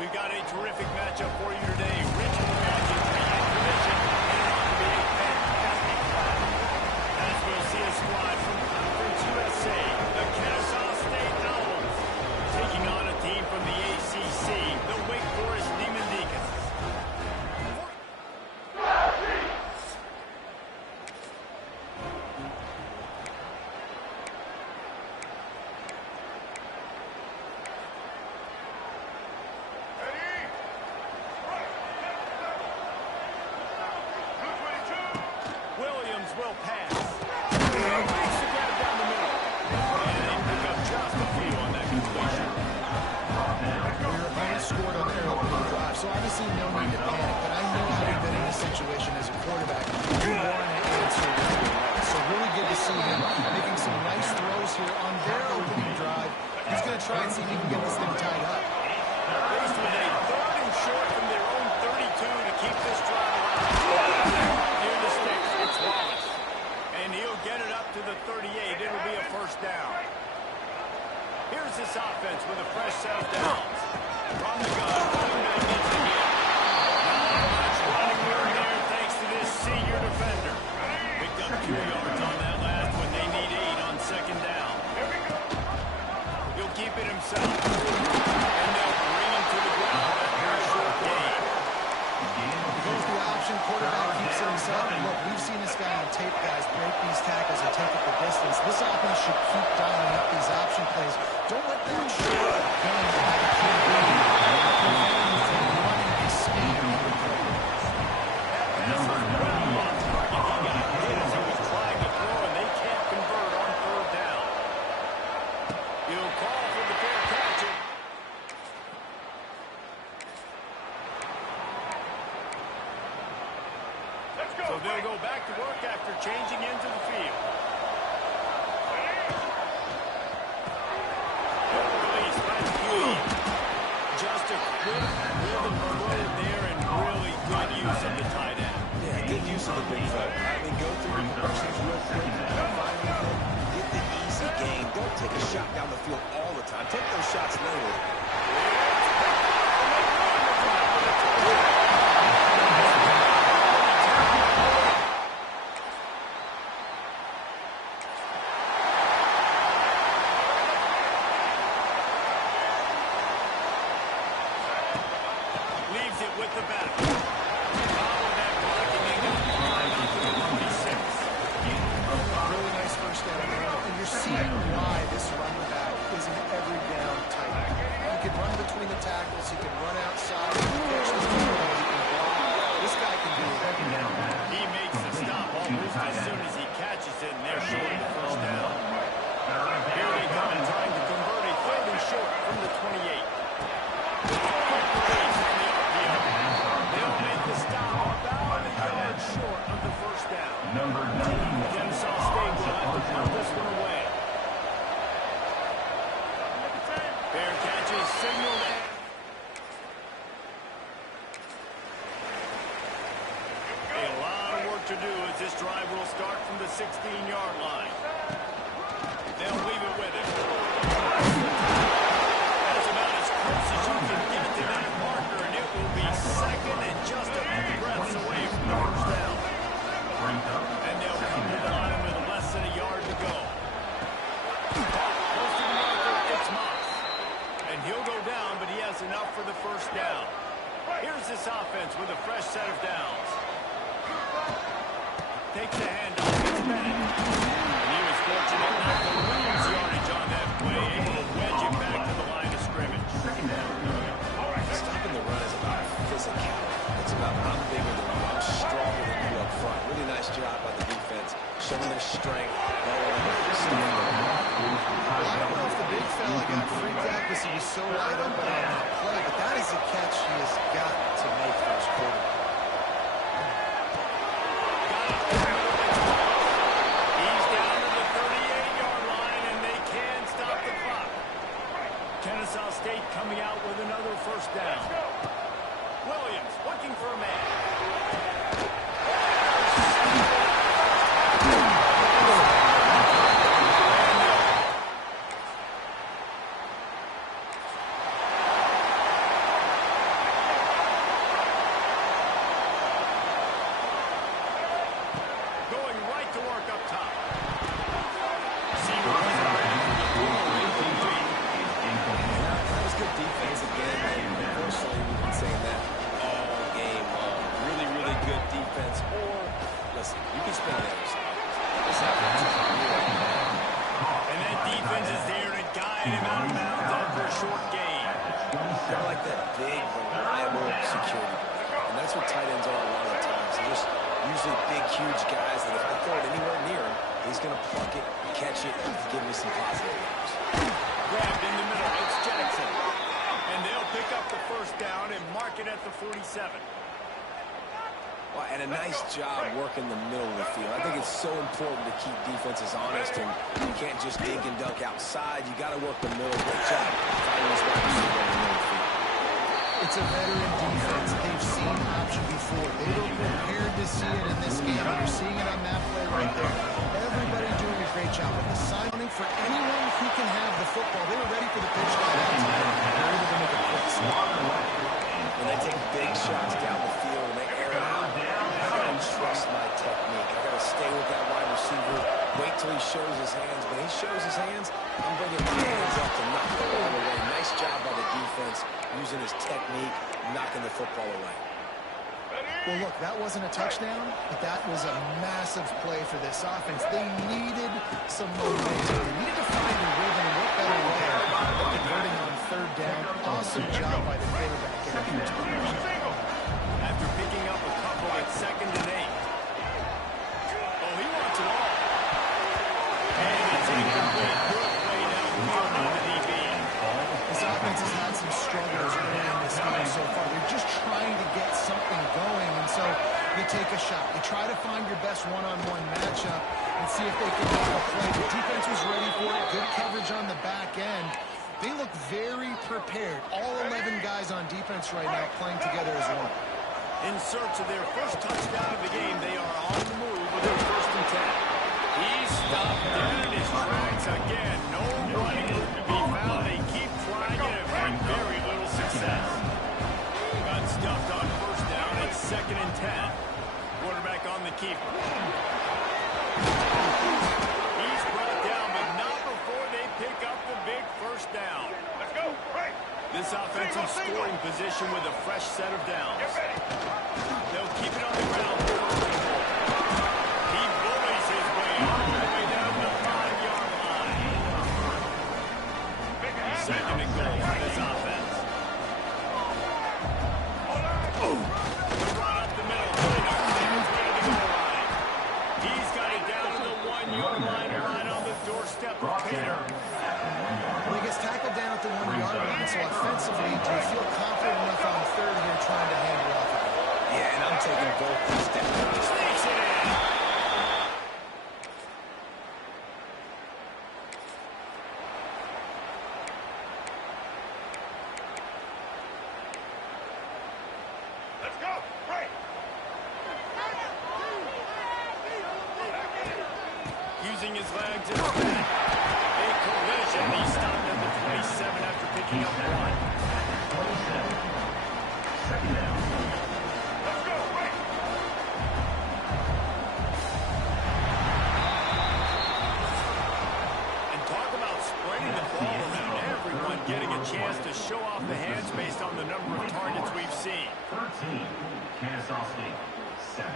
We've got a terrific matchup for you today. Rich in magic and tradition, and it ought to be a fantastic class. As we'll see a squad from Conference USA, the Kennesaw State Owls, taking on a team from the ACC, the Wake Forest Demon Deacons. Will pass. Makes the grab down the middle. And they pick up just a few on that completion. Your opponent scored on their opening drive, so obviously no need to panic. But I know how you've been in this situation as a quarterback. You want to answer right away. So really good to see him making some nice throws here on their opening drive. He's going to try and see if he can get this thing tied up. Faced with a 3rd and short from their own 32 to keep this drive alive. Near the sticks, it's Wallace. And he'll get it up to the 38. It'll be a first down. Here's this offense with a fresh set of downs. From the gun, running back gets the hit. Not much running room there thanks to this senior defender. Picked up 2 yards on that last one. They need 8 on 2nd down. He'll keep it himself. And they'll bring him to the ground after a short gain. Goes the option, quarterback keeps it himself. And look, we've seen this guy on tape, guys, break these tackles and take up the distance. This offense should keep dialing up these option plays. Don't let that short gun by the QB prevent you from running his speed on the play. That pass was well blocked. He got hit as he was trying to throw, and they can't convert on 3rd down. He'll call for the fair catch. So they'll go back to work after changing into the field. Release by the QB. Just a quick rhythm throw there and really good use of the tight end. Yeah, good use of the big fella. I mean, go through your progressions real quick. Find anything. Get the easy gain. Don't take a shot down the field all the time. Take those shots later. Leaves it with the back. Follow that blocking and go flying out to the 46. Really nice first down. And you're seeing why this running back is an every down type. He can run between the tackles. He can run outside. He can catch the football. He can block. This guy can do it. He makes the stop almost as soon as he catches it, and they're short the first down. Here they come and trying to convert a 3rd and short from the 28. Quick release on the RPO. They'll make the stop about a yard short of the first down. Kennesaw State will have to punt this one away. Fair catch is signaled and a lot of work to do as this drive will start from the 16-yard line. They'll leave it with him. That's about as close as you can get to that marker, and it will be 2nd and just a few breaths away from the first down. And they'll come to the line with less than a yard to go. Close to the marker, it's Moss. And he'll go down, but he has enough for the first down. Here's this offense with a fresh set of downs. Takes the handoff, it's Bennett. And he was fortunate not to lose yardage on that play, able to wedge him back to the line of scrimmage. Stopping the run is about physicality. It's about I'm bigger than you, I'm stronger than you up front. Really nice job by the defense, showing their strength. I don't know if the big fella got freaked out because he was so wide open on that play, but that is a catch he has got to make for his quarterback. He's down to the 38-yard line, and they can stop the clock. Kennesaw State coming out with another first down. Williams looking for a man. big, reliable security blanket. And that's what tight ends are a lot of the times. They're just usually big, huge guys that if I throw it anywhere near him, he's going to pluck it, catch it, and give me some positive yards. Grabbed in the middle. It's Jackson. And they'll pick up the first down and mark it at the 47. Well, and a nice job working the middle of the field. I think it's so important to keep defenses honest, and you can't just dink and dunk outside. You got to work the middle. Great job finding this wide receiver in the middle of the field. It's a veteran defense. They've seen option before. They were prepared to see it in this game. You're seeing it on that play right there. Everybody doing a great job with the signing for anyone who can have the football. They were ready for the pitch by that time. They're able to make a quick snap. When they take big shots down the field and they air it out, I gotta trust my technique. I gotta stay with that wide receiver, wait till he shows his hands. When he shows his hands, I'm bringing my hands up to knock the ball away. Nice job by the defense using his technique, knocking the football away. Well, look, that wasn't a touchdown, but that was a massive play for this offense. They needed some motivation. They needed to find a rhythm, and what better way than converting on third down. Awesome job by the quarterback getting into position. After picking up a couple at 2nd and 8. Oh, he wants it all. And it's incomplete. Good play downfield on the DB. This offense has had some struggles early in this game so far. They're just trying to get something going, and so you take a shot. You try to find your best one-on-one matchup and see if they can make a play. The defense was ready for it. Good coverage on the back end. They look very prepared. All 11 guys on defense right now playing together as one. In search of their first touchdown of the game, they are on the move with their 1st and 10. He's stopped dead in his tracks again. No running room to be found. They keep trying it and having very little success. Got stuffed on 1st down. It's 2nd and 10. Quarterback on the keeper. He's brought down, but not before they pick up the big 1st down. Let's go. Right. This offensive scoring position with a fresh set of downs. They'll keep it on the ground. He bullies his way all the way down the 5-yard line. 2nd and goal for this offense. The run up the middle. He's got it down to the 1-yard line right on the doorstep of Peter. Well, he gets tackled down at the 1-yard line, so offensively, do you feel confident enough on third here trying to hand it off? Yeah, and I'm taking both these steps. Sneaks it in. Let's go. Right. Using his legs and his back. A collision. He stopped at the 27 after picking up 1. 27. 2nd down. Let's go. Right. And talk about spreading the ball around. Everyone getting a chance to show off the hands based on the number of targets we've seen. 13, Kennesaw State, 7.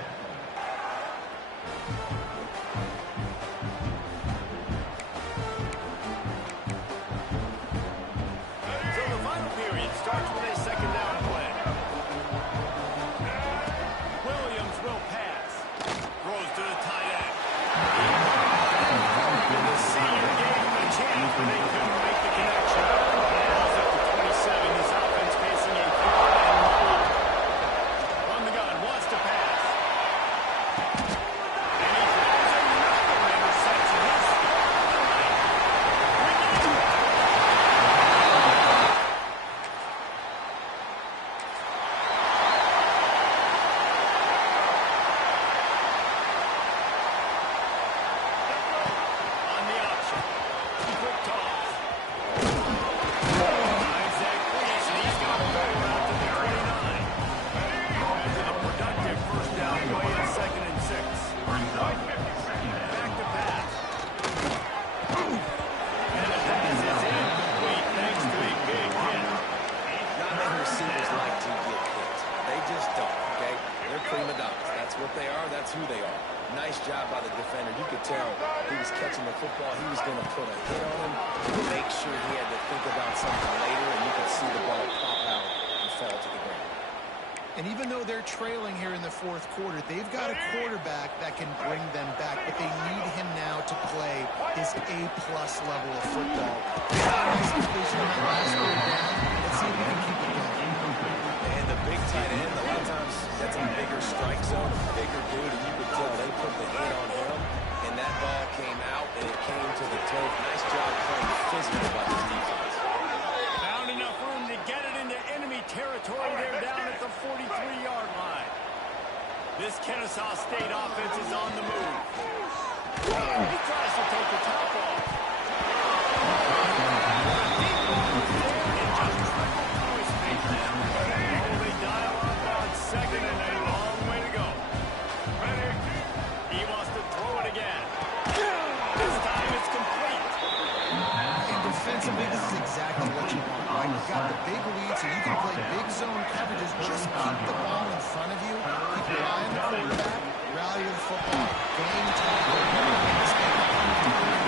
So the final period starts with a 2nd down play. Williams will pass. Throws to the tight end. The senior gave him a chance, but they couldn't make the connection. Ball's at the 27. This offense facing a 3rd and long. On the gun, wants to pass. And he throws another interception. He's on the option. Quick toss. Isaac Reese, and he's going to go out to the 29. After the productive 1st down play at 2nd and 6. Back to pass. And the pass is incomplete thanks to a big hit. Not many receivers like to get hit. They just don't, okay? They're prima donnas. That's what they are. That's who they are. Nice job by the defender. You could tell he was catching the football. He was going to put a hit on him to make sure he had to think about something later, and you could see the ball pop out in And even though they're trailing here in the fourth quarter, they've got a quarterback that can bring them back, but they need him now to play his A-plus level of football. Nice completion on that last third down. Let's see if we can keep it going. And the big tight end, a lot of times that's a bigger strike zone, a bigger dude, and you could tell they put the hit on him, and that ball came out, and it came to the turf. Nice job playing physical by this defense. Found enough room to get it into enemy territory there down at the 43-yard line. This Kennesaw State offense is on the move. He tries to take the top off. They dial up on second and a long way to go. He wants to throw it again. This time it's complete. And defensively, this is exactly what you want, right? You've got the big lead, so you can play big zone coverages. Just keep the ball in front of you. Keep your eye on the quarterback. Rally to the football. Game time.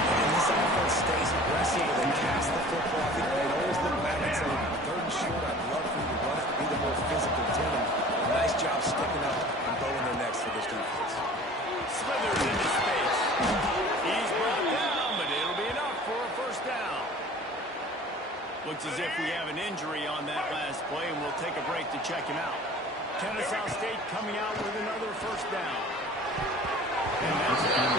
And this offense stays aggressive and they pass the football. I think they always look back and say, third and short, I'd love for you to run it, be the more physical team. A nice job sticking up and bowling their necks for this defense. Slithers into space. He's brought down, but it'll be enough for a first down. Looks as if we have an injury on that last play, and we'll take a break to check him out. Kennesaw State coming out with another first down. And that's behind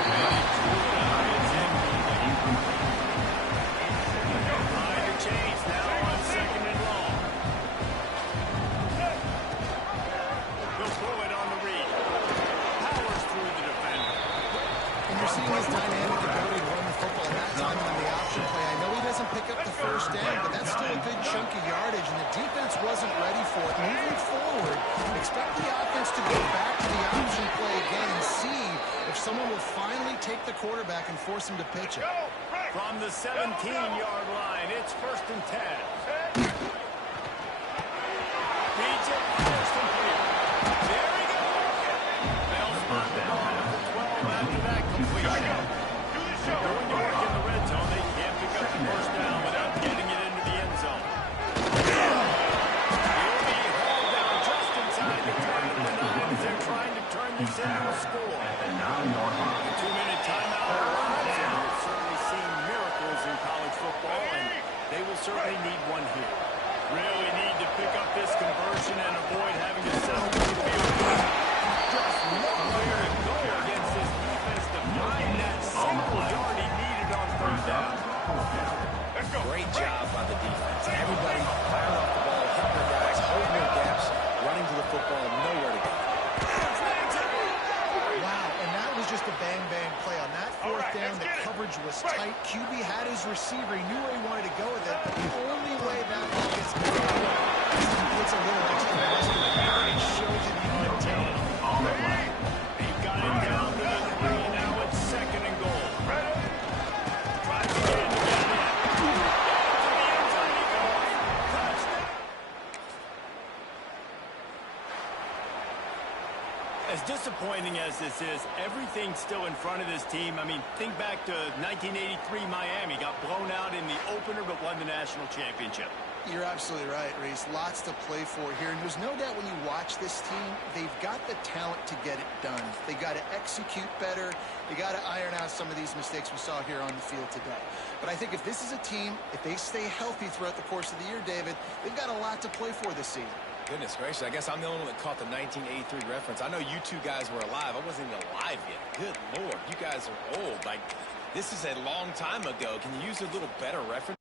the chains now on second and long. He'll throw it on the read. Powers through the defender. And you're seeing his dynamic ability to run the football. And that time on the option play, I know he doesn't pick up the first down, but that's still a good chunk of yardage, and the defense wasn't ready for it. Moving forward, expect the offense to go back to the option play again and see if someone will finally take the quarterback and force him to pitch it. From the 17-yard line, it's first and 10. Beats it, first and 3. There he goes. Bell's on the ball at the 12 after that completion. Going to work in the red zone, they can't pick up the first down without getting it into the end zone. He'll be hauled down just inside the 10 as they're trying to turn this into a score. The 2-minute timeout arrives, and we've certainly seen miracles in college football, and they will certainly need one here. Really need to pick up this conversion and avoid having to settle for the field goal. Just nowhere to go against this defense to find that single yard he needed on third down. Great job by the defense. Everybody firing off the ball, hitting their guys, holding their gaps, running to the football, nowhere to go. Wow, and that was just a bang-bang play. On that fourth down, the coverage was tight. QB had his receiver. He knew where he wanted to go with it. The only way that ball gets going is he puts a little extra mustard in there and shows it you can tell. They've got it down to the 3. Now it's second and goal. Tries again to get it in. To the end zone he goes. Touchdown. As disappointing as this is, everything's still in front of this team. I mean, think back to 1983 Miami. Got blown out in the opener but won the national championship. You're absolutely right, Reese. Lots to play for here. And there's no doubt when you watch this team, they've got the talent to get it done. They got to execute better. They got to iron out some of these mistakes we saw here on the field today. But I think if this is a team, if they stay healthy throughout the course of the year, David, they've got a lot to play for this season. Goodness gracious, I guess I'm the only one that caught the 1983 reference. I know you two guys were alive. I wasn't even alive yet. Good Lord, you guys are old. Like, this is a long time ago. Can you use a little better reference?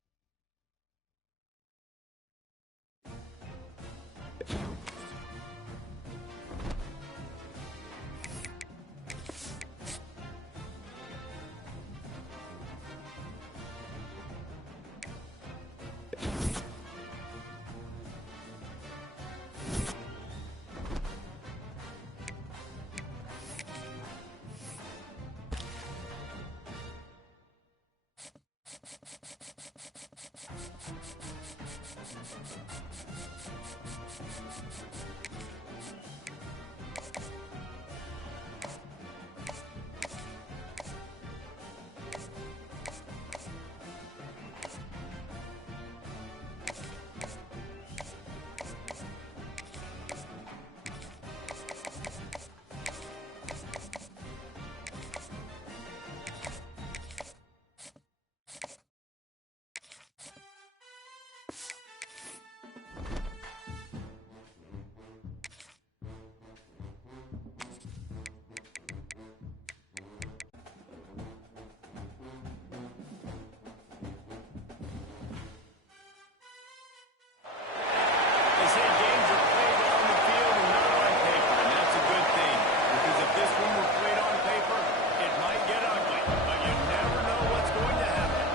say games are played on the field and not on paper, and that's a good thing. Because if this one were played on paper, it might get ugly, but you never know what's going to happen.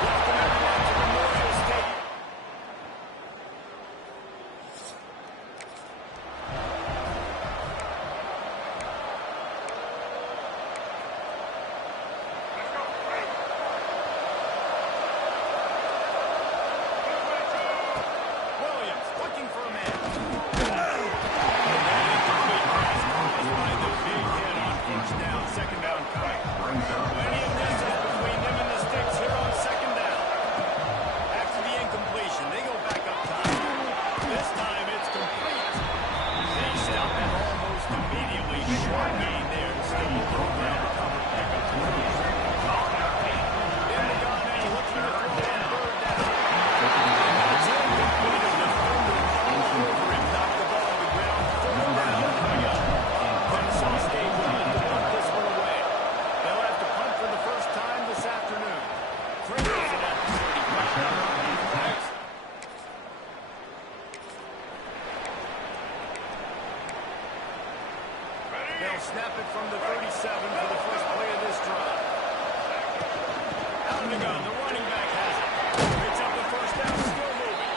Welcome everyone to Memorial Stadium. Williams looking for a man. Second down coming. Plenty of distance between them and the sticks here on second down. After the incompletion, they go back up top. This time it's complete. They stop it almost immediately. Short gain there. Still throw down the cover. Back up to the in the gun, and he's looking to throw on third down. And that's incomplete. The defender all over him. Knocked the ball to the ground. Third down coming up. Kennesaw State will have to punt this one away. They'll have to punt for the first time this afternoon. Cradles it at the 35. They'll snap it from the 37 for the first play of this drive. Out in the gun, the running back has it. Picks up the first down, still moving.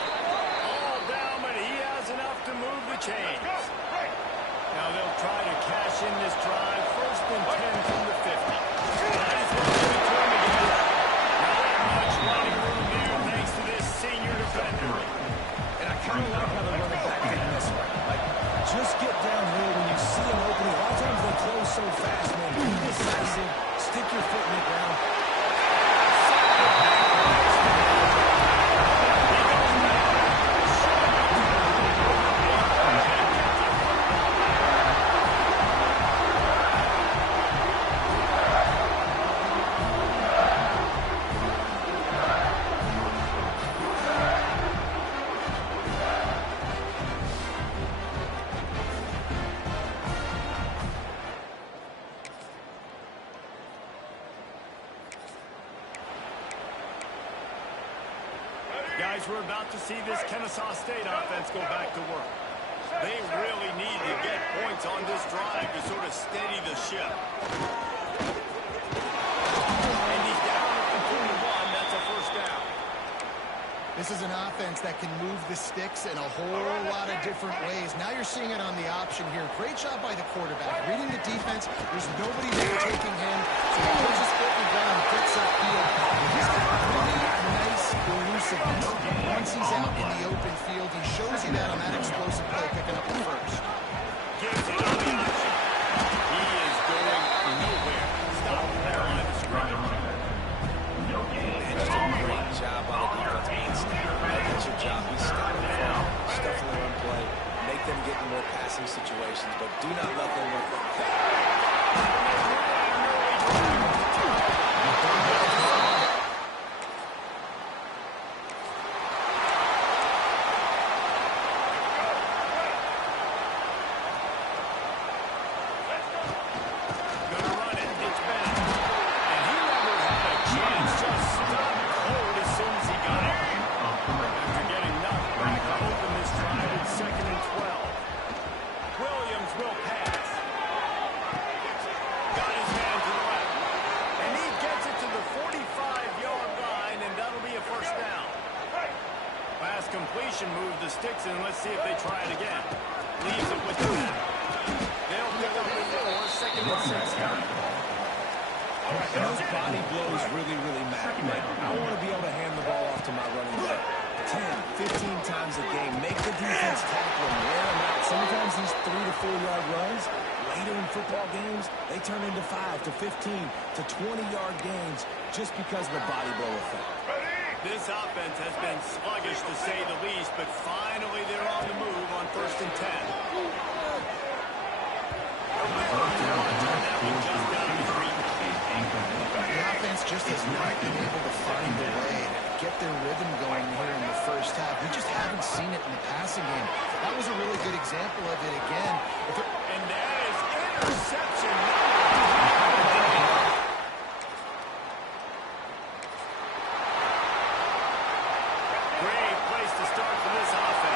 All down, but he has enough to move the chains. Now they'll try to cash in this drive. First and 10 from the 50. Might as well give it to him again. Not much running room there thanks to this senior defender. And I kind of like how the running back did this one. Like, just get downhill when you see an opening. A lot of times they close so fast, man. Be decisive. Stick your foot in the ground. Guys, we're about to see this Kennesaw State offense go back to work. They really need to get points on this drive to sort of steady the ship. And he's down at the 21. That's a first down. This is an offense that can move the sticks in a whole lot of different ways. Now you're seeing it on the option here. Great job by the quarterback. Reading the defense, there's nobody there taking him. So he puts his foot in the ground and gets upfield. He's got really nice elusiveness. Once he's out in the open field, he shows you that on that explosive play, picking up the first. Gives it on the option. He is going nowhere. Stop there on the screen. And just a great job on the defense. That's your job. You stop the front, stuff in the run play, make them get in more passing situations, but do not let them work on Completion move the sticks, and let's see if they try it again. Leaves it with them. They'll pick up the 4, second and 6 now. And those body blows really, really matter. Like, I want to be able to hand the ball off to my running back 10, 15 times a game. Make the defense tackle him, wear him out. Sometimes these 3 to 4 yard runs, later in football games, they turn into 5 to 15 to 20-yard gains just because of the body blow effect. This offense has been sluggish, to say the least, but finally they're on the move on first and 10. The offense just has not been able to find a way to get their rhythm going here in the first half. We just haven't seen it in the passing game. That was a really good example of it again. And that is interception. Great place to start for this offense.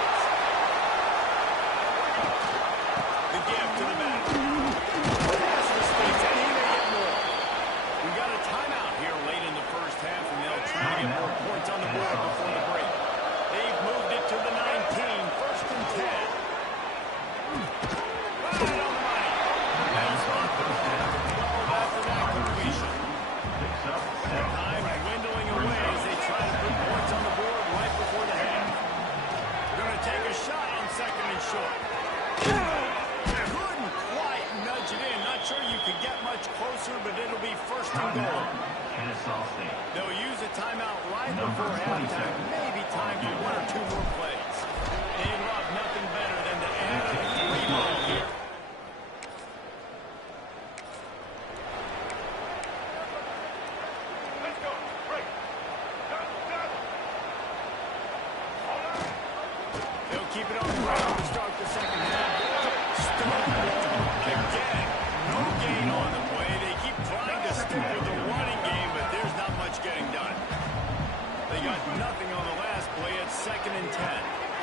short. Couldn't quite nudge it in. Not sure you could get much closer, but it'll be first and goal. Kennesaw State. They'll use a timeout right before halftime. Maybe time for one or two more plays. And love nothing better than to add a 3-ball here. They'll keep it on the ground to start the second half. Again, no gain on the play. They keep trying to stick with the running game, but there's not much getting done. They got nothing on the last play at 2nd and 10.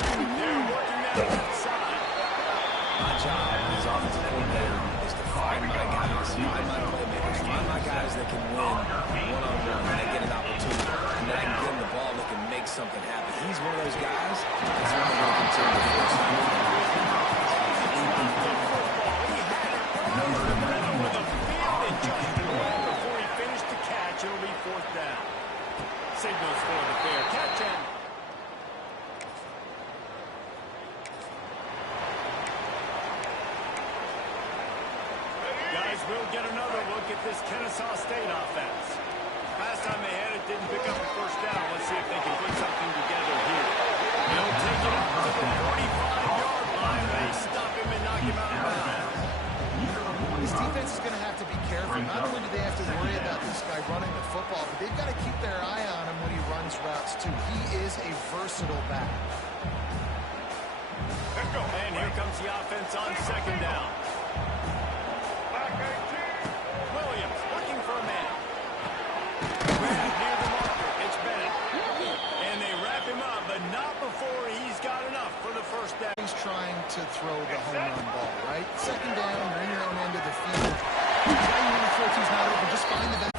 They're working that left side. My job as offensive coordinator is to find my guys, find my playmakers, find my guys that can win one-on-one when they get an opportunity. And then I can give them the ball that can make something happen. He's one of those guys that's one going to continue to force him. Before he finished the catch, it'll be 4th down. Signals for the fair catch and guys, we'll get another look at this Kennesaw State offense. Last time they had it, didn't pick up the first down. Let's see if they can put something together here. They'll take it up to the 45-yard line. They stop him and knock him out of bounds. This defense is going to have to be careful. Not only do they have to worry about this guy running the football, but they've got to keep their eye on him when he runs routes, too. He is a versatile back. And here comes the offense on 2nd down. Williams looking for a man. Near the marker, it's Bennett. And they wrap him up, but not before he's got enough for the first down. He's trying to throw the home run ball, right? 2nd down, you're in your own end of the field. Why you want to throw if he's not open? Just find the back.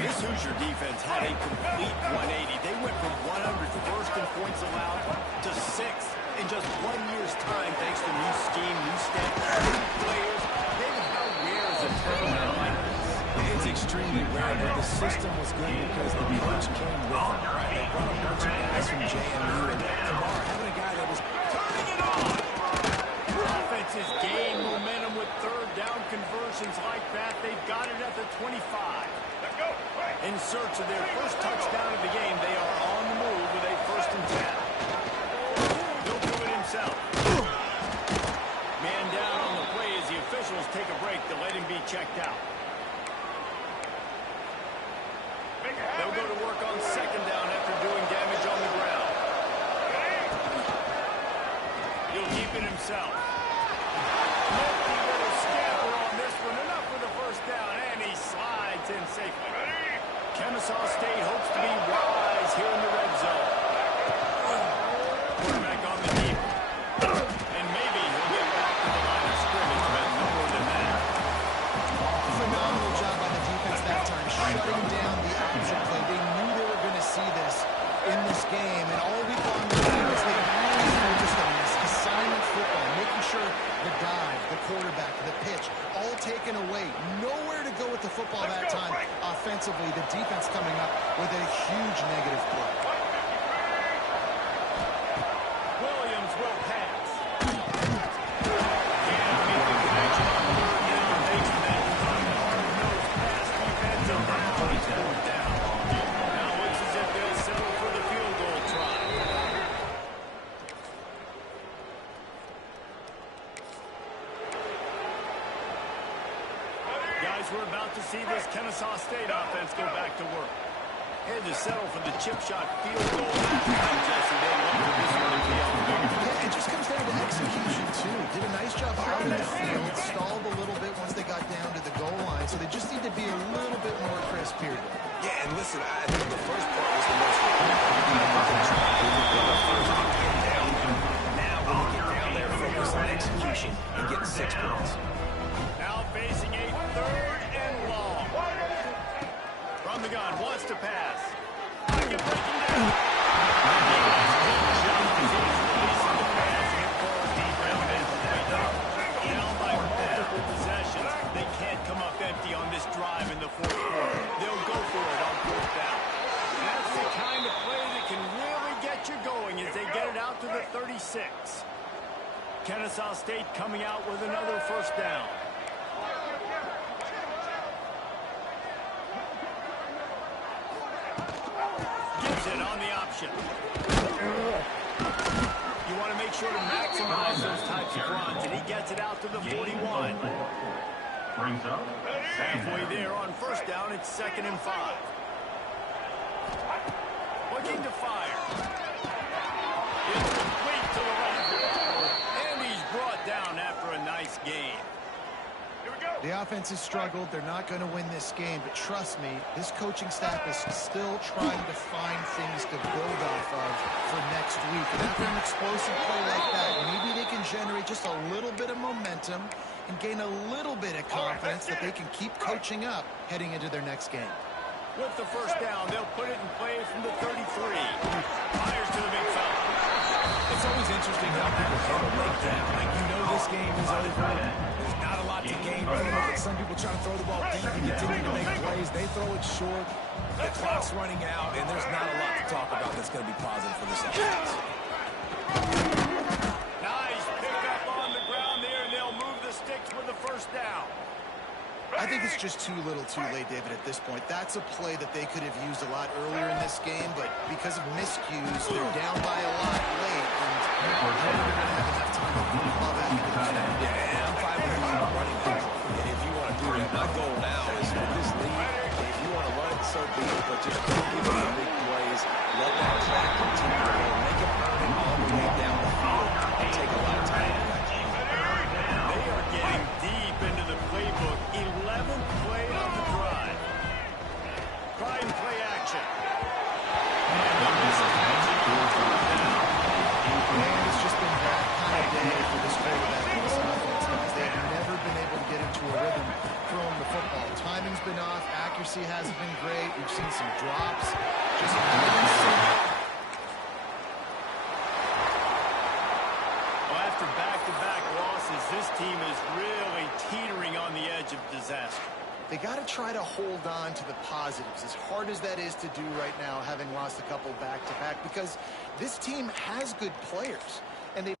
This Hoosier defense had a complete 180. They went from 101st in points allowed to 6th in just 1 year's time, thanks to new scheme, new stats, new players. David, how rare is a turnaround like this? It's extremely rare, but the system was good because the coach came with them. Right? They brought a bunch of guys from JMU, and Kamar having a guy that was turning it on. Offenses gain momentum with 3rd down conversions like that. They've got it at the 25. In search of their first touchdown of the game, they are on the move with a 1st and 10. He'll do it himself. Man down on the play as the officials take a break to let him be checked out. They'll go to work on 2nd down after doing damage on the ground. He'll keep it himself. Nifty little scamper on this one. Enough for the first down, and he slides in safely. Kennesaw State hopes to be wise here in the red zone. Quarterback on the deep. And maybe he'll get back to the line of scrimmage, but no more than that. Phenomenal job by the defense that time, shutting down the option play. They knew they were going to see this in this game, and all week long the defense, they really focused on this assignment football, making sure the dive, the quarterback, the pitch, all taken away. Nowhere to go with the football that time. Offensively, the defense coming up with a huge negative play. Williams will pass. Can't beat the connection on 3rd down. Thanks to that hard-nosed pass defense, and now he's 4th down. Now looks as if they'll settle for the field goal try. Guys, we're about to see this Kennesaw State offense go back to work. Had to settle for the chip shot field goal. Jesse, they look for this one to be able to go. Yeah, it just comes down to execution, too. Did a nice job out in the field, stalled a little bit once they got down to the goal line, so they just need to be a little bit more crisp here. Yeah, and listen, I think the first part was the most important. Now when we get down there, focus on execution and getting 6 points. Now facing a 3rd and long. From the gun, wants to pass. Breaking down. Down by multiple possessions. They can't come up empty on this drive in the 4th quarter. They'll go for it on 4th down. That's the kind of play that can really get you going as they get it out to the 36. Kennesaw State coming out with another first down. Gives it on the option. You want to make sure to maximize those types of runs, and he gets it out to the 41. Brings up Halfway there on first down, it's 2nd and 5. Looking to fire. It's complete to the left. And he's brought down after a nice gain. The offense has struggled. They're not going to win this game, but trust me, this coaching staff is still trying to find things to build off of for next week. And after an explosive play like that, maybe they can generate just a little bit of momentum and gain a little bit of confidence that they can keep coaching up heading into their next game. With the first down, they'll put it in play from the 33. Fires to the big fella. It's always interesting how people handle like that. Like, you know this game is over. There's not a lot to gain from it, but some people try to throw the ball deep and continue to make plays. They throw it short. The clock's running out, and there's not a lot to talk about that's going to be positive for this offense. Nice pickup on the ground there, and they'll move the sticks with the first down. I think it's just too little too late, David, at this point. That's a play that they could have used a lot earlier in this game, but because of miscues, they're down by a lot late, and they're going to have enough time to claw back into the game. Yeah, I'm fine with using a running back. And if you want to do that, my goal now is for this league, if you want to run it, so be it, but just don't give them the big plays. Let that clock continue to roll. Make them earn it all the way down the field and take a lot of time to that game. They are getting deep into the playbook. 11th play of the drive. Prime play action. And it's just been that kind of day for this quarterback and this offense, guys. They have never been able to get into a rhythm throwing the football. Timing's been off. Accuracy hasn't been great. We've seen some drops. Just Well, after back-to-back losses, this team is really teetering on the edge of disaster. they got to try to hold on to the positives, as hard as that is to do right now, having lost a couple back-to-back, because this team has good players, and they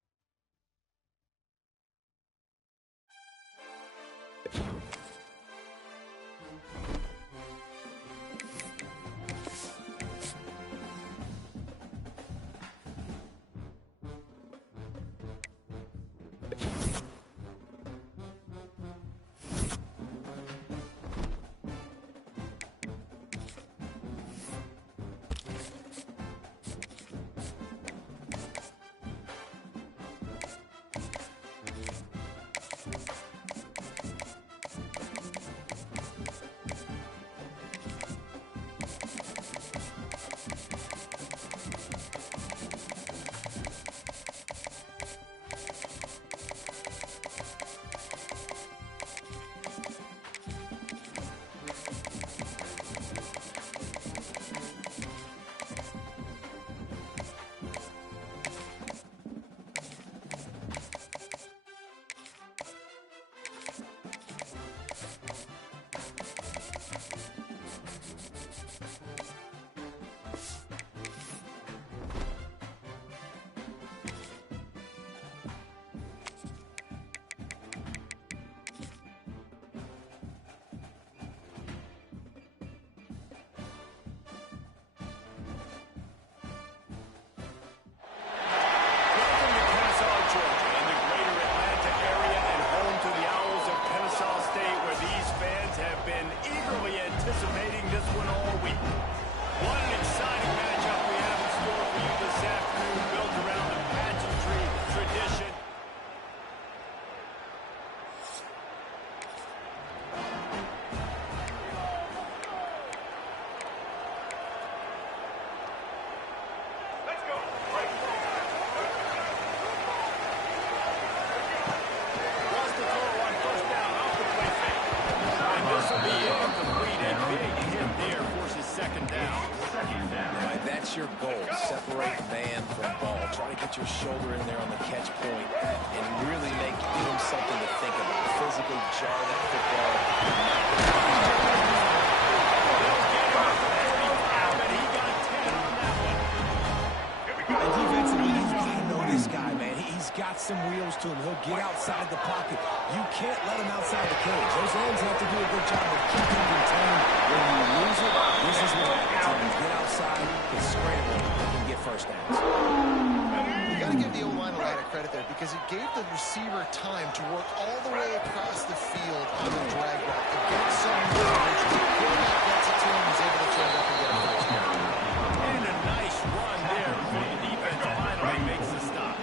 Your goal, separate man from ball. Try to get your shoulder in there on the catch point and really give him something to think about. Physically jar that football. And defensively, he's got to know this guy, man. He's got some wheels to him. He'll get outside the pocket. You can't let him outside the cage. Those ends have to do a good job of keeping him contained. When you lose it, this is what happens. If you get outside, get scrambled, you can get first downs. You got to give the O-line a lot of credit there because it gave the receiver time to work all the way across the field on the drag route against someone which the quarterback gets it to him, is able to turn it up and get a first down. And a nice run there before the defense finally makes the stop.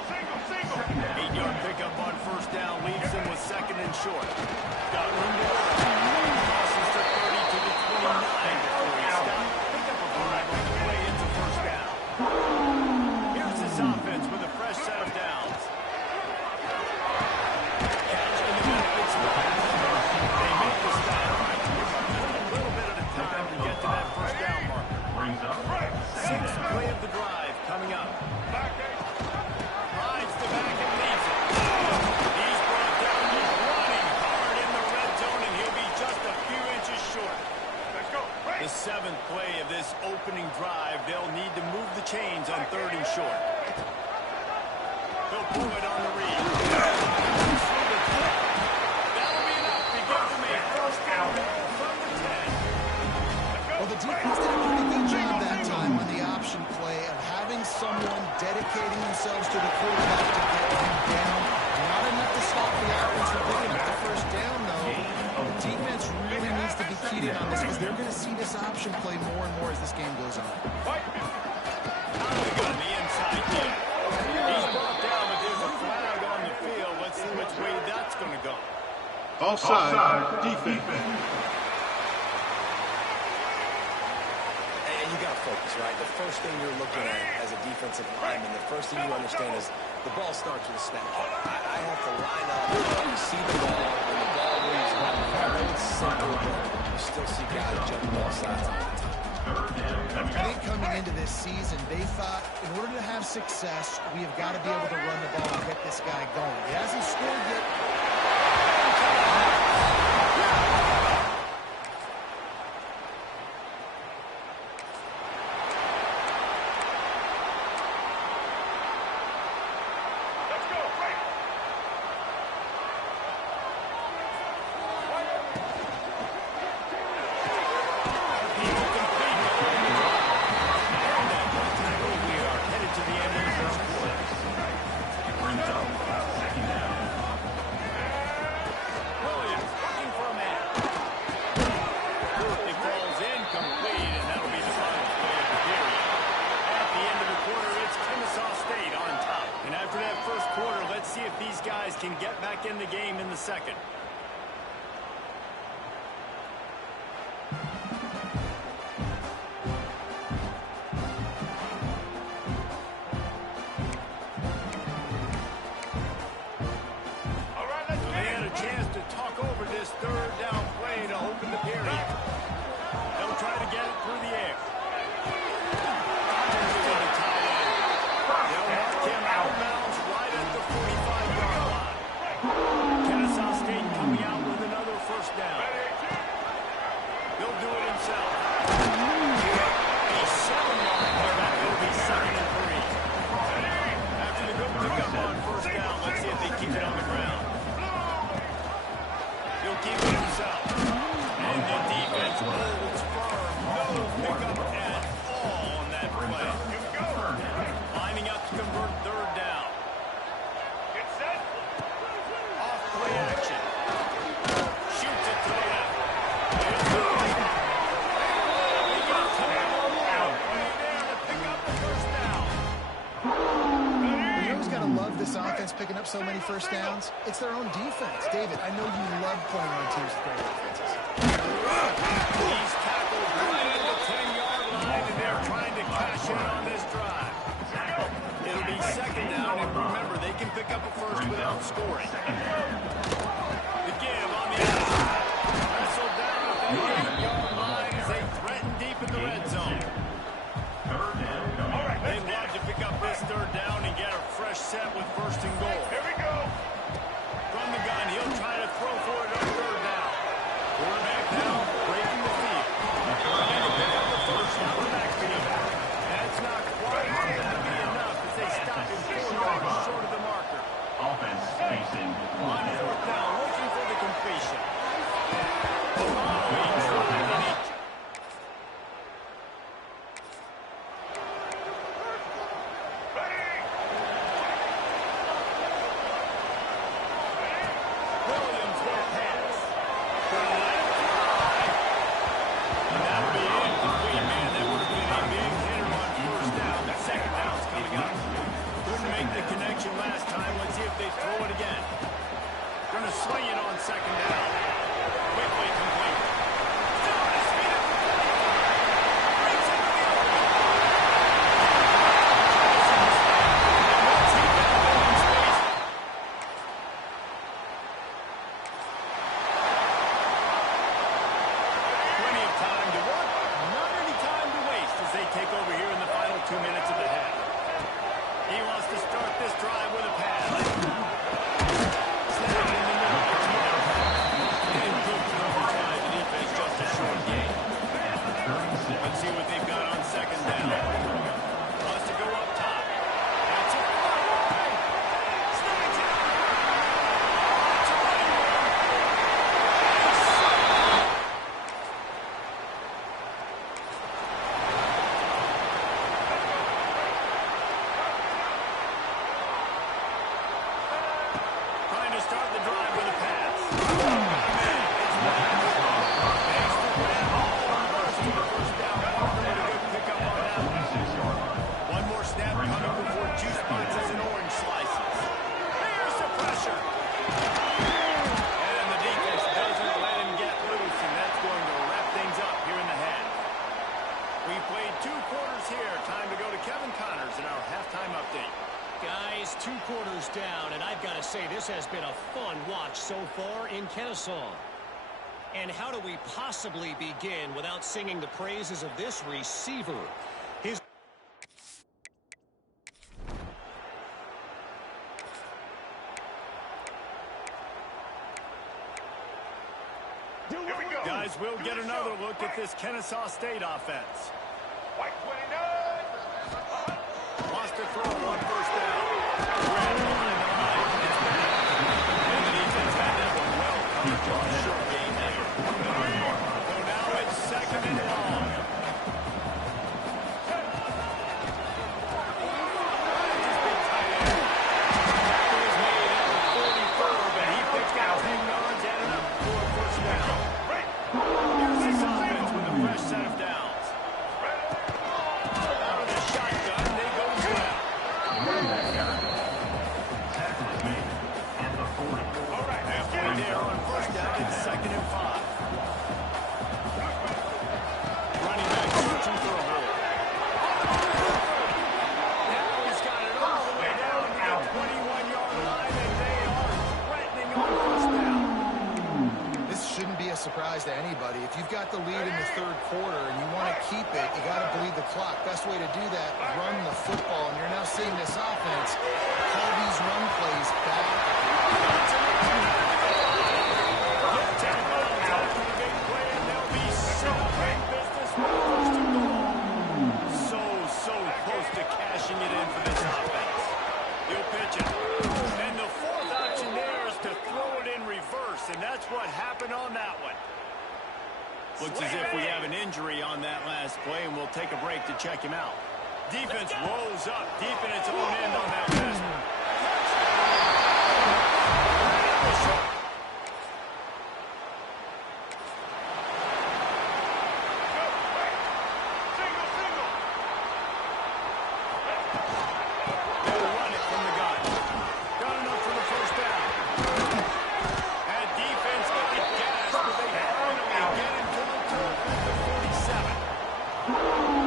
8-yard pickup on first down leaves him with second and short. Got room to work. Crosses to 30 to the 29 before he stopped. Pick up a 5 on the way into first down. Here's his offense with a fresh set of downs. Catch in the middle. It's wide. They make the stop. A little bit at a time to get to that first down marker. Brings up. Sixth play of the drive coming up. Rides the back and leaves it. He's brought down. He's running hard in the red zone, and he'll be just a few inches short. The seventh play of this opening drive, they'll need to move the chains on third and short. He'll pull it on the read. That'll be enough to give them a first down from the 10. Well, the defense did a pretty good job that time on the option play of having someone dedicating themselves to the quarterback to get him down. Not enough to stop the offense from picking up the first down, though. The defense really needs to be keyed in on this because they're going to see this option play more and more as this game goes on. Out of the gun, the inside kick. He's brought down, but there's a flag on the field. Let's see which way that's going to go. Offside, defense. And you got to focus, right? The first thing you're looking at as a defensive lineman, the first thing you understand is the ball starts with a snap count. I have to line up, see the ball, when the ball moves on. I know it's simple, but you still see guys jumping all sides all the time. I think coming into this season, they thought in order to have success, we have got to be able to run the ball and get this guy going. He hasn't scored yet. Can get back in the game in the second. They had a chance to talk over this third down play to open the period. They'll try to get it through the air. They'll mark him outbounds right at the 45-yard line. Kennesaw State coming out with another first down. He'll do it himself. A 7-yard pickup. He'll be second and 3. After the good pickup on first down, let's see if they keep it on the ground. He'll keep it himself. And the defense holds firm. No pickup at all on that play. Lining up to convert third down. Play action. Shoots it to the left. He got time out. There to pick up the first down. You always got to love this offense picking up so many first downs. It's their own defense. David, I know you love playing on teams with great offenses. He's tackled right at the 10-yard line, and they're trying to cash in on this drive. It'll be second down, and remember, they can pick up a first without scoring. The give on the outside. Wrestled down at the 8-yard line as they threaten deep in the red zone. They'd love to pick up this third down and get a fresh set with first and goal. Here we go. From the gun, he'll try to throw for it on third down. Quarterback now breaking the field. Trying to pick up the first out of the backfield. That's not quite going to be enough as they stop him 4 yards short of the marker. got to say, this has been a fun watch so far in Kennesaw. And how do we possibly begin without singing the praises of this receiver? His Guys, we'll get another look at this Kennesaw State offense. Wants to throw one first down. Red line in the line. It's back. And the defense had that one well covered on a short game there. So now it's second and long. Just big tight end. Tackle was made at the 44, but he picked out 10 yards, added up for a first down. Here's this offense with a fresh set of downs. Out of the shotgun, they go to left. Halfway there on first down, it's second and 5. Running back searching for a hole. Now he's got it all the way down to the 21-yard line, and they are threatening on first down. This shouldn't be a surprise to anybody. If you've got the lead in the third quarter and you want to keep it, you got to bleed the clock. Best way to do that, run the football. And you're now seeing this offense call these run plays back. So close to cashing it in for this offense. He'll pitch it. And the fourth option there is to throw it in reverse, and that's what happened on that one. Looks as if we have an injury on that last play, and we'll take a break to check him out. Defense rolls up deep in its own end on that last one. They'll run it from the gun. Got enough for the first down. And defense getting gas, but they finally get into the turf at the 47.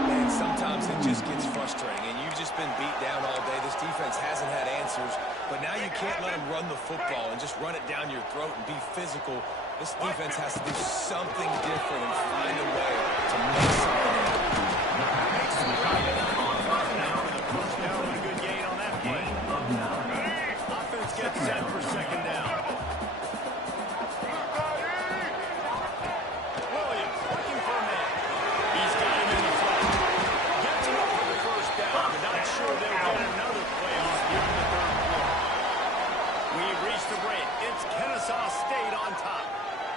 Man, sometimes it just gets frustrating, and you've just been beat down all day. This defense hasn't had answers, but now you can't let them run the football and just run it down your throat and be physical. This defense has to do something different and find a way to make something happen. Makes some right for the first down and a good gain on that play. Offense gets set for second down. Williams looking for a man. He's got him in the flat. Gets him up for the first down, but not sure they'll get another play off here in the third quarter. We've reached the break. It's Kennesaw State on top.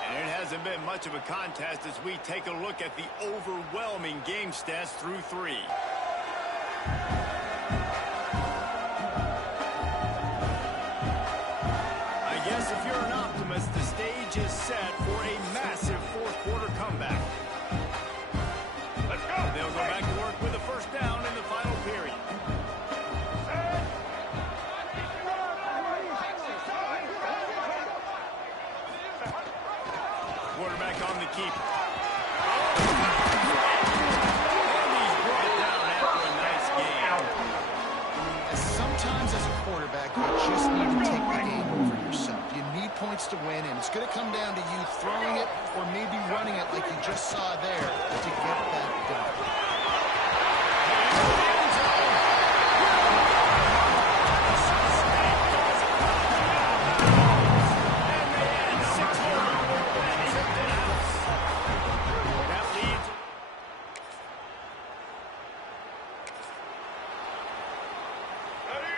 And it hasn't been much of a contest as we take a look at the overwhelming game stats through 3. I guess if you're an optimist, the stage is set for a massive fourth quarter comeback. Let's go. They'll go back to work with a first down in the final period. Quarterback on the keeper. And he's brought down after a nice game. Sometimes as a quarterback, you just need to take the game over yourself. You need points to win, and it's going to come down to you throwing it or maybe running it like you just saw there to get that done.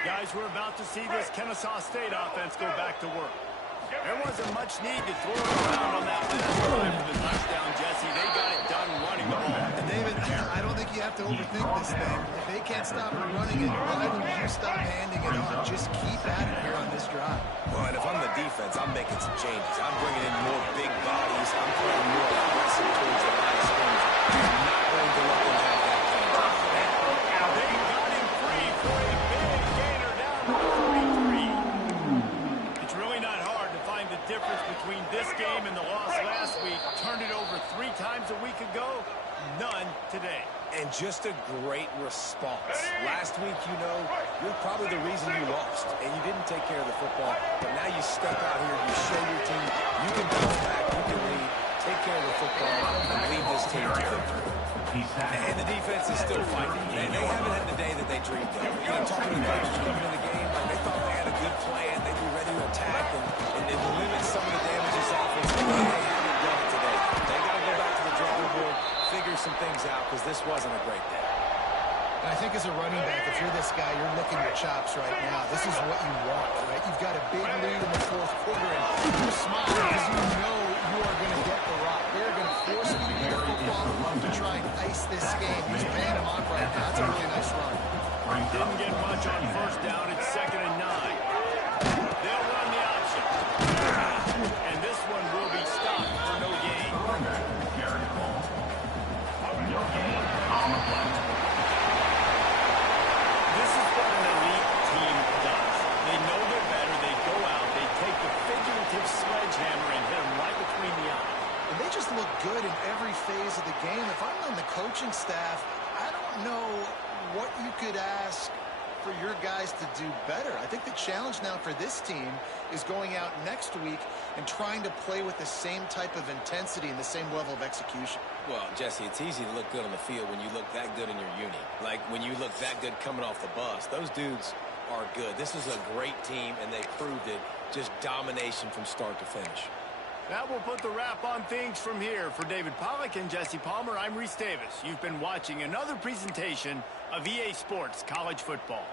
Guys, we're about to see this Kennesaw State offense go back to work. There wasn't much need to throw it around on that last drive for the touchdown, Jesse. They got it done running the ball. And David, I don't think you have to overthink this thing. If they can't stop it running it, why would you stop handing it on? Just keep at it here on this drive. Well, and if I'm the defense, I'm making some changes. I'm bringing in more big bodies. I'm playing more aggressive towards the line of scrimmage. I'm not going to let them have that kind of time. They got him free for a big gainer down to the 43. It's really not hard to find the difference between this game and the loss last week. Turned it over 3 times a week ago, none today. And just a great response. Last week, you know, you're probably the reason you lost, and you didn't take care of the football. But now you step out here, you show your team you can bounce back, you can lead, take care of the football, and lead this team to victory. And the defense is still fighting. They haven't had the day that they dreamed of. You know, talking to the coaches coming into the game, like they thought they had a good plan, they'd be ready to attack and limit some of the damage this offense. They haven't done it today. They got to go back to the drawing board, figure some things out, because this wasn't a great day. And I think as a running back, if you're this guy, you're licking your chops right now. This is what you want, right? You've got a big lead in the fourth quarter, and you're smiling because you know you are going to get the rock. They're going to force you to get the football to try and ice this game. He's paying him off right now. That's a really nice run. Didn't get much on first down. It's 2nd and 9. They'll run the option. And this one will be stopped for no gain. This is what an elite team does. They know they're better. They go out. They take the figurative sledgehammer and hit them right between the eyes. And they just look good in every phase of the game. If I'm on the coaching staff, I don't know what you could ask for your guys to do better. I think the challenge now for this team is going out next week and trying to play with the same type of intensity and the same level of execution. Well, Jesse, it's easy to look good on the field when you look that good in your uni. Like when you look that good coming off the bus. Those dudes are good. This is a great team, and they proved it. Just domination from start to finish. That will put the wrap on things from here. For David Pollack and Jesse Palmer, I'm Reese Davis. You've been watching another presentation of EA Sports College Football.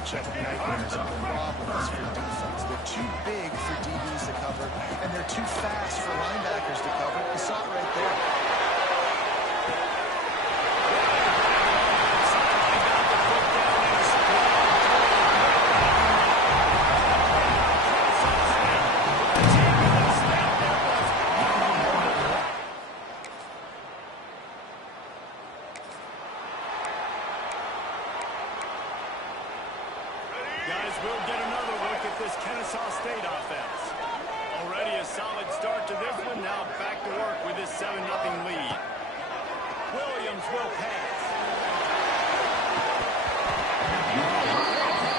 matchup nightmares and problems for defense. They're too big for DBs to cover, and they're too fast for linebackers to cover. You saw it right there. Guys, we'll get another look at this Kennesaw State offense. Already a solid start to this one. Now back to work with this 7-0 lead. Williams will pass.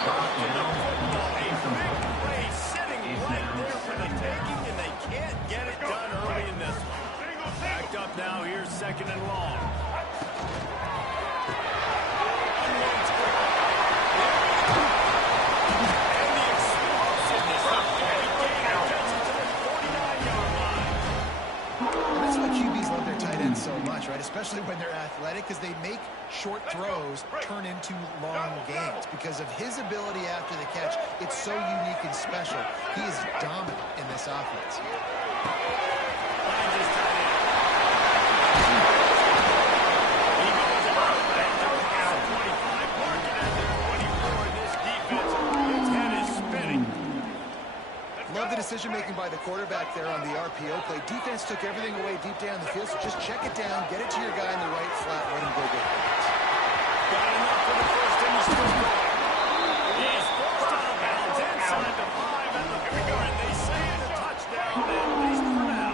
A big play sitting right there for the taking, and they can't get it done early in this one. Backed up now. Here's 2nd and long. So much, right? Especially when they're athletic, because they make short throws turn into long gains. Because of his ability after the catch, it's so unique and special. He is dominant in this offense. Love the decision-making by the quarterback there on the RPO play. Defense took everything away deep down the field, so just check it down, get it to your guy in the right flat, let him go get it. Got enough for the first, and he's still going. He's forced out of bounds inside the 5 and the 4, and they say it's a touchdown, at least for now.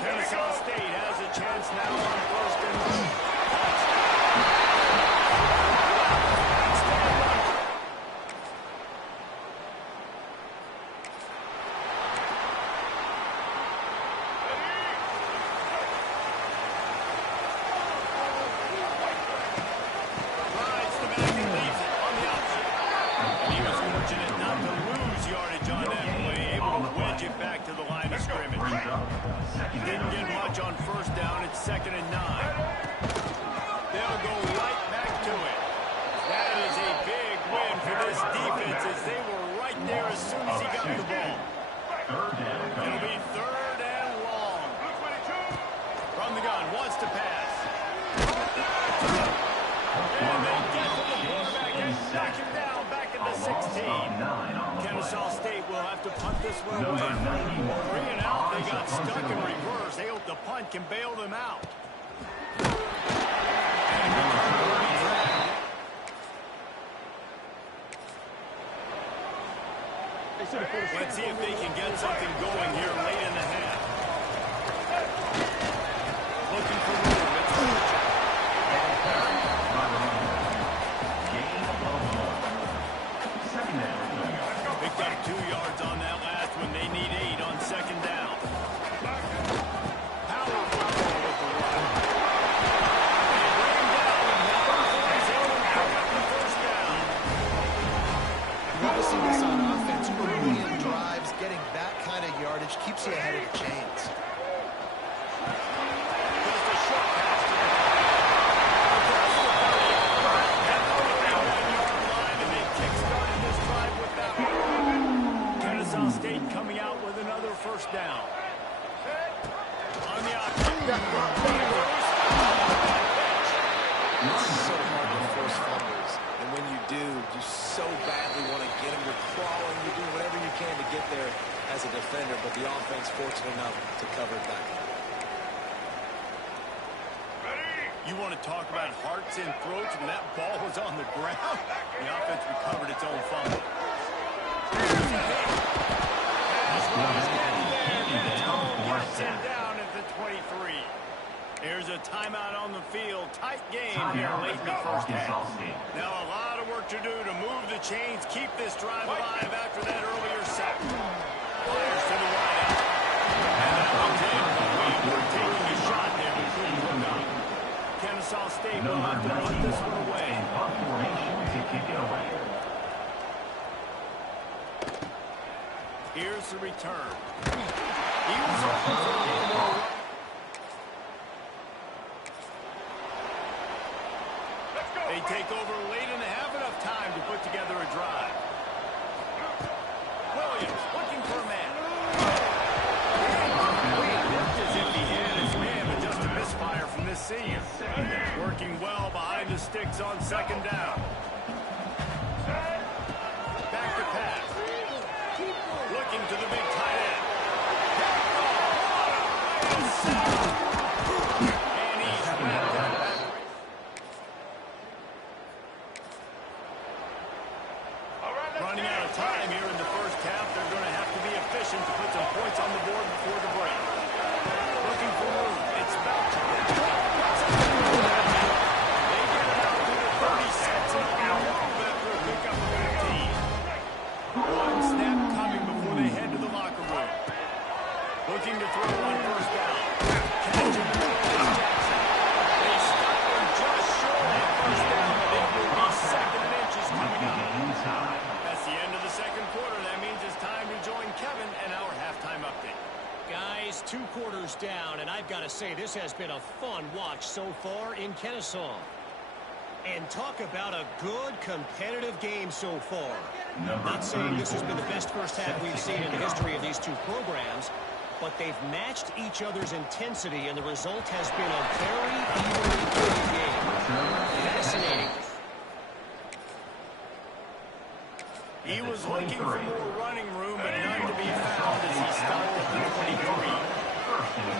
Kennesaw State has a chance now on 1st and 2. Didn't get much on 1st down. It's 2nd and 9. They'll go right back to it. That is a big win for this defense as they were right there as soon as he got the ball. It'll be 3rd and long. From the gun, wants to pass. And they get to the quarterback and knock him down back at the 16. Kennesaw State will have to punt this one away. 3 and out, they got stuck in reverse. They hope the punt can bail them out. Let's see if they can get something going here late in the half. Looking for room. Picked up 2 yards on that last one. They need 8 on 2nd down. Power football with the run. They bring him down, and now he's able to pick up the 1st down. Love to see this on offense. Early in drives, getting that kind of yardage keeps you ahead of the chains. Just a short pass to the across the 30-yard line, and they kick-started this drive with that one. Kennesaw State coming out with another 1st down. On the outside. It's so hard to force fumbles, and when you do, you so badly want to get them. You're crawling, you're doing whatever you can to get there as a defender, but the offense fortunate enough to cover it back up. You want to talk about hearts and throats when that ball was on the ground? The offense recovered its own fumble. Gets him down at the 23. Here's a timeout on the field. Tight game here late in the 1st half. Now a lot of work to do to move the chains, keep this drive alive after that earlier sack. Fires to the wideout. And that one's in. We were taking a shot there, but couldn't hook up. Kennesaw State will have to put this one away. Here's the return. He was open for a little more. They take over late in the half, and a time to put together a drive. Williams looking for a man. Looked as if he hit his man, but just a misfire from this senior. Working well behind the sticks on second down. Back to pass. Looking to the big tight end. And he's wrapped up. Running out of time here in the first half. They're going to have to be efficient to put some points on the board before the break. Looking for room. It's Belcher. They get it out to the 36 and on the move after a pickup of 15. One snap coming before they head to the locker room. Looking to throw on first down. Catch it. They stop him just short of first down, but it will be second and inches coming up. That's the end of the second quarter. That means it's time to join Kevin and our halftime update. Guys, 2 quarters down, and I've got to say this has been a fun watch so far in Kennesaw. And talk about a good competitive game so far. Not saying this has been the best first half we've seen in the history of these two programs, but they've matched each other's intensity, and the result has been a very evenly played game. Fascinating. He was looking for more running room, but none to be found as he stopped at the 23.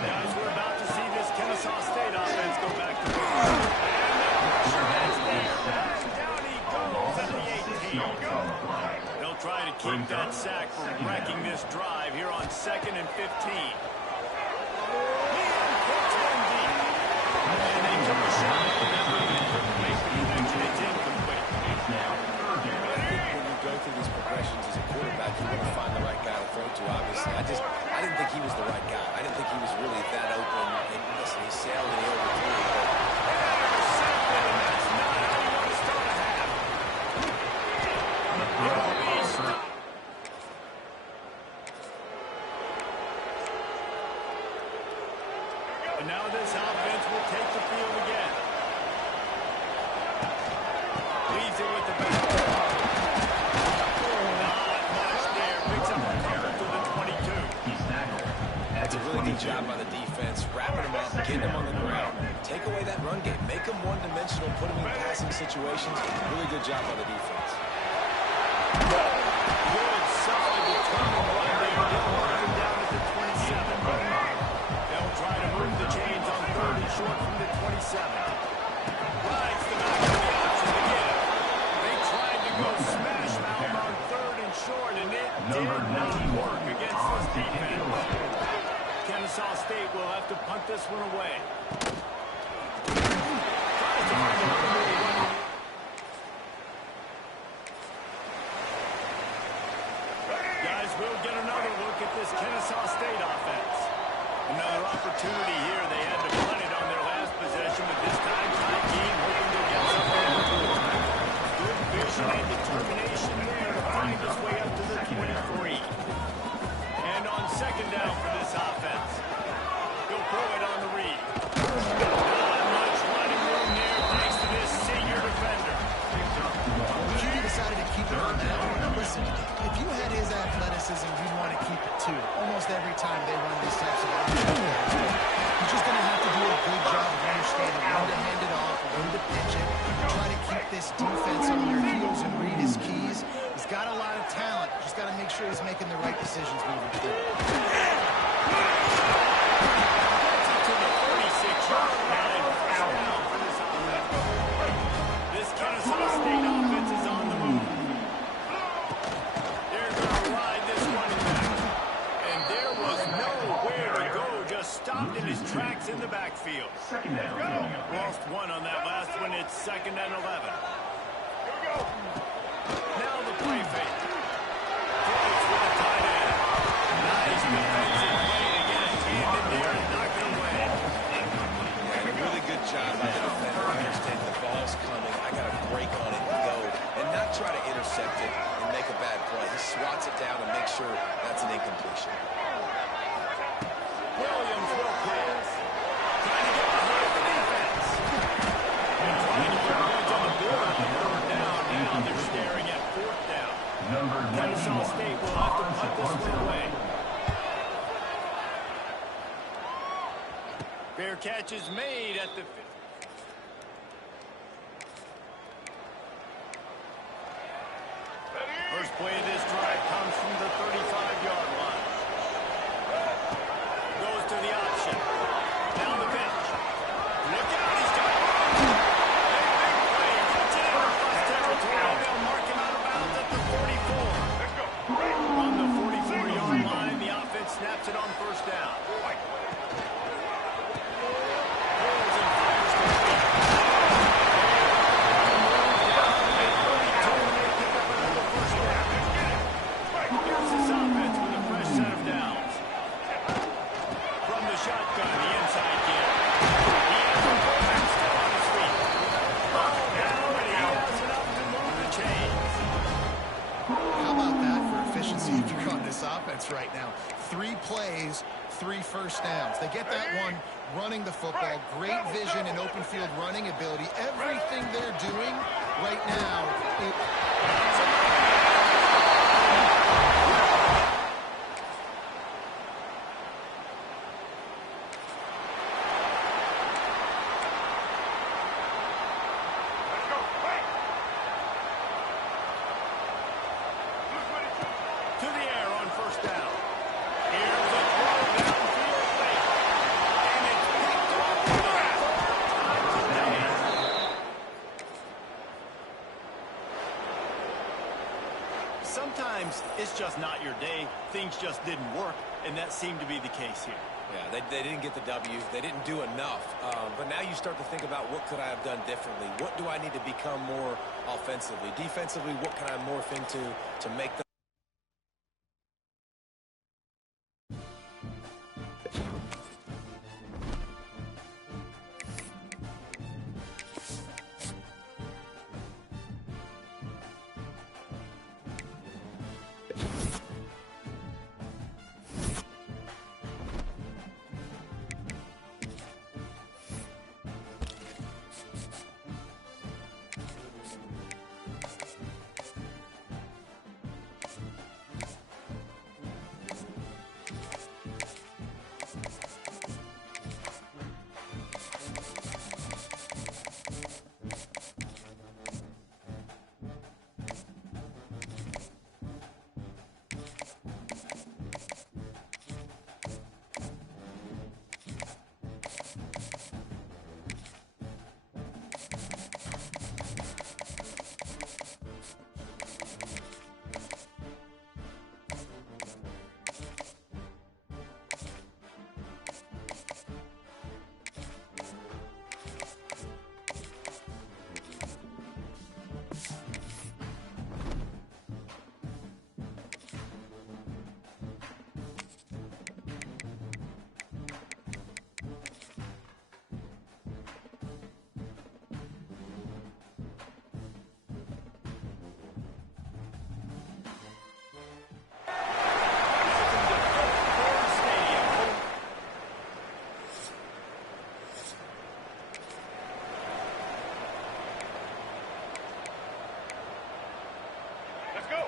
Guys, we're about to see this Kennesaw State offense go back to work. And the pressure is there. Down he goes at the 18. They'll try to keep that sack from wrecking this drive here on 2nd and 15. He puts one deep. And they took a shot on that one. Couldn't make the connection. It's incomplete. Go through these progressions as a quarterback, you want to find the right guy to throw to, obviously. I didn't think he was the right guy. I didn't think he was really that open. And listen, he sailed and he overthrew. Intercepted, and that's not how you want to start a half. And now this offense will take the field again. Leaves it with the back. Good job by the defense, wrapping them up, getting them on the ground. Take away that run game. Make them one-dimensional, put them in passing situations. Really good job by the defense. Good, solid, determined run there. They'll mark him down at the 27. They'll try to move the chains on 3rd and short from the 27. Rides the back of the option again. They tried to go smash mouth on 3rd and short, and it did not work against this defense. Kennesaw State will have to punt this one away. Guys, we'll get another look at this Kennesaw State offense. Another opportunity here. They had to punt it on their last possession, but this time, tight game, hoping to get something on the board. Good vision and determination there to find his way up to the 23. And on 2nd down for this offense. He'll throw it on the read. Not much running room there thanks to this senior defender. He decided to keep it on that one. Listen, if you had his athleticism, you'd want to keep it too. Almost every time they run these types of offenses. You're just going to have to do a good job of understanding when to hand it off, when to pitch it, try to keep this defense on their heels and read his keys. He's got a lot of talent. Just got to make sure he's making the right decisions moving forward. This Kennesaw State offense is on the move. They're going to ride this running back. And there was nowhere to go, just stopped in his tracks in the backfield. Lost one on that last one. It's 2nd and 11. Now the play fake. Throws for the tight end. Nice defensive play to get a hand in there and knock it away. And a really good job by the defender. I understand the ball's coming. I got to break on it and go. And not try to intercept it and make a bad play. He swats it down and makes sure that's an incompletion. Williams will pass. Trying to get behind the defense. And trying to put points on the board on 3rd down. Now they're catch is made at the... First play of this drive comes from the 35-yard line. Goes to the option. Down the pitch. Look out, he's got it. Big play. Puts it in across territory. They'll mark him out of bounds at the 44. On the 44-yard line, the offense snaps it on first down. Right now, 3 plays, 3 first downs. They get that one running the football, great vision and open field running ability. Everything they're doing right now. Sometimes it's just not your day. Things just didn't work, and that seemed to be the case here. Yeah, they didn't get the W. They didn't do enough. But now you start to think about what could I have done differently? What do I need to become more offensively? Defensively, what can I morph into to make the...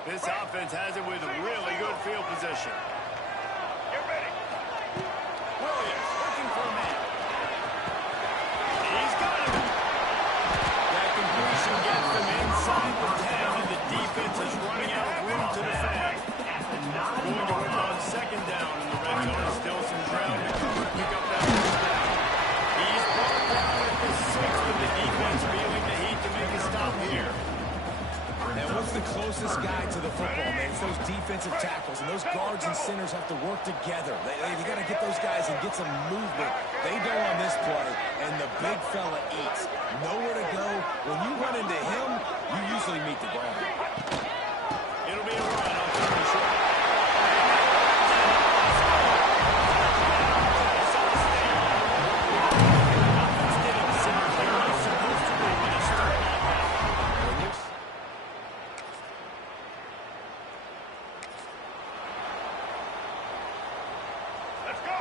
This offense has it with a really good field position. Get ready. Williams looking for a man. He's got him. That completion gets them inside the 10, and the defense is running out of room to defend. Going to work on second down in the red zone. Still some ground to cover to pick up that first down. He's brought down at the 6th, and the defense feeling the heat to make a stop here. And what's the closest guy to the football, man? It's those defensive tackles, and those guards and centers have to work together. They got to get those guys and get some movement. They don't on this play, and the big fella eats. Nowhere to go. When you run into him, you usually meet the ground. It'll be a run on third and short.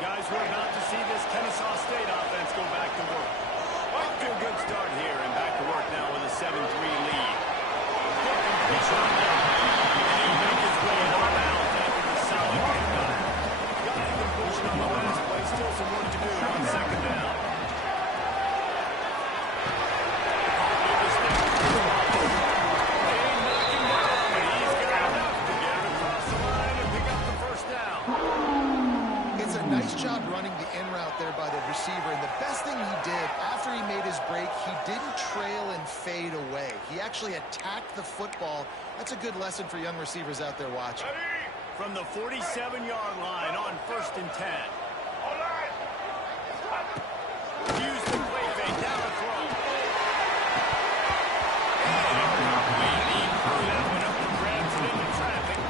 Guys, we're about to see this Kennesaw State offense go back to work. Off to a good start here, and back to work now with a 7-3 lead. Good completion on that. And he made his way out of bounds after the solid pickup. Got the completion on the last play. Still some work to do on second down. actually attack the football. That's a good lesson for young receivers out there watching. From the 47-yard line on 1st and 10. Use the play fake, down the throw.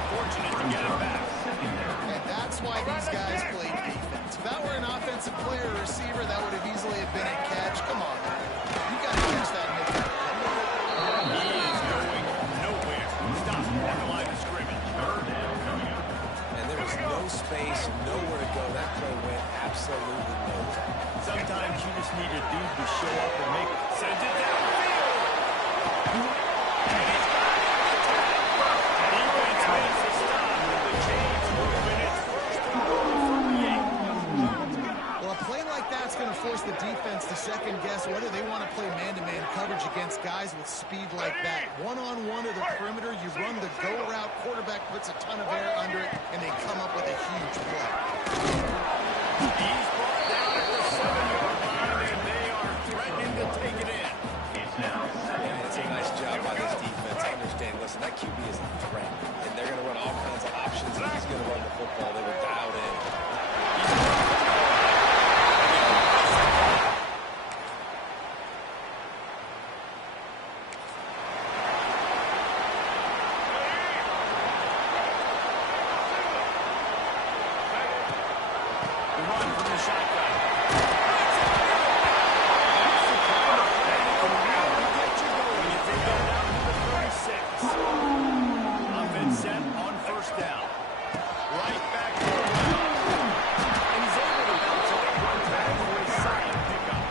Fortunate to get it back. And that's why these guys play defense. If that were an offensive player or receiver, that would have easily been a catch. Come on, man. You got to catch that and make that play. He is going nowhere. Stop at the line of scrimmage. And there was no space, nowhere to go. That play went absolutely nowhere. Sometimes you just need a dude to show up and make it. Sends it downfield. And he's got it. Defense makes a stop with the chains moving. It's 1st and goal from the 8. Well, a play like that's going to force the defense to second guess whether they want to play man-to-man coverage against guys with speed like that. One-on-one to the perimeter, you run the go route, quarterback puts a ton of air under it, and they come up with a huge play. He's brought down at the 7-yard line, and they are threatening to take it in. Yeah, it's a nice job by this defense. I understand. Listen, that QB is a threat, and they're going to run all kinds of options, and he's going to run the football. They were dialed in. The run from the shotgun. Offense set on 1st down. Right back to the well. And he's able to bounce off one tackle for a solid pickup.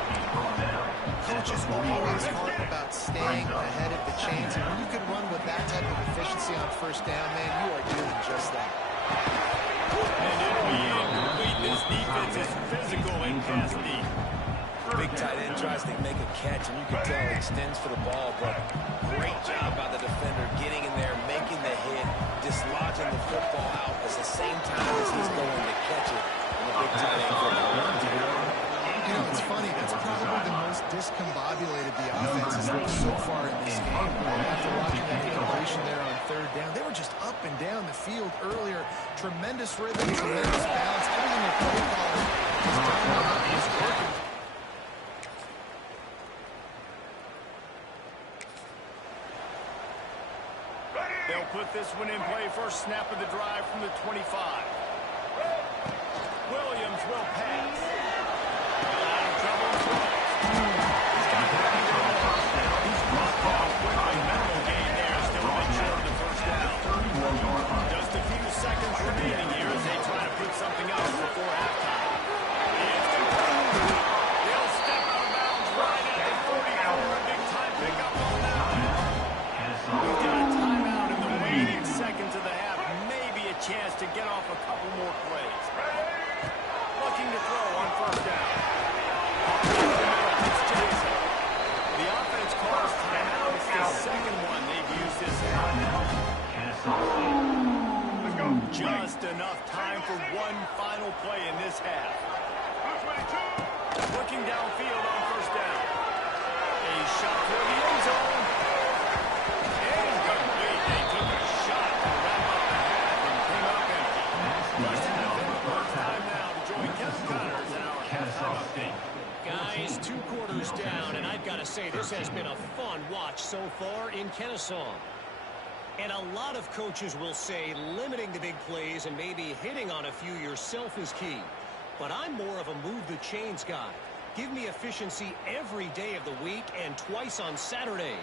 Coaches always harp about staying ahead of the chains, and when you can run with that type of efficiency on 1st down, man, you are doing just that. And it'll be incomplete. This defense is physical and pass deep. Big tight end tries to make a catch, and you can tell he extends for the ball, but great job by the defender getting in there, making the hit, dislodging the football out at the same time as he's going to catch it. And the big tight end for the run. You know, it's funny. That's probably the most discombobulated the offense has looked so far in this game. After watching that completion there on 3rd down, they were just up and down the field earlier. Tremendous rhythm, tremendous balance. Everything their play caller was done was working. They'll put this one in play. First snap of the drive from the 25. Williams will pass. Out of trouble throws. He's got it ready to go. He's brought down quickly. Minimal gain there. Still make sure of the 1st down. Just a few seconds remaining here as they try to put something up before halftime. It's complete. They'll step out of bounds right at the 44. A big time pickup on that one. We've got a timeout in the waning seconds of the half. Maybe a chance to get off a couple more plays. Looking to throw on 1st down. It's Jason. The offense calls timeout. It's the second one they've used this half. Just enough time for one final play in this half. Looking downfield on 1st down. A shot for the end zone. Incomplete. They took a shot to wrap up the half and came up empty. Rushing the first time now to join Kevin Connors in our Kennesaw St. Guys, 2 quarters down, and I've got to say this has been a fun watch so far in Kennesaw. And a lot of coaches will say limiting the big plays and maybe hitting on a few yourself is key. But I'm more of a move the chains guy. Give me efficiency every day of the week and twice on Saturday.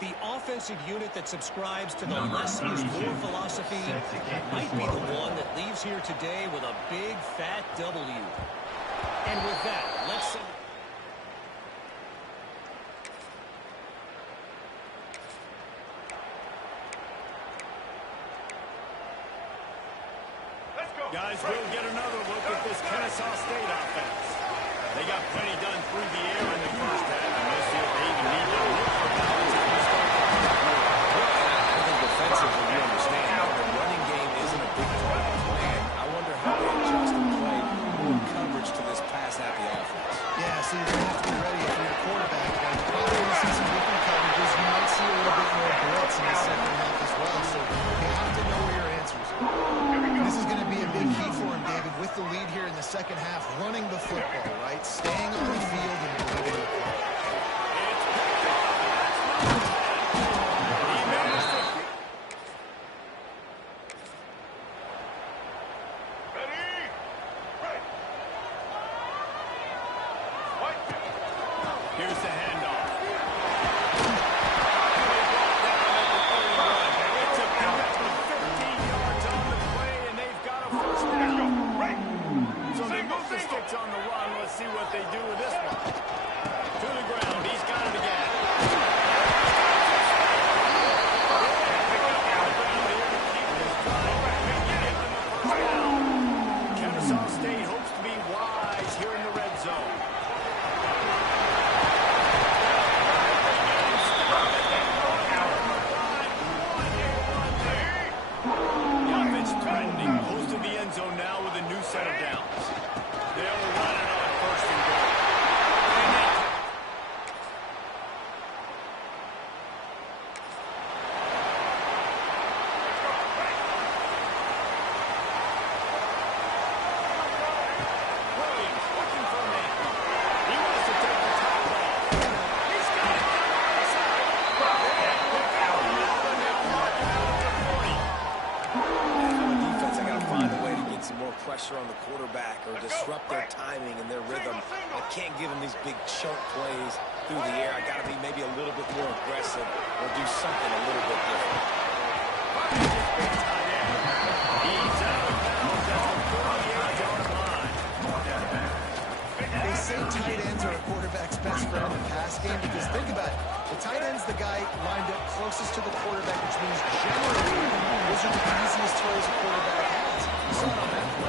The offensive unit that subscribes to the less is more philosophy might be the one that leaves here today with a big fat W. And with that, let's see. Guys, we'll get another look at this Kennesaw State offense. They got plenty done through the air in the first half, and we'll see if they even need to look for balance as we start the third quarter. I think defensively, you understand, the running game isn't a big part of the plan. I wonder how they adjust and play more coverage to this pass-happy offense. Yeah, so you're going to have to be ready if you're a quarterback. You're probably going to see some different coverages. You might see a little bit more disrupt their timing and their rhythm. I can't give them these big choke plays through the air. I got to be maybe a little bit more aggressive or do something a little bit different. He's out of bounds at the 48-yard line. They say tight ends are a quarterback's best friend in the pass game because think about it. The tight end's the guy lined up closest to the quarterback, which means generally those are the easiest throws a quarterback has. You saw it on that play.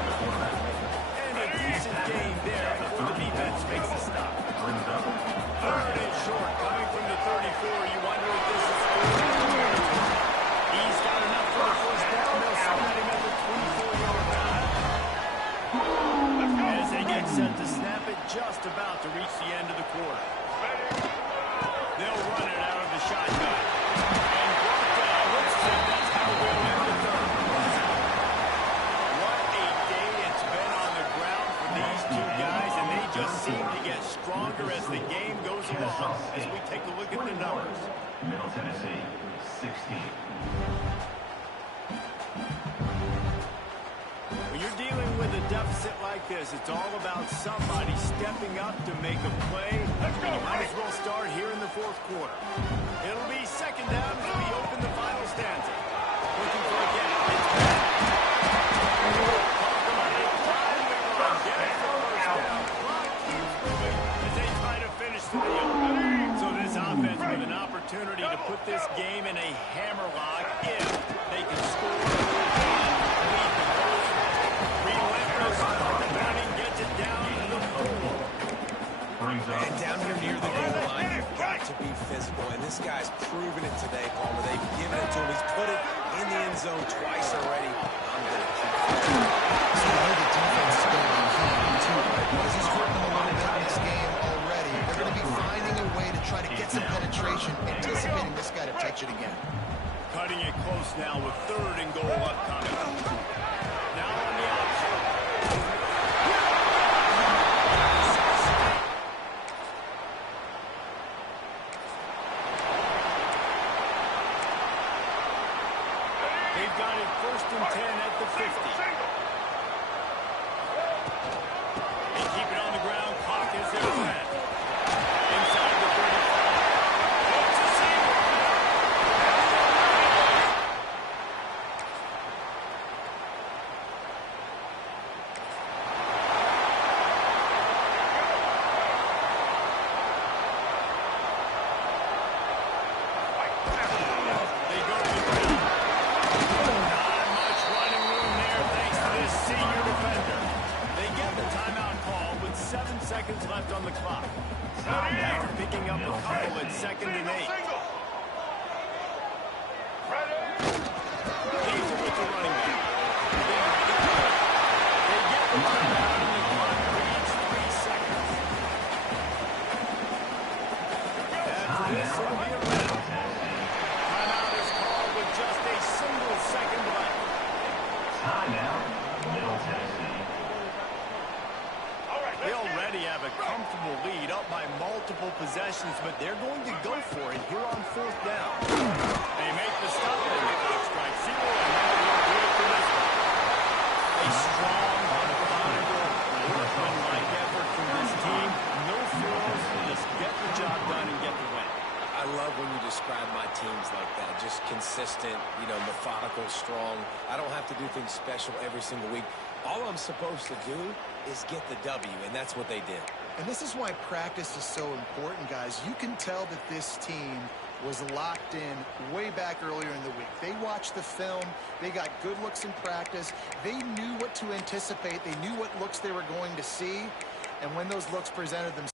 And a decent gain there before the defense makes a stop. Third and short, coming from the 34. You wonder if this is he's got enough for the first down. They'll split him at the 24-yard line. As they get set to snap it, just about to reach the end of the quarter. They'll run it out of the shotgun. And brought down. Looks like that's how we'll end the third. What a day it's been on the ground for these two guys, and they just seem to get stronger as the game goes along. As we take a look at the numbers. Middle Tennessee, 16. When you're dealing with a deficit like this, it's all about somebody stepping up to make a play. You might as well start here in the fourth quarter. It'll be second down as we open the final stanza. Looking for a gap. It's back. Talk about a timely run. Get it for first down. Clock keeps moving as they try to finish the deal. So this offense with an opportunity to put this game in a hammerlock if they can score. And down here near the goal line, you've got to be physical. And this guy's proven it today, Palmer. They've given it to him. He's put it in the end zone twice already. I'm going to keep it. So I know the defense is going to be key, too, right? Because he's hurting them a little bit in this game already. They're going to be finding a way to try to get some penetration, anticipating this guy to touch it again. Cutting it close now with third and goal upcoming. Now on the option. They've got it first and 10 at the 50. They keep it on the ground. Clock is their friend. Inside the 35. It's a single. They go to the ground. Not much running room there thanks to this senior defender. They get the timeout call with 7 seconds left on the clock. After picking up a couple at 2nd and 8. He's with the running back. They get the timeout and the clock reads 3 seconds. After this, it'll be a wrap. Timeout is called with just a single second left. Timeout, Middle Tennessee. They already have a comfortable lead up by multiple possessions, but they're going to go for it here on 4th down. They make the stop and the clock strikes 0, and now they'll do it for this one. A strong, methodical, workmanlike effort from this team. No flaws, just get the job done and get the win. I love when you describe my teams like that. Just consistent, methodical, strong. I don't have to do things special every single week. All I'm supposed to do is get the W, and that's what they did. And this is why practice is so important, guys. You can tell that this team was locked in way back earlier in the week. They watched the film. They got good looks in practice. They knew what to anticipate. They knew what looks they were going to see. And when those looks presented themselves,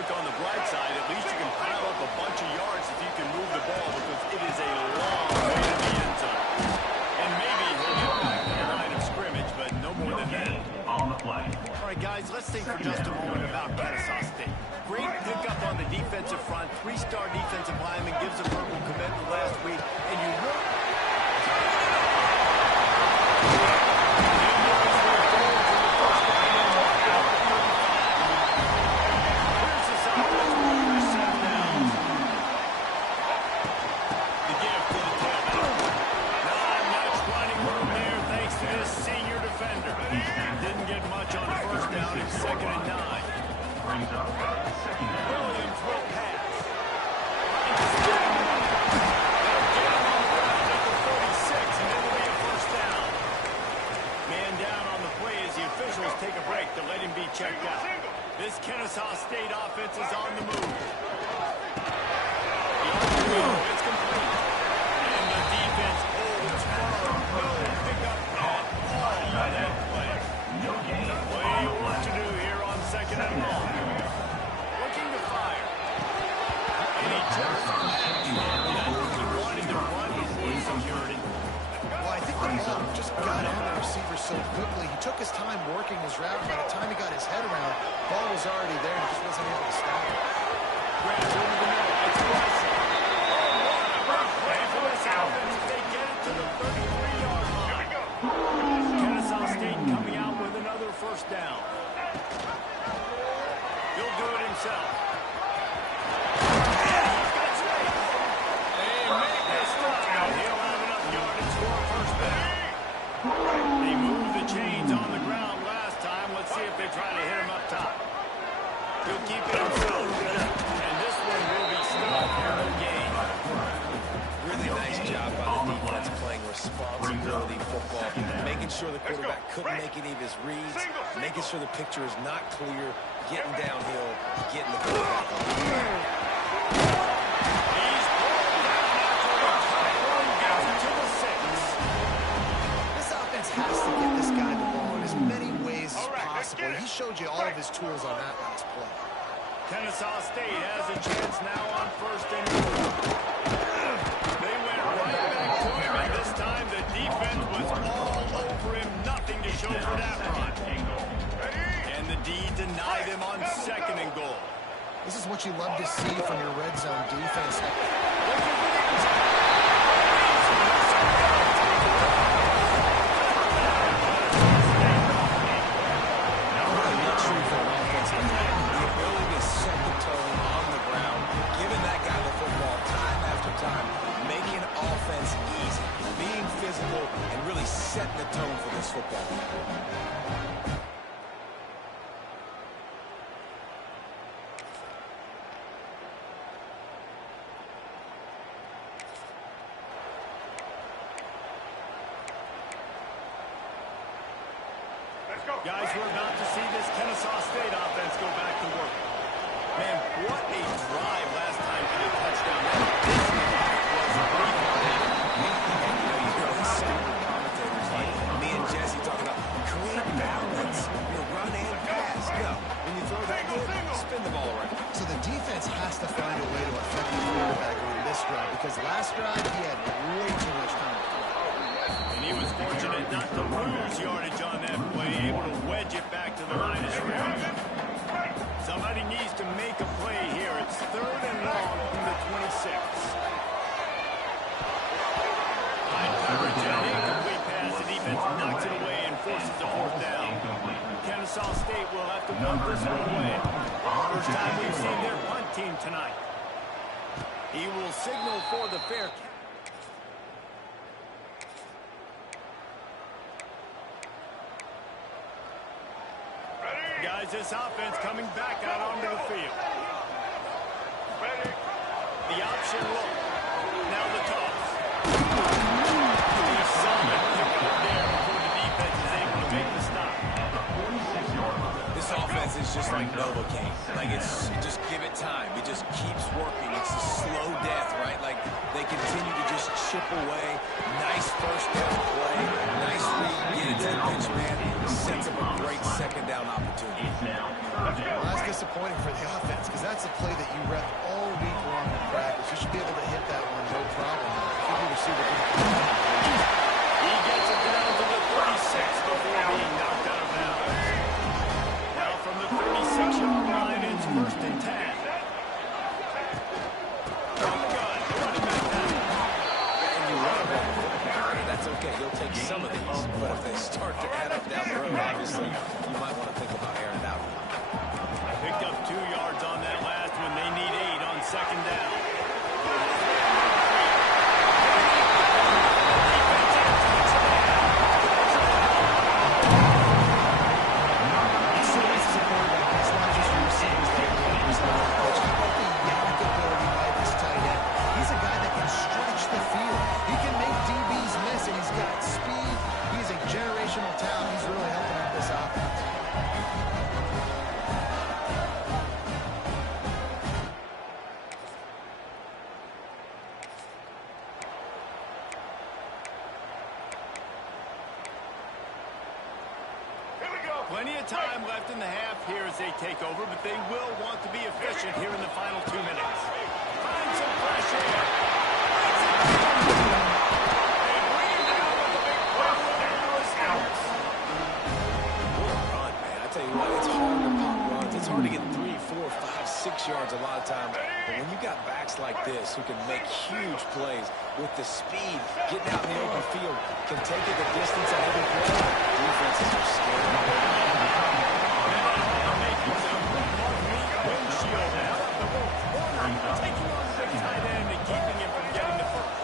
look on the bright side, at least you can pile up a bunch of yards if you can move the ball because it is a long way to the end zone. And maybe he'll get back to the line of scrimmage, but no more than that. On the play. All right, guys, let's think for just a moment about Kennesaw State. Great pickup on the defensive front. 3-star defensive lineman gives a verbal commitment last week, and you really... Take a break to let him be checked out. This Kennesaw State offense is on the move. It's complete. And the defense holds firm. No pickup at all on that play. Way work to do here on 2nd and long. Looking to fire. And he just wanted to run before security. Well, I think the ball just got on the receiver so quickly. He took his time working his route. By the time he got his head around, the ball was already there and he just wasn't able to stop it. Grabs over the middle. It's Bryson. What a play for this offense as they get it to the 33-yard line. Kennesaw State coming out with another first down. He'll do it himself. They moved the chains on the ground last time. Let's see if they try to hit him up top. He'll keep it himself. And this one will be stopped here in the game. Really nice job by the defense playing responsibility football, making sure the quarterback couldn't make any of his reads, making sure the picture is not clear, getting downhill, getting the quarterback on the ground. He's pulled down after a tight run gets him to the 6. This offense has to get this guy the ball in as many ways as possible. He showed you all of his tools on that last play. Kennesaw State has a chance now on 1st and goal. They went right back to him, and this time the defense was all over him. Nothing to show for that run. And the D denied him on 2nd and goal. This is what you love to see from your red zone defense. And really setting the tone for this football game. Guys, we're about to see this Kennesaw State offense go back to work. Man, what a drive last time for the touchdown. Me and Jesse talking about create balance. You run and pass. No, when you throw that good, spin the ball around. So the defense has to find a way to affect the quarterback on this drive because last drive he had way too much time to throw. And he was fortunate not to lose yardage on that play, able to wedge it back to the line of scrimmage. Somebody needs to make a play here. It's 3rd and long from the 26. High coverage and incomplete pass. The defense knocks it away and forces the 4th down. Kennesaw State will have to punt this one away. First time we've seen their punt team tonight. He will signal for the fair catch. Guys, this offense coming back out onto the field. The option look. Now the toss. He's solid pick up there before the defense is able to make the stop. This offense is just like Novocaine. Like it's just give it time. It just keeps working. It's a slow death, right? Like they continue to just chip away. Nice first down play. Nice read. Get it to the bench man. Sets up a great second down opportunity. Well, that's disappointing for the offense because that's a play that you rep all week long in practice. You should be able to hit that one no problem. He gets it down to the 36 before being knocked out of bounds. Now from the 36-yard line, it's 1st and 10. From the gun, running back down. And you run it back. That's okay. He'll take some of these. But if they start to add up down the road, obviously, you might want to think about airing it out. Picked up 2 yards on that last one. They need 8 on 2nd down. Plenty of time left in the half here as they take over, but they will want to be efficient here in the final 2 minutes. Find some fresh air. They bring him down with a big play into his hands. What a run, man. I tell you what, it's hard to pop runs. It's hard to get 3, 4, 5, 6 yards a lot of times. But when you got backs like this who can make huge plays with the speed, getting out in the open field, can take it the distance on every play, defenses are scared. Taking on the big tight end and keeping him from getting the first.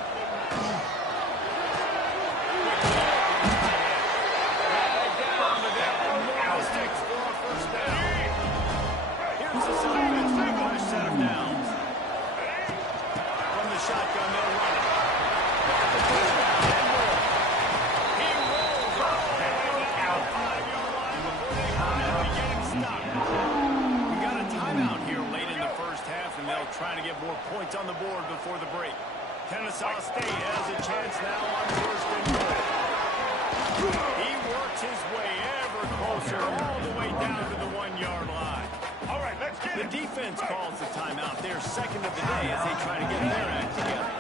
Down to down, more sticks for a 1st down. Here's the offense, another set of downs. From the shotgun, they'll run it. He rolls all the way down the 5-yard line before they finally get him stopped. We got a timeout here late in the first half, and they'll try to get more points on the board before the break. Kennesaw State has a chance now on 1st and goal. He works his way ever closer all the way down to the 1-yard line. All right, let's get it. The defense calls the timeout. Their 2nd of the day as they try to get their act together.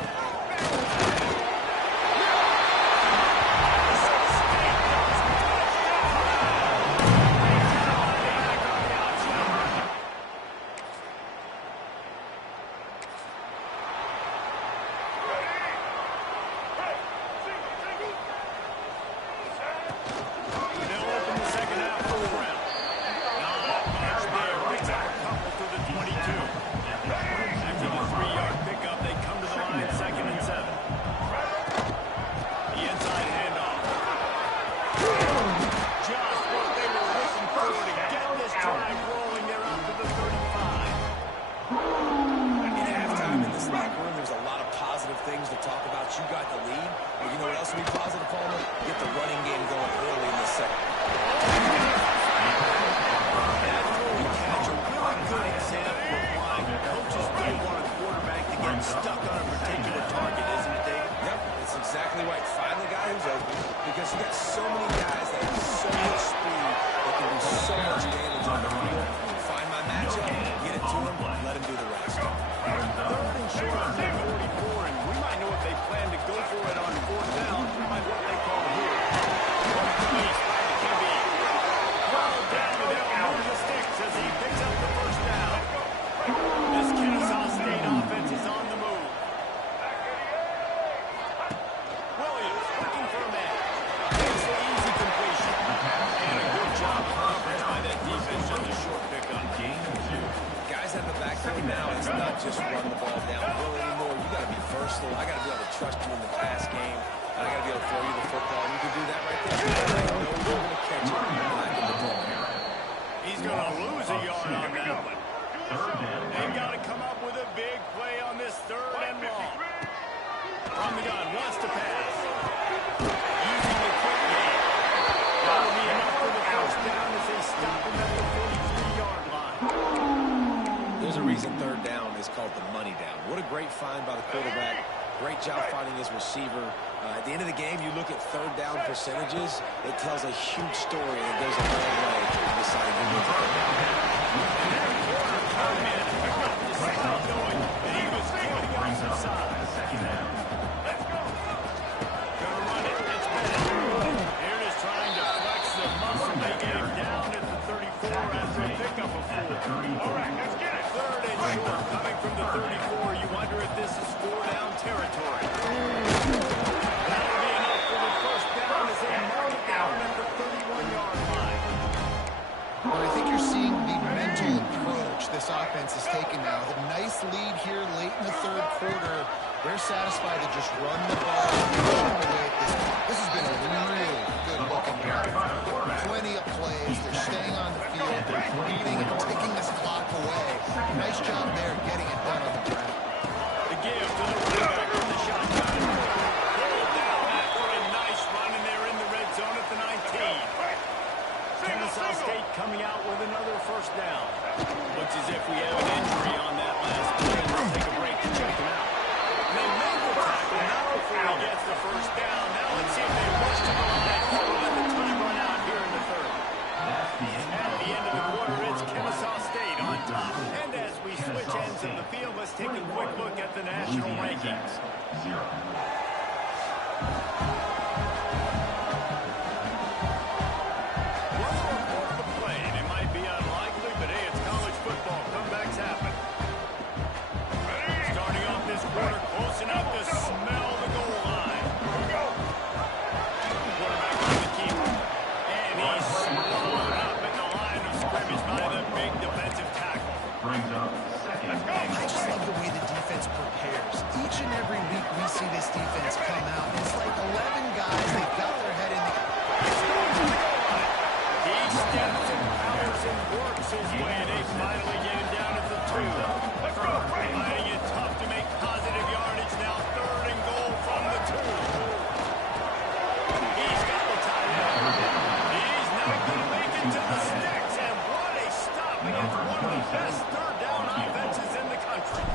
just run the ball downhill anymore. You got to be versatile. I got to be able to trust you in the pass game. And I got to be able to throw you the football. And you can do that right there. I know you're going to catch it. He's going to lose a yard on that one. They've got to come up with a big play on this 3rd and long. From the gun, wants to pass. Using the quick game. That will be enough for the first down as they stop him at the 43-yard line. There's a reason 3rd down is called the money down. What a great find by the quarterback. Great job finding his receiver. At the end of the game, you look at third down percentages. It tells a huge story, and it goes a long way in deciding who wins the third down. And that quarter come in and pick up despite knowing that he was giving up some size. Second down. Let's go. Gonna run it. It's Bennett. Here it is trying to flex the muscle they gave down at the 34 after a pickup of 4. All right, let's get it. Third and short coming from the 34. You wonder if this is 4-down territory. That'll be enough for the first down as they mark it down at the 31-yard line. Well, I think you're seeing the mental approach this offense is taking now. The nice lead here late in the third quarter. They're satisfied to just run the ball and chip away at this. This has been a really good-looking drive. Plenty of plays. They're staying on the field. They're leading and taking this clock away. Nice job there getting it done on the ground. The give to the running back from the shotgun. Pulled down after a nice run, and they're in the red zone at the 19. Kennesaw State coming out with another first down. Looks as if we have an injury on that last play. We'll take a break to check him out. And they make the tackle now before he gets the first down. Now let's see if they rush to the line or let the time run out here in the third. At the end of the quarter, it's Kennesaw State on top. And as we switch ends of the field, let's take a quick look at the national rankings. 0. Close enough to smell the goal line. Here we go. Quarterback on the keeper. And he's swallowed up at the line of scrimmage by the big defensive tackle. Brings up second. I just love the way the defense prepares. Each and every week we see this defense come out. It's like 11 guys, they've got their head in the... He steps and powers and works his way, and they finally get him down at the 2. Finding it tough to make positive yardage now. Third and goal from the 2. He's got the timeout. He's not going to make it to the sticks. And what a stop against one of the best third down offenses in the country.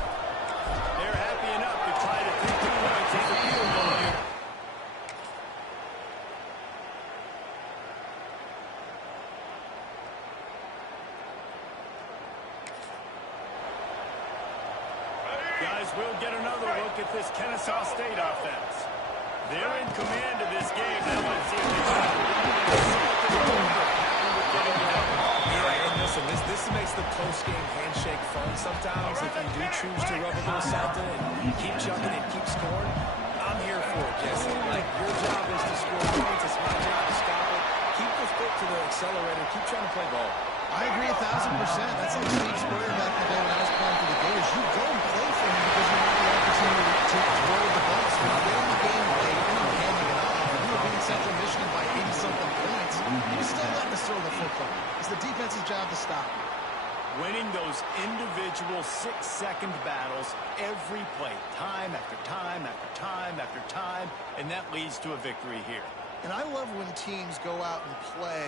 They're happy enough to try to take the points as the field goal here. Guys, we'll get another look at this Kennesaw State offense. They're in command of this game. Now let's see if they can And listen, this makes the post-game handshake fun sometimes. If you do choose to rub a little something and keep chucking and keep scoring, I'm here for it, Jesse. Like, your job is to score points. It's my job to stop it. Keep the foot to the accelerator. Keep trying to play ball. I agree 1,000%. That's like Steve Spurrier back in the day when I was playing for the Gators. You go and play for him because you have the opportunity to throw the ball. So when you get in the game late, you're not handing it off. If you were beating Central Michigan by 80-something points, you're still letting us throw the football. It's the defense's job to stop it. winning those individual 6-second battles every play, time after time after time after time, and that leads to a victory here. And I love when teams go out and play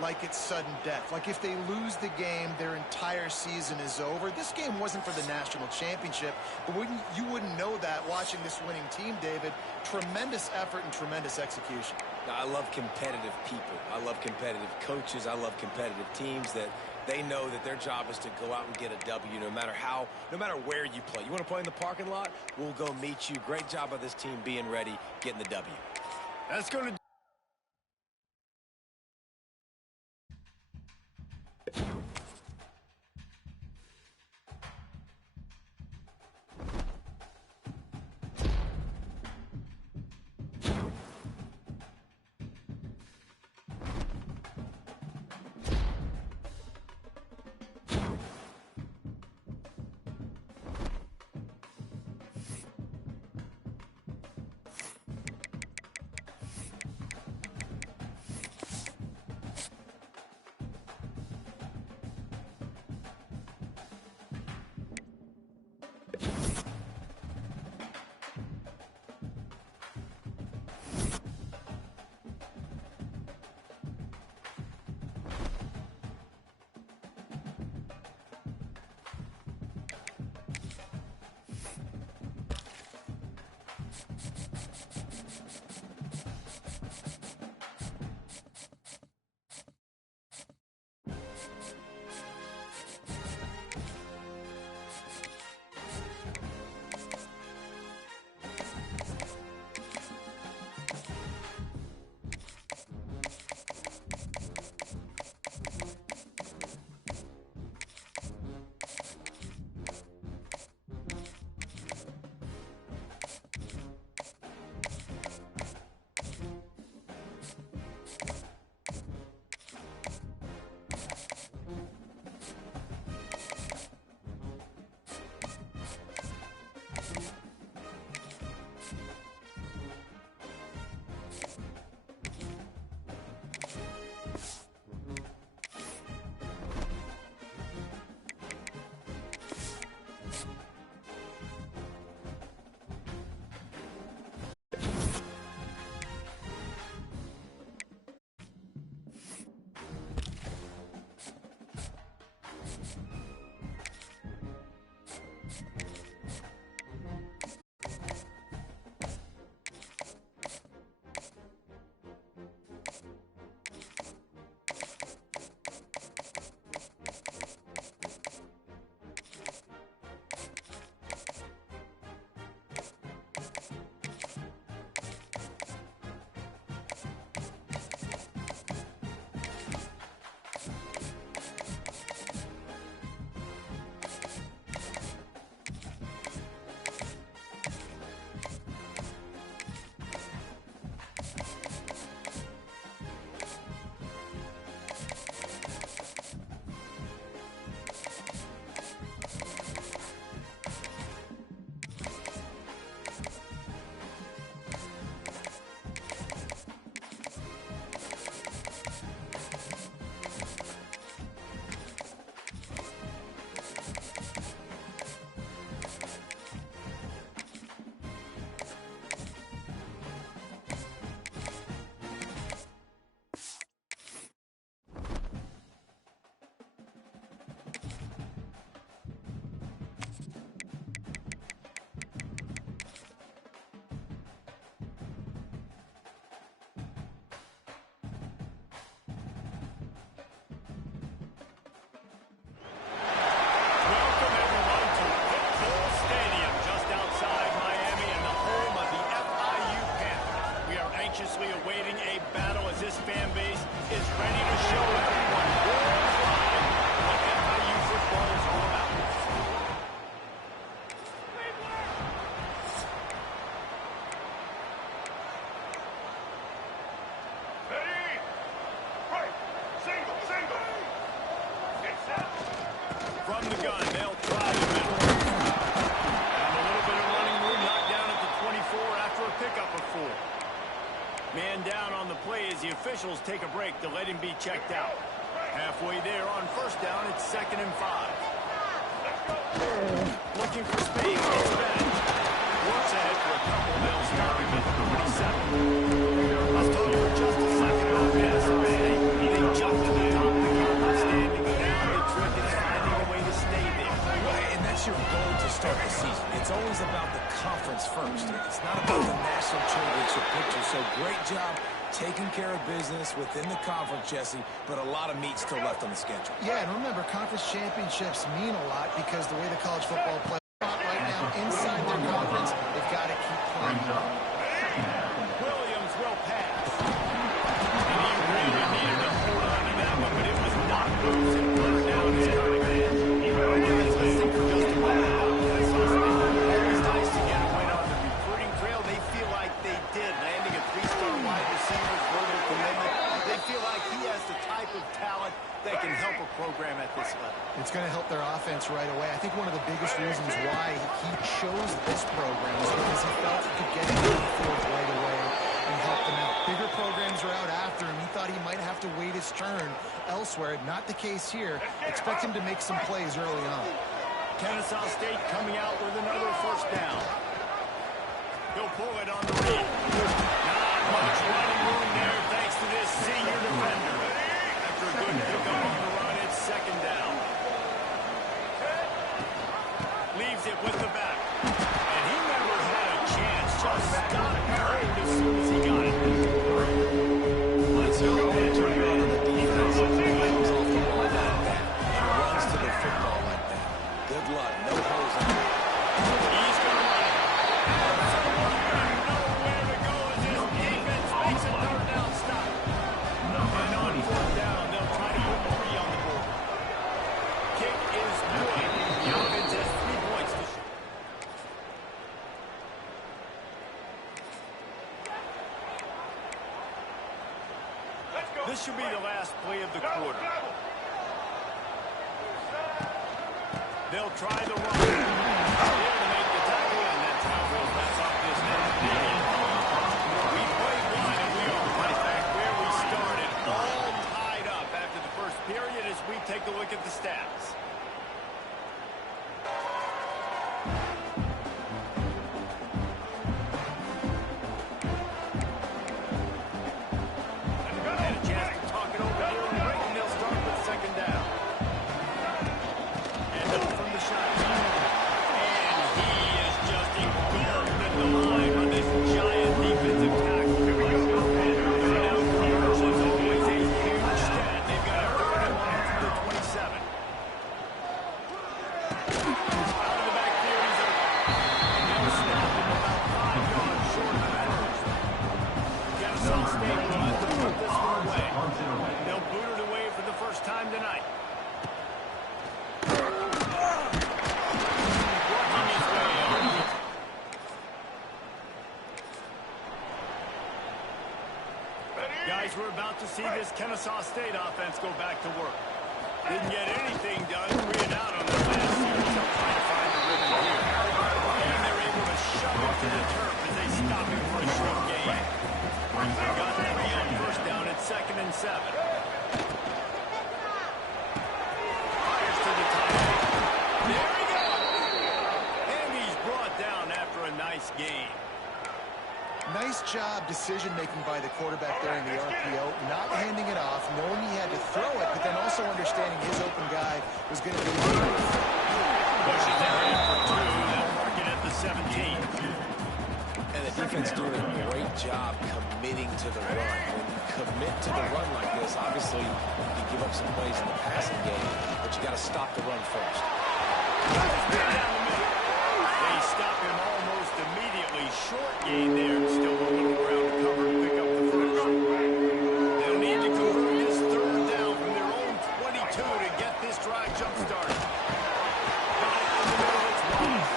like it's sudden death. Like if they lose the game, their entire season is over. This game wasn't for the national championship, but you wouldn't know that watching this winning team, David. Tremendous effort and tremendous execution. I love competitive people. I love competitive coaches. I love competitive teams that they know that their job is to go out and get a W no matter where you play. You want to play in the parking lot? We'll go meet you. Great job by this team being ready, getting the W. That's going to to let him be checked out. Halfway there on first down, it's 2nd and 5. Looking for space. It's back. Works ahead for a couple. They'll stop him at the 47. Let's talk for just a second about Kennesaw State. They jumped to the top of the conference standing. Now the trick is finding a way to stay there. Right, and that's your goal to start the season. It's always about the conference first. It's not about the national championship picture. So great job taking care of business within the conference, Jesse, but a lot of meat still left on the schedule. Yeah, and remember, conference championships mean a lot because the way the college football plays right now inside their conference, they've got to keep playing. Williams will pass. And he really needed to hold on to that one, but it was not loose and burned down his coming in. Guys, listening for just a moment about Kennesaw State. Always nice to get a win on the recruiting trail. They feel like they did, landing a 3-star wide receiver, verbal commitment. They feel like he has the type of talent that can help a program at this level. It's going to help their offense right away. I think one of the biggest reasons why he chose this program is because he felt he could get into the field right away and help them out. Bigger programs are out after him. He thought he might have to wait his turn elsewhere. Not the case here. Expect him to make some plays early on. Kennesaw State coming out with another first down. He'll pull it on the read. Not much running room there thanks to this senior defender. After a good pickup on the run, it's 2nd down. Leaves it with the back. And he never had a chance. Just got cold as soon as he got it. Let's go. Turning on the defense. Comes off the ball like that and runs to the football like that. Good luck. No holes in it. He's going to run it. Nowhere to go as this defense makes a 3rd down stop. And on 4th down, they'll try to put 3 on the board. Kick is good. The offense has 3 points to shoot. This should be the last play of the quarter. They'll try the run. There to make the tackle, and that's how we'll pass off this next period. We played one, and we are right back where we started, all tied up after the first period as we take a look at the stats. Had a chance to talk it over here in the break, and they'll start with 2nd down. And up from the shotgun. And he is just engulfed in the line on this giant defensive tackle. Now conversion is always a huge stat. They've got a 3rd and 1 from the 27. Out of the backfield, he's open. And they'll snap him about 5 yards short of the first. Kennesaw State will have to put this one away. They'll boot it away for the first time tonight. Working his way over. Guys, we're about to see this Kennesaw State offense go back to work. Didn't get anything done 3 and out on their last series. They'll try to find the rhythm here. And they're able to shove him to the turf as they stop him for a short gain. They got 3 on first down at 2nd and 7. Fires to the tight end. There he goes. And he's brought down after a nice gain. Nice job decision-making by the quarterback there in the RPO, not handing it off, knowing he had to throw it, but then also understanding his open guy was going to be underneath. Pushes it in for 2. They'll mark it at the 17. And the defense doing a great job committing to the run. When you commit to the run like this, obviously you give up some plays in the passing game, but you got to stop the run first. Down the middle. They stop him almost immediately. Short gain there. Still a little ground to cover and pick up the first. They'll need to convert this 3rd down from their own 22 to get this drive jump-started. Got it in the middle. It's Wallace.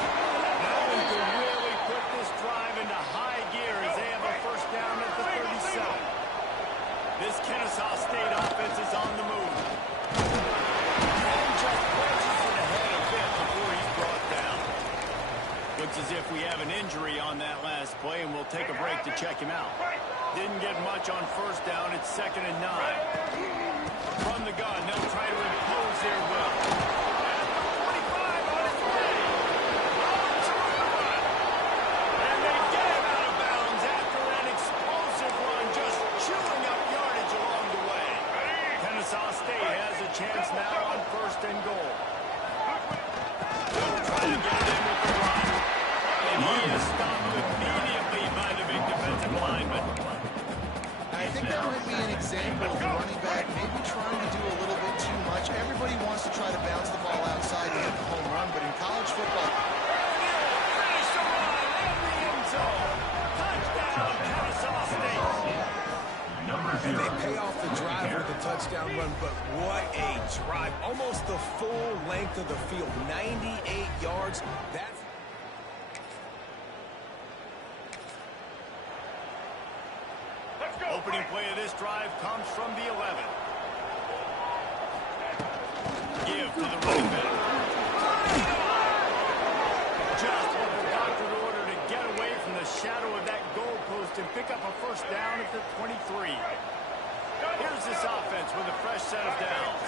Now we can really put this drive into high gear as they have a first down at the 37. This Kennesaw State offense is on the move. And just punches it ahead a bit before he's brought down. Looks as if we have an injury on that last play, and we'll take a break to check him out. Didn't get much on first down. It's 2nd and 9. From the gun, they'll try to impose their will. At the 45 on his way. And they get him out of bounds after an explosive run, just chewing up yardage along the way. Kennesaw State has a chance now on 1st and goal. They'll try to get it in with the run. And he is stopped immediately by the big defensive lineman. I think that might be an example of the running back maybe trying to do a little bit too much. Everybody wants to try to bounce the ball outside to hit the home run, but in college football... Finish the run in the end zone. Touchdown, Kennesaw State. And they pay off the drive with the touchdown run, but what a drive. Almost the full length of the field, 98 yards. That's... Opening play of this drive comes from the 11. Give to the running back. Just what the doctor ordered to get away from the shadow of that goalpost and pick up a first down at the 23. Here's this offense with a fresh set of downs.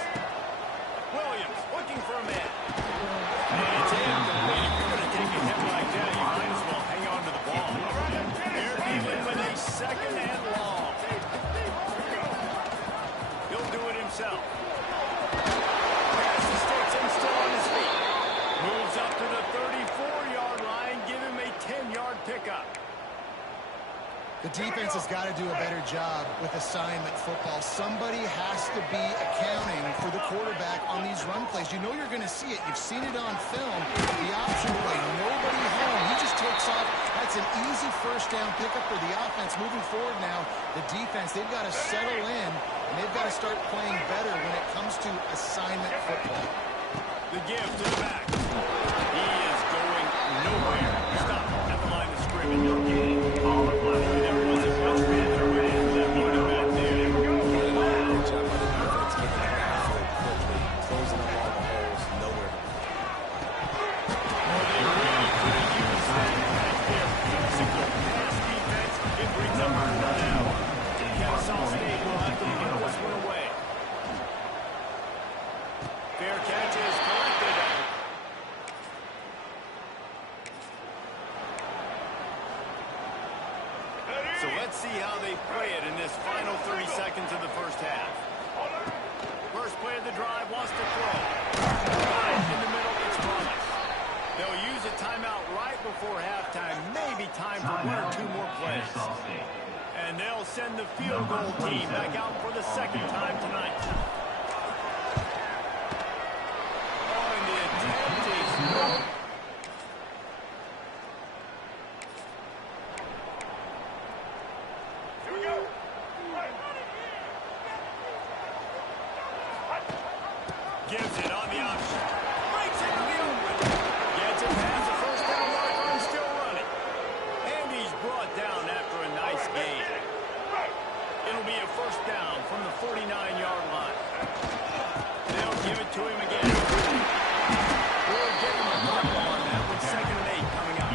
Williams looking for a man. And it's incomplete. If you're going to take a hit like that, you might as well hang on to the ball. They're dealing with a 2nd and long. He'll do it himself. Pass the sticks and still on his feet. Moves up to the 34-yard line. Give him a 10-yard pickup. The defense has got to do a better job with assignment football. Somebody has to be accounting for the quarterback on these run plays. You know you're going to see it. You've seen it on film. The option play, nobody home. He just takes off. That's an easy first down pickup for the offense. Moving forward now, the defense, they've got to settle in, and they've got to start playing better when it comes to assignment football. The give to the back. He is going nowhere. Stop at the line of scrimmage. All the play. There wasn't much man there with that running back there. Good job by the defense getting the backfield quickly, closing up all the holes, nowhere to go. Well, they really could have used that as their physical pass defense. It brings up a run out. Kennesaw State will have to give this one away. Fair catch is collected. So let's see how they play it in this final 30 seconds of the first half. First play of the drive wants to throw. Right in the middle, it's Thomas. They'll use a timeout right before halftime. Maybe time for 1 or 2 more plays. And they'll send the field goal team back out for the 2nd time tonight. Oh, and the attempt is no. Gives it on the option. Breaks it in the open. Gets it past the first down marker and still running. And he's brought down after a nice gain. It'll be a first down from the 49-yard line. They'll give it to him again. We'll give him a couple on that with 2nd and 8 coming up.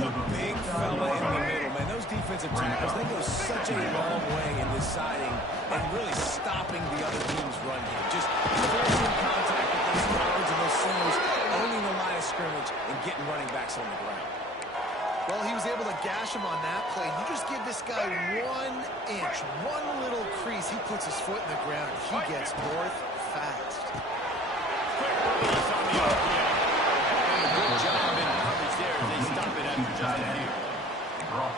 The big fella in the middle, man. Those defensive tackles, they go such a long way in deciding and really stopping the other team's run game. Just forcing contact with those guards and those centers, owning the line of scrimmage, and getting running backs on the ground. Well, he was able to gash him on that play. You just give this guy 1 inch, one little crease. He puts his foot in the ground. He gets north fast. Quick release on the RPO. And a good job in coverage there as they stop it after just a few.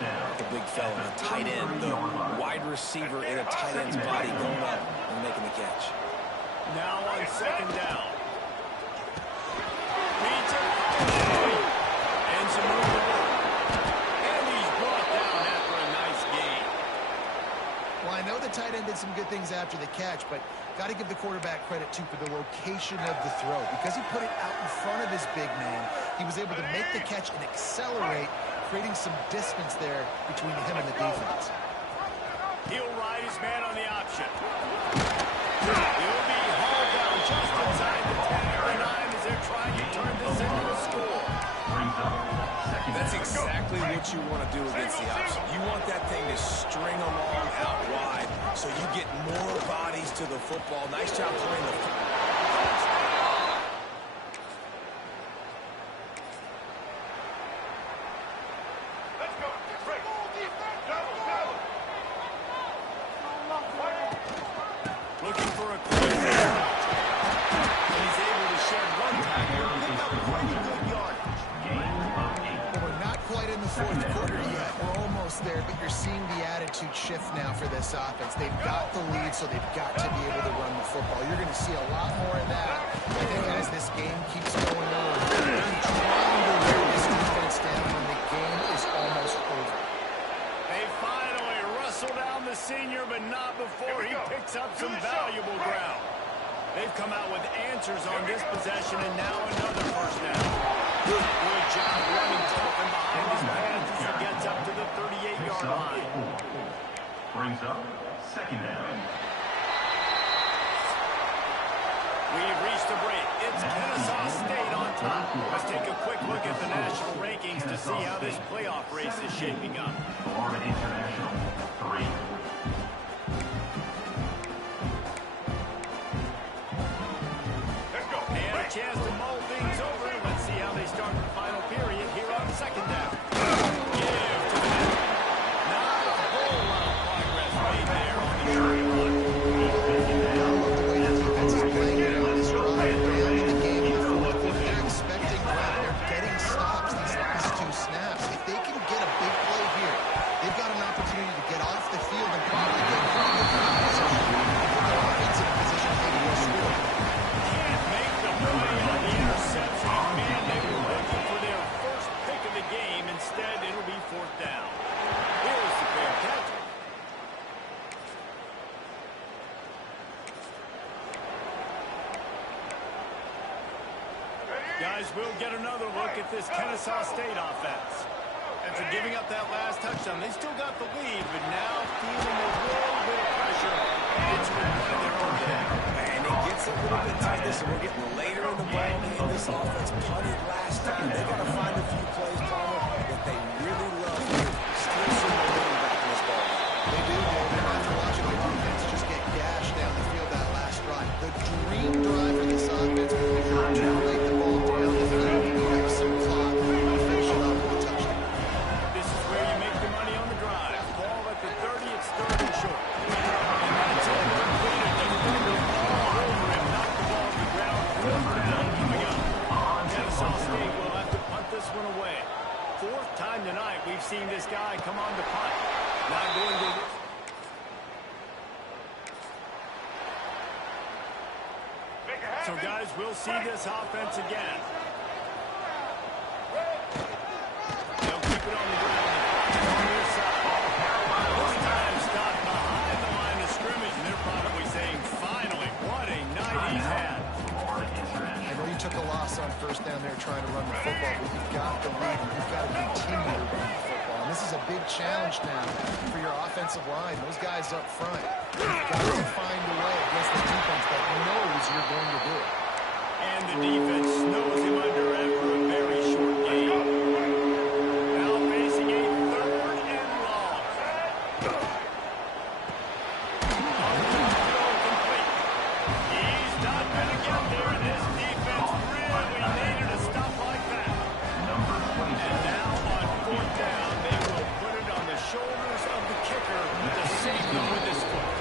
The big fella, a tight end, the wide receiver in a tight end's body going up and making the catch. Now on 2nd down. Beats it. And some room to work. And he's brought down after a nice gain. Well, I know the tight end did some good things after the catch, but got to give the quarterback credit, too, for the location of the throw. Because he put it out in front of his big man, he was able to make the catch and accelerate, creating some distance there between him and the defense. He'll ride his man on the option. He'll be hauled down just inside the 10-yard line as they're trying to turn this into a score. what you want to do against the option. You want that thing to string along out wide so you get more bodies to the football. Nice job playing the football. Looking for a quick and he's able to shed one tackle and pick up pretty good yardage. We're not quite in the fourth quarter yet. We're almost there, but you're seeing the attitude shift now for this offense. They've got the lead, so they've got to be able to run the football. You're going to see a lot more of that, I think, as this game keeps going on. They're trying to wear this defense down when the game is almost over. They finally wrestle down the senior, but not before he picks up some valuable ground. They've come out with answers on this possession, and now another first down. Good job running tough and behind his pads as he gets up to the 38-yard line. Brings up second down. We've reached a break. It's Kennesaw State on top. Let's take a quick look at the national rankings to see how this playoff race is shaping up. Florida International, 3. And a chance to mull things over. Let's see how they start the final period here on second down. Give to the net. Not a whole lot of progress made there on the short run. I love the way the defense is playing here on this drive. Down in the game in the fourth quarter, they're expecting ground. They're getting stops these last two snaps. If they can get a big play here, they've got an opportunity to get off the field and probably get pretty good field position. Their offensive position maybe will score. Can't make the play on the interception. Man, they were looking for their first pick of the game. Instead, it'll be fourth down. Here's the fair catch. Guys, we'll get another look at this Kennesaw State offense. After giving up that last touchdown, they still got the lead, but now feeling a little bit of pressure. Answering one of their own day. And it gets a little bit tight. Listen, we're getting later in the ball game. This offense punted last time. They got to find a few plays, Palmer, that they really love here. Still some momentum back in this ball. They do, David. After watching the defense just get gashed down the field that last drive, the dream drive for this offense would be to break the ball down the field, eat up some clock, and finish it off with a touchdown. This is where you make the money on the drive. Ball at the 30, it's third and short. And that's it. Completed. The defender all over him. Knocked the ball to the ground. Fourth down coming up. Kennesaw State will have to punt this one away. Fourth time tonight we've seen this guy come on to punt. Not going to... So, guys, we'll see this offense again. They'll keep it on the ground. On their side. This time stopped behind the line of scrimmage, and they're probably saying, finally, what a night he's had. I know you took a loss on first down there trying to run the football, but you've got the lead, and you've got to continue to run the football. And this is a big challenge now for your offensive line. Those guys up front, you've got to find a way against the defense that knows you're going to do it. And the defense snows him under after a very short game. Now facing a third and long. Complete. He's not going to get there, and this defense really needed a stop like that. And now on fourth down, they will put it on the shoulders of the kicker to save them with his foot.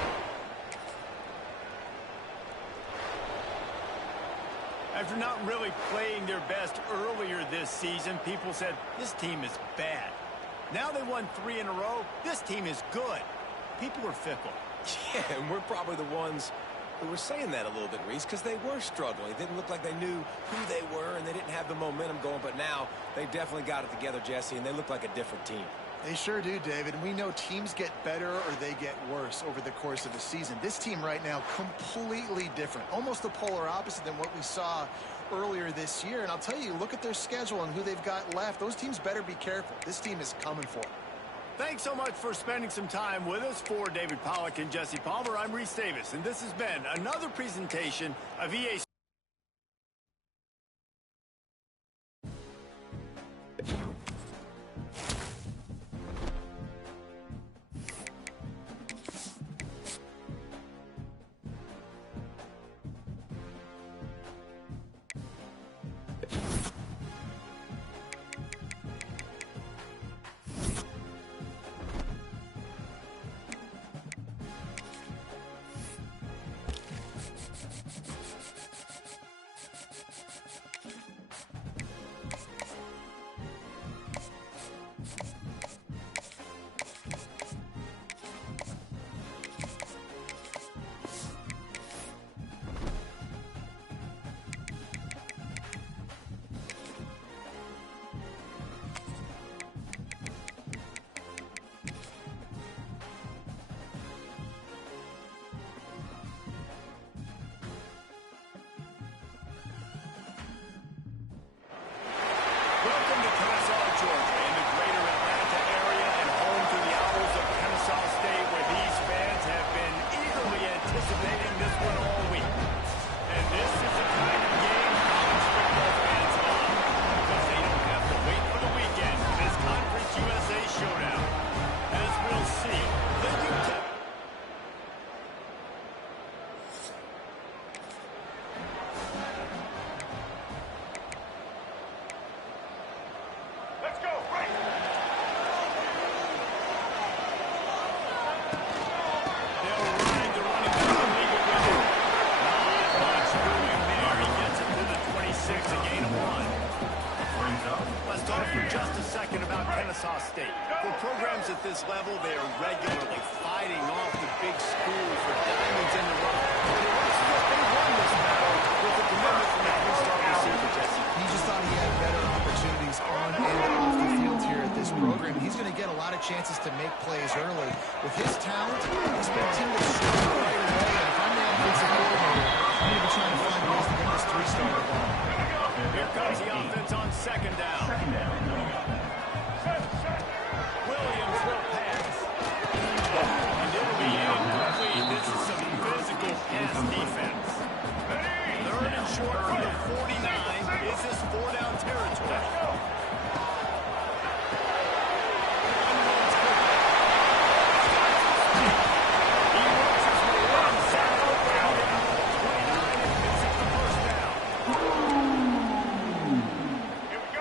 After not really playing their best earlier this season, people said, this team is bad. Now they won 3 in a row. This team is good. People are fickle. Yeah, and we're probably the ones who were saying that a little bit, Reese, because they were struggling. It didn't look like they knew who they were, and they didn't have the momentum going. But now they definitely got it together, Jesse, and they look like a different team. They sure do, David. And we know teams get better or they get worse over the course of the season. This team right now, completely different. Almost the polar opposite than what we saw earlier this year. And I'll tell you, look at their schedule and who they've got left. Those teams better be careful. This team is coming for them. Thanks so much for spending some time with us. For David Pollack and Jesse Palmer, I'm Reese Davis, and this has been another presentation of EA Kennesaw State. For programs at this level, they are regularly fighting off the big school for diamonds in the rough. They won this battle with a commitment from the three-star receiver, Jesse. He just thought he had better opportunities on and off the field here at this program. He's going to get a lot of chances to make plays early. With his talent, expect him to score right away. And if I'm the offensive coordinator, I'm going to be trying to find ways to get this three-star the ball. Here comes the offense on second down. Williams will pass. And it'll be incomplete. This is some physical pass defense. Third and short from the 49. Is this four-down territory?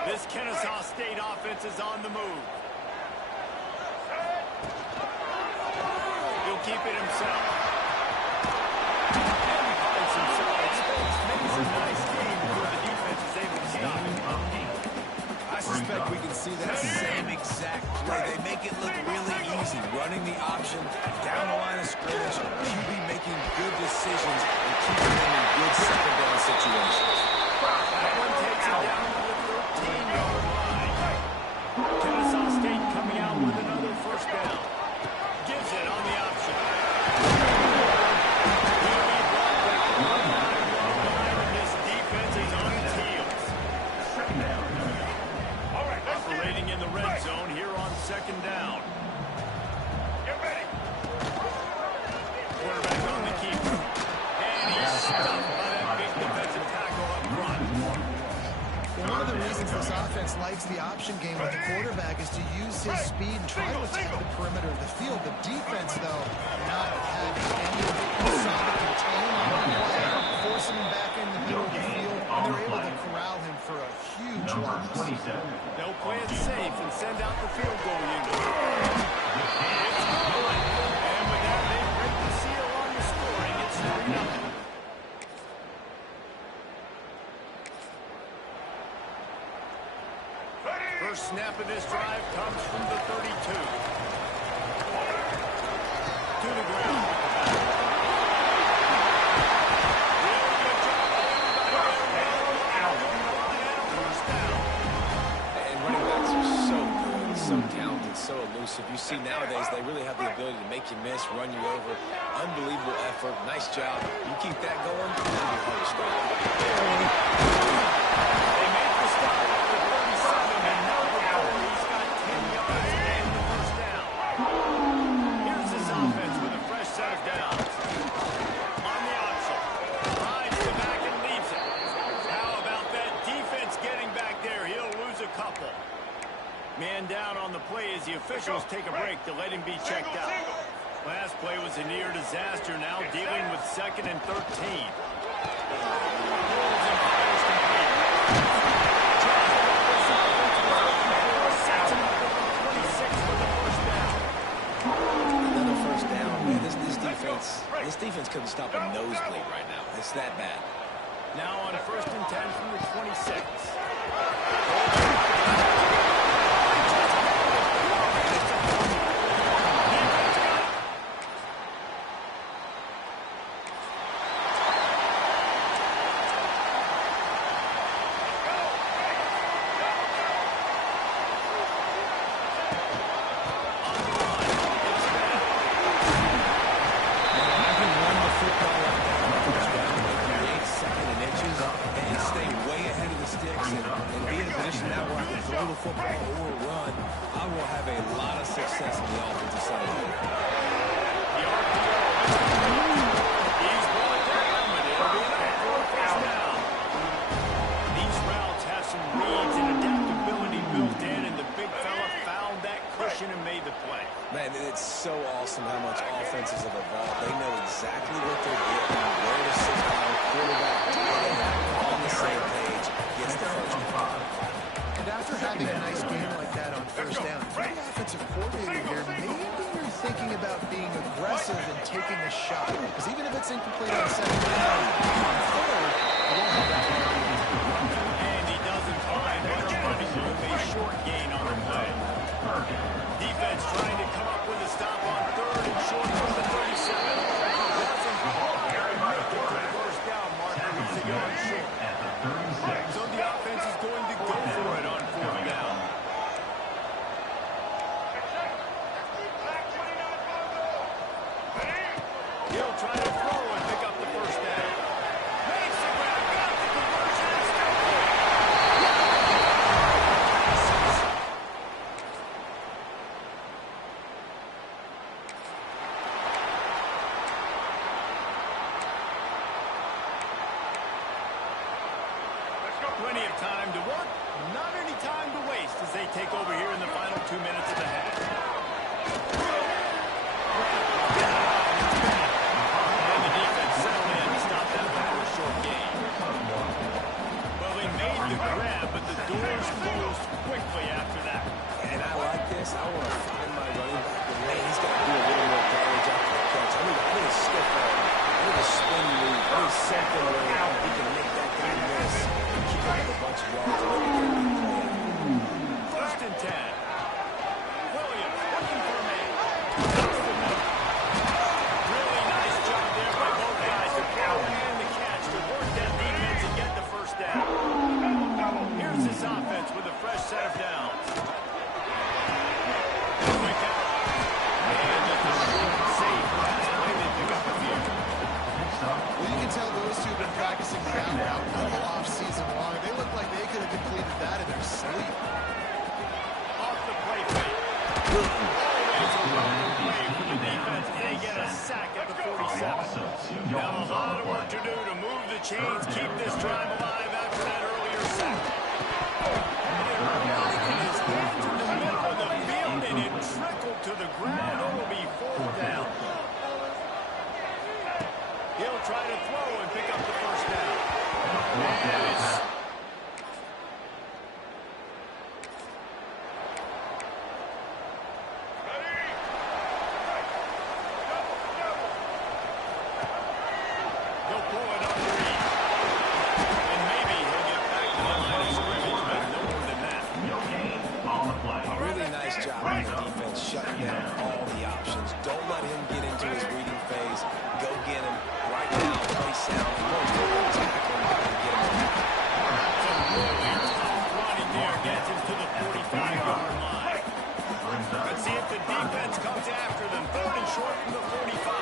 This Kennesaw State offense is on the move. He'll keep it himself. And he finds some solid space. Makes a nice game before the defense is able to stop it. I suspect we can see that same exact play. They make it look really easy, running the option down the line of scrimmage, QB making good decisions and keeping them in good second down situations. That one takes it down to the 13-yard line. Kennesaw State coming out with another first down. Gives it on the option. He'll be brought back to the 9-yard line, and this defense is on its heels. Operating in the red zone here on second down. Quarterback on the keeper. And he's stuffed by that big defensive tackle up front. Well, one of the reasons this offense likes the option game with the quarterback is to use his speed and try to attack the perimeter of the field. The defense, though, not having any of it. You saw the contain on the play, forcing him back in the middle of the field, and they're able to corral him for a huge loss. They'll play it safe and send out the field goal unit. It's good. And with that, they break the seal on the scoring. It's 3-0. First snap of this drive comes from the 32. To the ground. Really good job by everybody. First down. And running backs are so good, so talented, so elusive. You see nowadays they really have the ability to make you miss, run you over. Unbelievable effort. Nice job. You keep that going, it'll be hard to stop. They make the stop at the 37, and now he's got 10 yards to gain the first down. Here's this offense with a fresh set of downs. On the option. Finds the back and leaves it. How about that defense getting back there? He'll lose a couple. Man down on the play as the officials take a break to let him be checked out. Last play was a near disaster, now dealing with 2nd and 13. Another first down. Man, this defense couldn't stop a nosebleed right now. It's that bad. Now on 1st and 10 from the 26. Man, it's so awesome how much offenses have evolved. They know exactly what they're getting, where to sit down, quarterback, tight end, on the same page, gets the first down. And after having a nice game like that on first down, if you're an offensive coordinator here, maybe you're thinking about being aggressive and taking a shot. Because even if it's incomplete on second down, on third, you won't have that penalty. And he doesn't find much running room, a short gain on the play. take over here in the final 2 minutes of the half. And the defense settled in to stop that one for a short gain. Well, they made the grab, but the doors closed quickly after that. And I like this. I want to find my running back, but man, he's got to do a little more damage after the catch. I need a stiff arm. I need a spin move. I need something where he can make that guy miss and keep him with a bunch of yards and maybe get a big play. First and 10. Williams looking for a man. Really nice job there by both guys, the throw and the catch, to work that defense and get the first down. Here's this offense with a fresh set of downs. Quick out. And just a short, safe pass play. They pick up a few. Well, you can tell those two have been practicing the out route all off-season long. They look like they could have completed that in their sleep. Off the play fake. Always a welcome play for the defense. They get a sack at the 47. Now a lot of work to do to move the chains, keep this drive alive after that earlier sack. His hands in the middle of the field, and it trickled to the ground. It will be 4th down. He'll try to throw and pick up the first down. And it's shutting down all the options. Don't let him get into his reading phase. Go get him right now. Play sound. Tackle him and get him back. Some really tough running there gets him to the 45-yard line. Let's see if the defense comes after them. 3rd and short from the 45.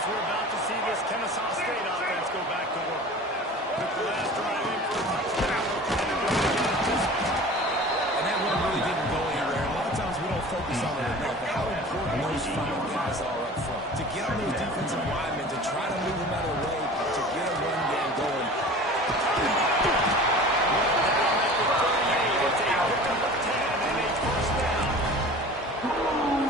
We're about to see this Kennesaw State offense go back to work. Took the last drive in for a touchdown. And that one really didn't go anywhere. A lot of times we don't focus on it enough, but how important those final guys are up front. To get on those defensive linemen, to try to move them out of the way, to get a run game going. It's a pickup of 10 and a first down.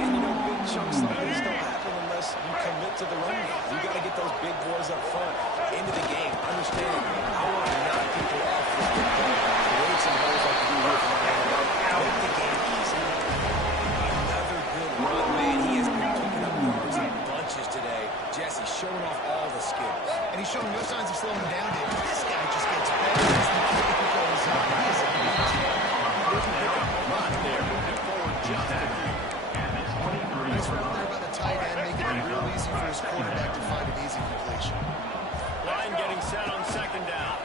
And you know, big chunks like this don't happen unless you commit to the run game. You got to get those big boys up front into the game. Understand, I want to knock people off the football. Create some holes like we do here from the make the game easy. Another good run, man. He has been picking up yards in bunches today. Jesse showing off all the skills. And he's showing no signs of slowing down, David. This guy just gets better as the game goes on. He is a Didn't pick up a lot there. Moving forward just a few. nice run there by the tight end, making it real easy for his quarterback to find an easy completion. Line getting set on 2nd down.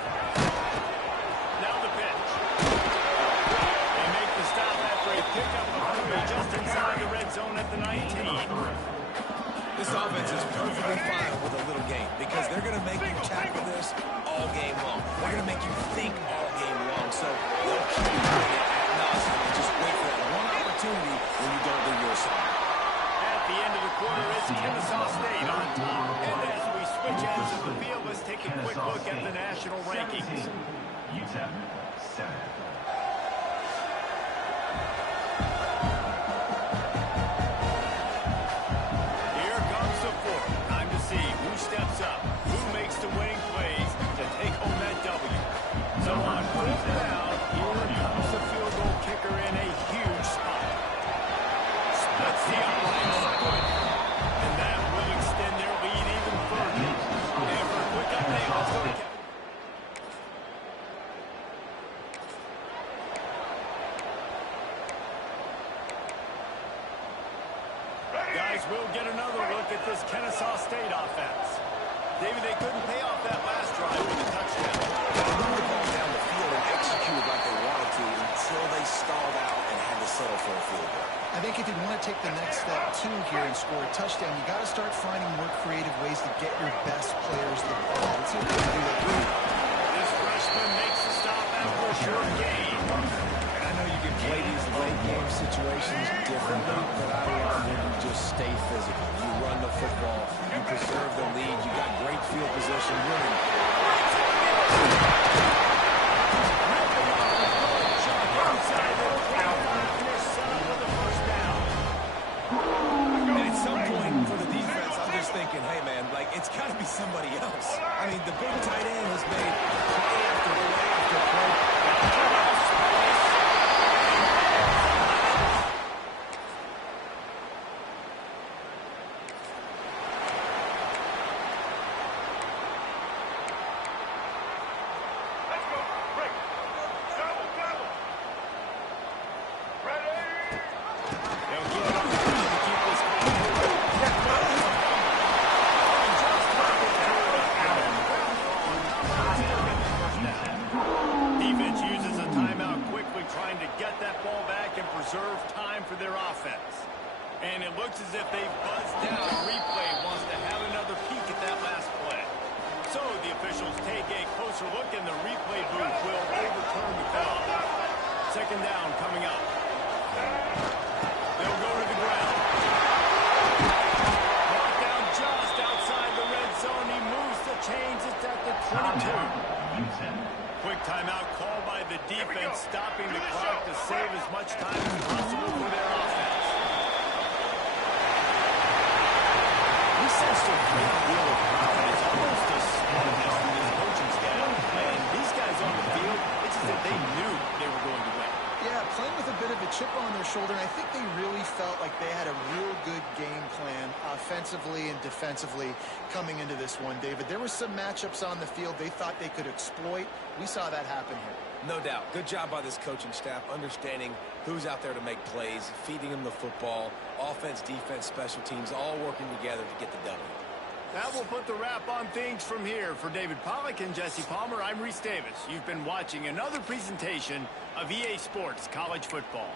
Now the pitch. They make the stop after a pickup of 3 just inside the red zone at the 19. This offense is perfectly fine with a little game because they're going to make you tackle this all game long. They're going to make you think all game long. So they'll keep doing it ad nauseam and just wait for that one opportunity when you don't do your assignment. At the end of the quarter, it's Kennesaw State on top. And as we switch ends of the field, let's take a quick look at the national rankings. UTEP 7. Here comes the 4th. Time to see who steps up, who makes the winning plays to take home that W. So on 4th down, here comes the field goal kicker in a huge spot. Splits the uprights. And that will extend their lead even further. And for a quick update, let's go to guys, we'll get another look at this Kennesaw State offense. David, they couldn't pay off that last drive with a touchdown. They moved the ball down the field and executed like they wanted to until they stalled out and had to settle for a field goal. I think if you want to take the next step, too, here and score a touchdown, you got to start finding more creative ways to get your best players the ball. Let's see if they can do that. This freshman makes short gain. And I know you can play these late game situations differently, but I love when you just stay physical. You run the football, you preserve the lead, you got great field position, winning. And at some point for the defense, I'm just thinking, hey man, like it's got to be somebody else. I mean, the big tight end has made play after play after play. Preserve time for their offense. And it looks as if they've buzzed down. Replay wants to have another peek at that last play. So the officials take a closer look, and the replay booth will overturn the call. Second down coming up. They'll go to the ground. Brought down just outside the red zone. He moves the chains. It's at the 22. Quick timeout called by the defense, stopping the clock to save as much time as possible for their offense. He sensed a great deal of confidence, almost a smartness from his coaching staff. And these guys on the field, it's as if they knew they were going to win. Yeah, playing with a bit of a chip on their shoulder, and I think they really felt like they had a real good game plan offensively and defensively coming into this one, David. There were some matchups on the field they thought they could exploit. We saw that happen here. No doubt. Good job by this coaching staff, understanding who's out there to make plays, feeding them the football, offense, defense, special teams, all working together to get the W. That will put the wrap on things from here. For David Pollack and Jesse Palmer, I'm Reese Davis. You've been watching another presentation of EA Sports College Football.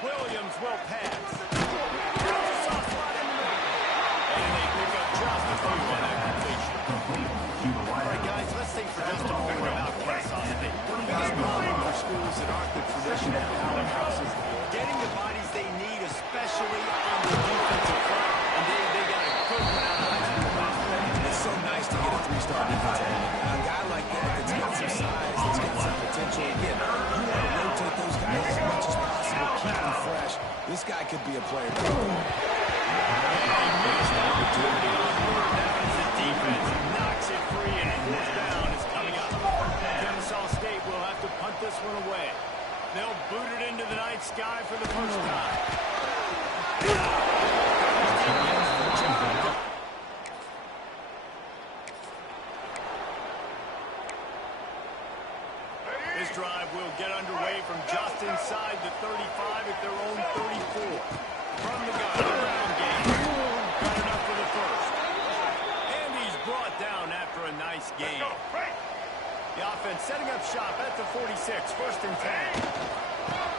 Williams will pass. And they pick up just a few on that completion. All right, guys, let's take for just a moment about Kennesaw State. One of the biggest problems for schools that aren't the traditional powerhouses, getting the bodies they need, especially on the defensive front. And they got a good one out of high school basketball. It's so nice to get a three-star defensive end. A guy like that that's got some size, that's got some potential. Again, you want to rotate those guys as much as possible, keep them fresh. This guy could be a player. He missed the opportunity on third down as the defense knocks it free, and fourth down is coming up. Kennesaw State will have to punt this one away. They'll boot it into the night sky for the first time. This drive will get underway from just inside the 35 at their own 34. From the gun, the ground game. Got enough for the first. And he's brought down after a nice game. The offense setting up shop at the 46, first and 10.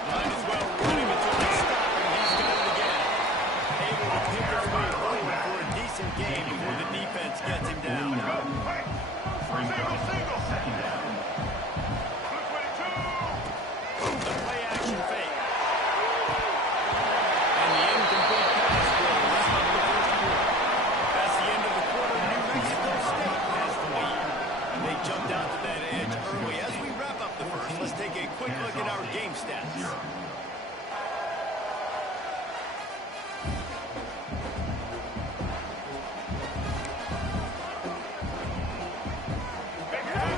Might as well run him until they stop him. He's got it again. Able to pick his way forward for a decent game before the defense gets him down. Second down. The play action fake. And the incomplete pass will wrap up the first quarter. That's the end of the quarter. New Mexico State has the lead. They jumped out to that edge early. As we wrap up the first, let's take a quick look at our game stats.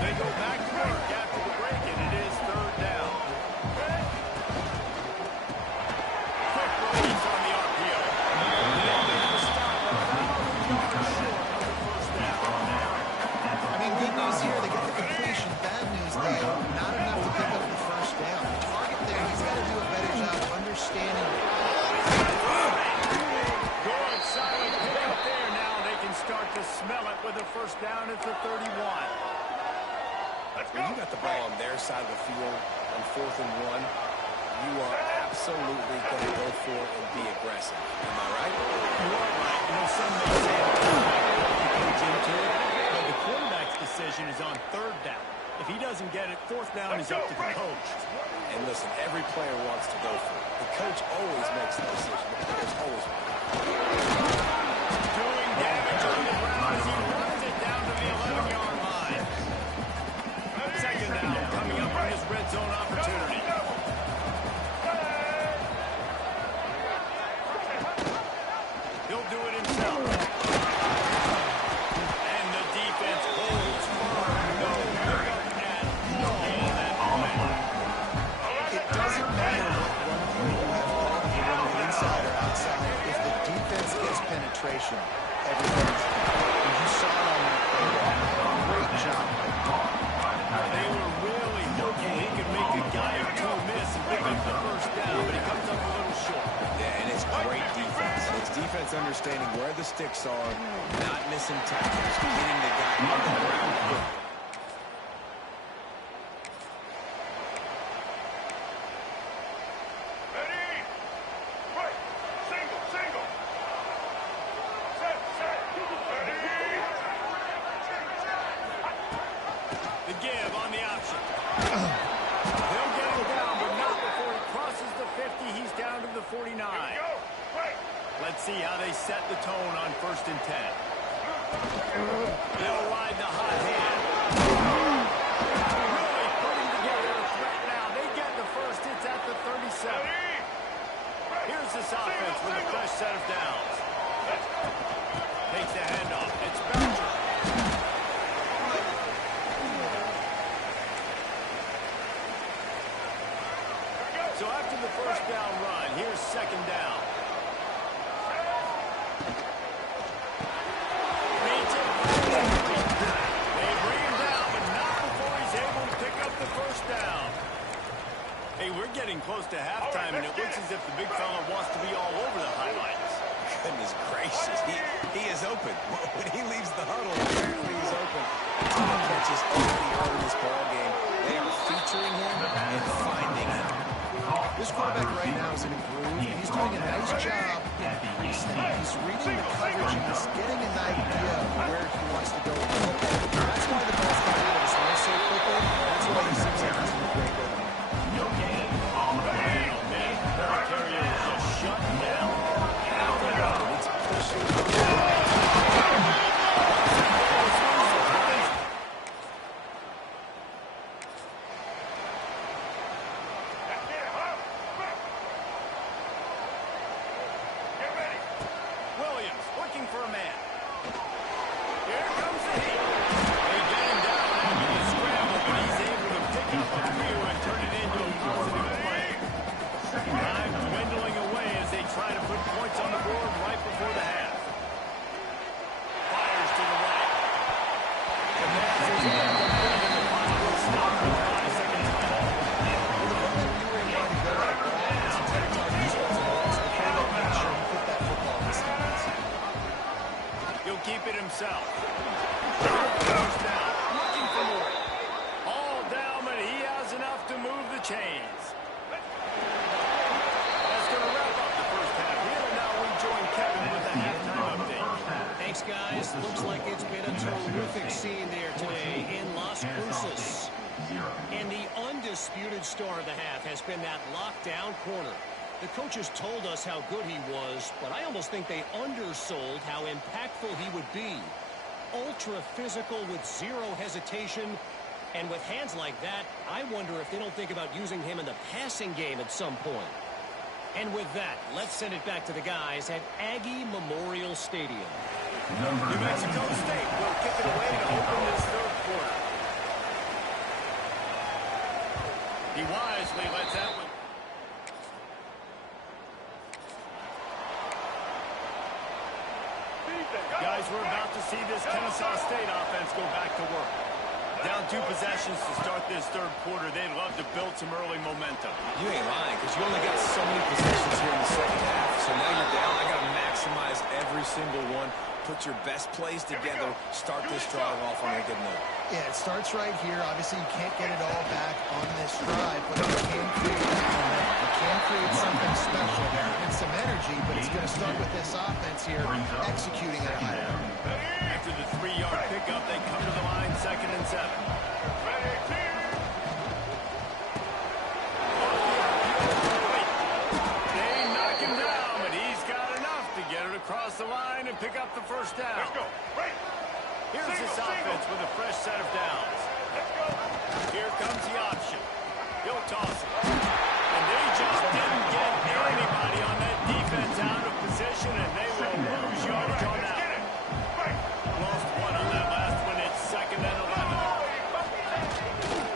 They go back to work after the break, and it is third down. Quick release on the RPO. They'll make the stop about 1 yard short of the first down. I mean, good news here. They get the completion. Bad news, though, not enough to pick up the first down. The target there, he's got to do a better job understanding. Good, solid pick up there now. They can start to smell it with a first down at the 31. When you got the ball on their side of the field on 4th and 1, you are absolutely going to go for it and be aggressive. Am I right? You are right. You know, some may say coach into it, but the quarterback's decision is on third down. If he doesn't get it, fourth down is up to the coach. And listen, every player wants to go for it. The coach always makes the decision. The players always want it. Doing damage on the ground as he runs it down to the 11-yard line. Second down coming up on his red zone opportunity. He'll do it himself. And the defense holds firm. No pickup at all on that play. It doesn't matter what run play you have called, if you're running inside or outside. If the defense gets penetration, everything's and you saw it on that play. Great job. They were really hoping he could make a guy or two miss and pick up the first down, but he comes up a little short. Yeah, and it's great defense. It's defense understanding where the sticks are, not missing tackles, getting the guy on the ground quickly. The give on the option. They'll get him down, but not before he crosses the 50. He's down to the 49. Let's see how they set the tone on first and 10. They'll ride the hot hand. Really putting together a threat now. They get the first. It's at the 37. Here's this offense with a fresh set of downs. Takes the handoff. It's Belcher. So after the first down run, here's second down. Beats it. They bring him down, but not before he's able to pick up the first down. Hey, we're getting close to halftime, and it looks as if the big fella wants to be all over the highlights. Goodness gracious, he is open. When he leaves the huddle, apparently he's open. Team catches early in this ball game. They are featuring him and finding him. This quarterback right now is in a groove, and he's doing a nice job. He's reading the coverage, and he's getting an idea of where he wants to go with the football. That's why the ball's coming out of his nice He'll keep it himself. First down. Looking for more. All down, but he has enough to move the chains. That's going to wrap up the first half here. And now we join Kevin with the halftime update. Thanks, guys. Looks like it's been a terrific scene there today in Las Cruces. And the undisputed star of the half has been that lockdown corner. The coaches told us how good he was, but I almost think they undersold how impactful he would be. Ultra physical with zero hesitation, and with hands like that, I wonder if they don't think about using him in the passing game at some point. And with that, let's send it back to the guys at Aggie Memorial Stadium. New Mexico State will kick it away to open this third quarter. He wisely lets that one. Guys, we're about to see this Kennesaw State offense go back to work. Down 2 possessions to start this third quarter. They'd love to build some early momentum. You ain't lying, because you only got so many possessions here in the second half. So now you're down. I got to maximize every single one. Put your best plays together. Start this drive off on a good note. Yeah, it starts right here. Obviously, you can't get it all back on this drive, but you can create that momentum. You can create something special and some energy, but it's going to start with this offense here executing at a high level. After the 3-yard pickup, they come to the line, 2nd and 7. They knock him down, but he's got enough to get it across the line and pick up the first down. Let's go. Here's this offense with a fresh set of downs. Here comes the option. He'll toss it. And they just didn't get anybody on that defense out of position, and they will lose yardage on that. Lost 1 on that last one. It's 2nd and 11.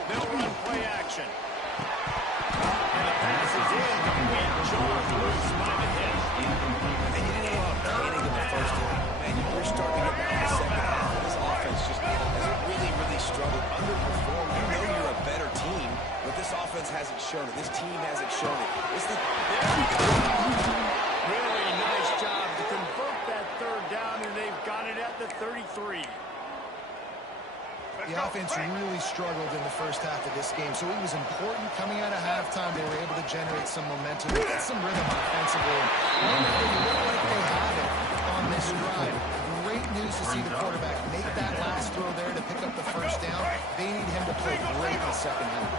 They'll run play action. And the pass is in. Complete. Jaws loose by the hit. And you didn't end up gaining in the first half. Man, you're starting to get down the second half. Just really struggled, underperformed. You know you're a better team, but this offense hasn't shown it. This team hasn't shown it. Really nice job to convert that third down, and they've got it at the 33. The offense really struggled in the first half of this game, so it was important coming out of halftime. They were able to generate some momentum, get some rhythm offensively. And they look like they have it on this drive. Great news to see the quarterback make that last throw there to pick up the first down. They need him to play great in the second half.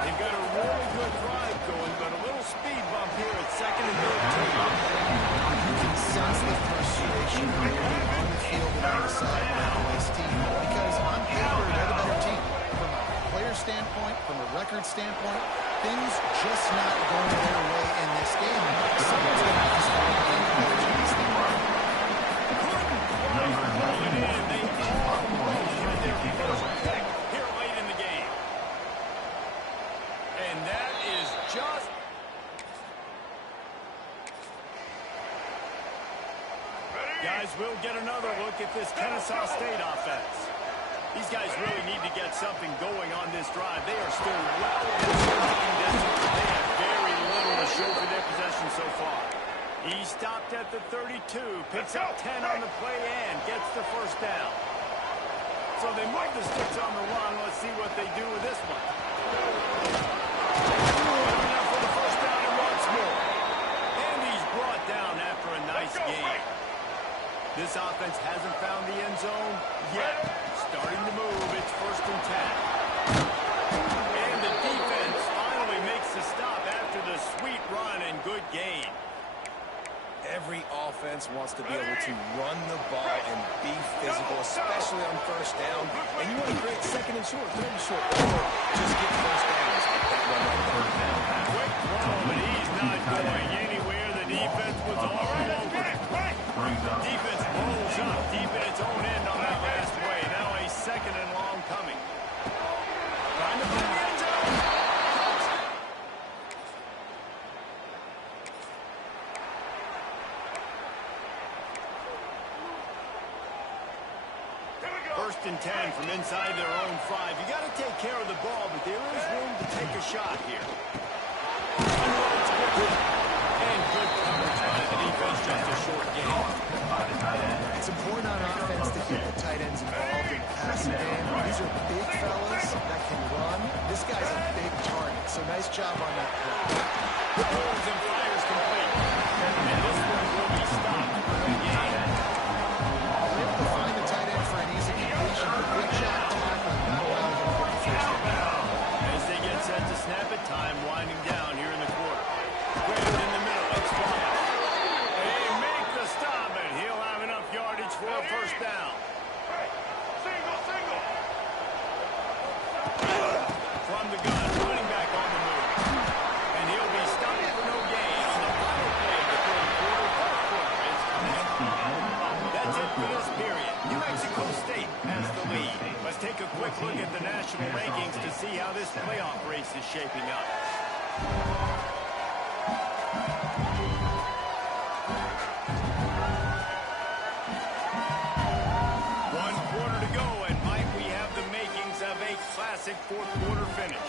They've got a really good drive going, but a little speed bump here at 2nd and 13. You can sense the frustration on the field and on the sideline of this team, because on paper, they're the better team. From a player standpoint, from a record standpoint, things just not going their way in this game. Someone's going to have to start playing coach in this thing. Here late in the game. And that is just... Guys, we'll get another look at this Kennesaw State offense. These guys really need to get something going on this drive. They are still well within striking distance. They have very little to show for their possession so far. He stopped at the 32, picks up 10 on the play, and gets the first down. So they move the sticks on the run. Let's see what they do with this one. Enough for the first down and once more. And he's brought down after a nice game. This offense hasn't found the end zone yet. Starting to move. It's 1st and 10. And the defense finally makes the stop after the sweet run and good gain. Every offense wants to be able to run the ball and be physical, especially on first down. And you want to create 2nd and short, 3rd and short, or just get first downs. Quick throw, but he's not going anywhere. The defense was all over it. Defense rolls up deep in its own end on that last play. Now a 2nd and long coming. Trying to find the end zone. First and 10 from inside their own 5. You got to take care of the ball, but there is room to take a shot here. Unloads quickly. And good coverage by the defense, just a short game. It's important on offense to keep the tight ends involved in the passing game. These are big fellas that can run. This guy's a big target, so nice job on that play. Throws and fires complete. And this one will be stopped. Again. Able to find the tight end for an easy completion, but good job tackling, not allowing him to get the first down. As they get set to snap it, time winding down here in the quarter. Squared in the middle, it's fire. They make the stop, and he'll have enough yardage for a first down. Single. From the gun, running back on the move. And he'll be stopped for no gain on the final play of the third quarter. Fourth quarter is coming up. That's it for this period. New Mexico State has the lead. Let's take a quick look at the national rankings to see how this playoff race is shaping up. One quarter to go, and might we have the makings of a classic fourth quarter finish.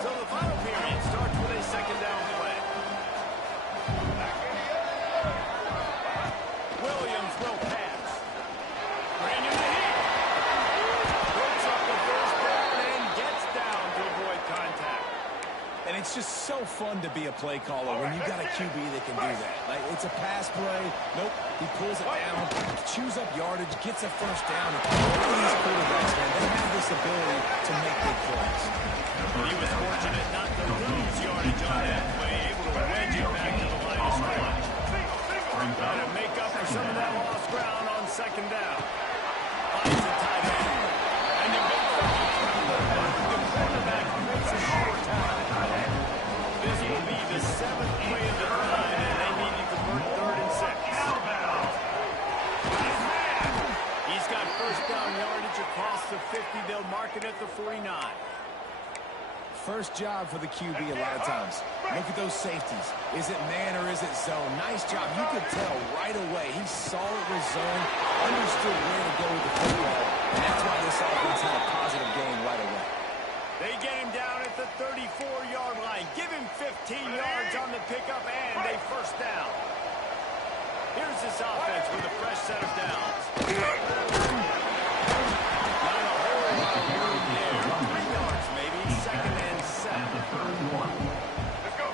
So the final period starts with a second down play. Williams will pass. Bringing the heat. Breaks up the first down and gets down to avoid contact. And it's just so fun to be a play caller when you've got a QB that can do that. Like, it's a pass play. Nope. He pulls it down, chews up yardage, gets a first down. All of these quarterbacks, man, they have this ability to make big plays. He was fortunate not to lose yardage on that play, able to wedge it back to the line of scrimmage. Got to make up for some of that lost ground on second down. Finds the tight end. And the big the quarterback makes a short time. This will be the seventh play of the drive, and they need to convert 3rd and 6. He's got first down yardage across the 50. They'll mark it at the 49. First job for the QB a lot of times. Look at those safeties. Is it man or is it zone? Nice job. You could tell right away. He saw it was zone, understood where to go with the football, and that's why this offense had a positive gain right away. They get him down at the 34-yard line. Give him 15 yards on the pickup and a first down. Here's this offense with a fresh set of downs. Not a whole lot of room there. 3 yards maybe. Second and 7.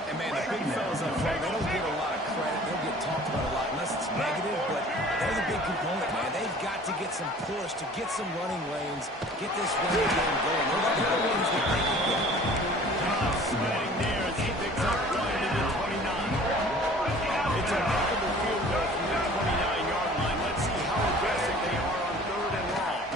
And man, the big fellas up front, they don't get a lot of credit. They don't get talked about a lot unless it's negative, but they're the big component, man. They've got to get some push, to get some running lanes, get this running game going. They're the ones that make it go. Sweating there as he picks up one to the 29. It's a remarkable field goal from the 29-yard line. Let's see how aggressive they are on 3rd and long.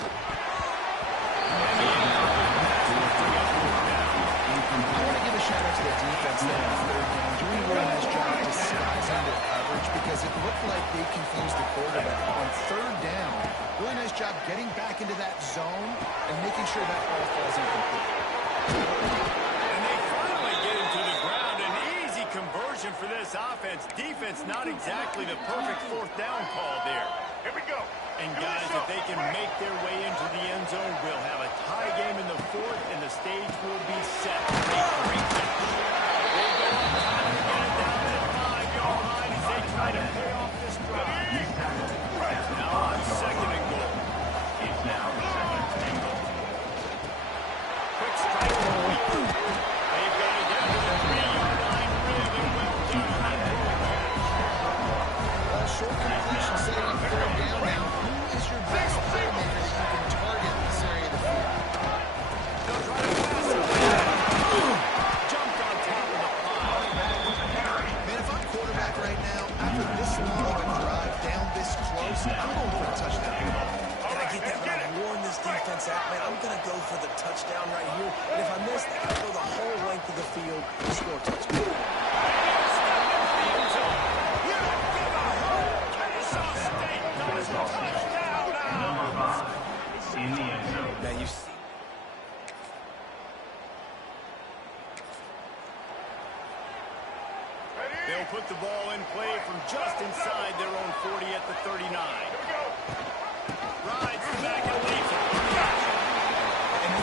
And the I want to give a shout out to the defense there on 3rd down, doing a really nice job disguising their coverage because it looked like they confused the quarterback. On 3rd down, really nice job getting back into that zone and making sure that ball falls incomplete. And they finally get him to the ground. An easy conversion for this offense. Defense not exactly the perfect 4th down call there. Here we go. And guys, if they can make their way into the end zone, we'll have a tie game in the 4th, and the stage will be set. A great catch. They go up top to get it down to the 5-yard line as they try to pay off this drive. Now on 2nd and goal. It's now 2nd and goal. Quick strike. They've got it down to the 3-yard line. Really well done on that throw catch. Short completion setting up 3rd down now. Who is your best playmaker that you can target in this area of the field? They'll try to pass it. Jumped on top of the pile. Man, if I'm quarterback right now, after this long of a drive down this close, I'm going for a touchdown. Can I get that when I've worn this defense out, man? I'm going to go for the touchdown right here. And if I miss that, I'll go the whole length of the field and score a touchdown. Kennesaw State does a touchdown Number now. 5 in the end zone. Man, you see. They'll put the ball in play from just inside their own 40 at the 39.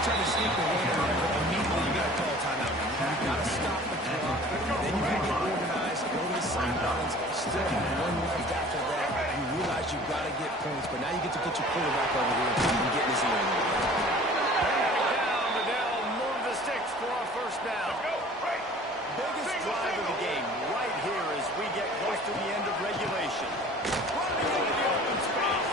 trying to sneak the win in there, but immediately you got to call a timeout. You got to stop the clock. Then you got to get organized, go to the sidelines, still have one left after that. You realize you got to get points, but now you get to get your quarterback over here and get in his ear. Down, but they'll move the sticks for a first down. Biggest drive of the game right here as we get close to the end of regulation. Running into the open space.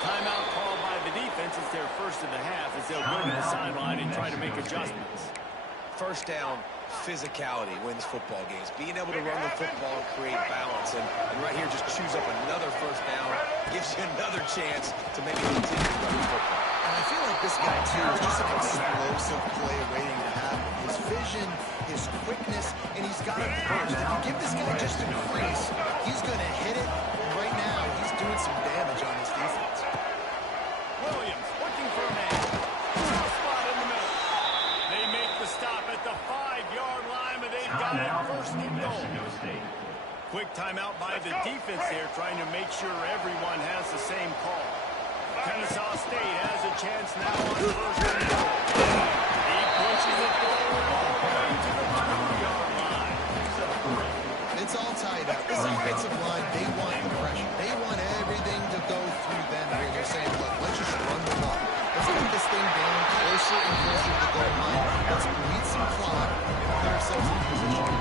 Timeout called by the defense. It's their first of the half as they'll go to the sideline and try to make adjustments. First down, physicality wins football games. Being able to run the football and create balance. And right here, just choose up another first down. Gives you another chance to maybe continue to run the football. And I feel like this guy, too, is just an explosive play waiting to happen. His vision, his quickness, and he's got it first. If you give this guy just a crease, he's going to hit it. And right now, he's doing some damage on his defense. Williams looking for a man. Tough spot in the middle. They make the stop at the 5-yard line, but they've got it first and goal. Quick timeout by the defense here, trying to make sure everyone has the same call. Kennesaw State has a chance now on first and goal. He pushes it forward all the way to the 2-yard line. It's all tied up. This offensive line, they want the pressure. They want everything to go through them here. They're saying, look, let's just run the ball. Let's get this thing down closer and closer to the goal line. Let's beat some clock and put ourselves in position.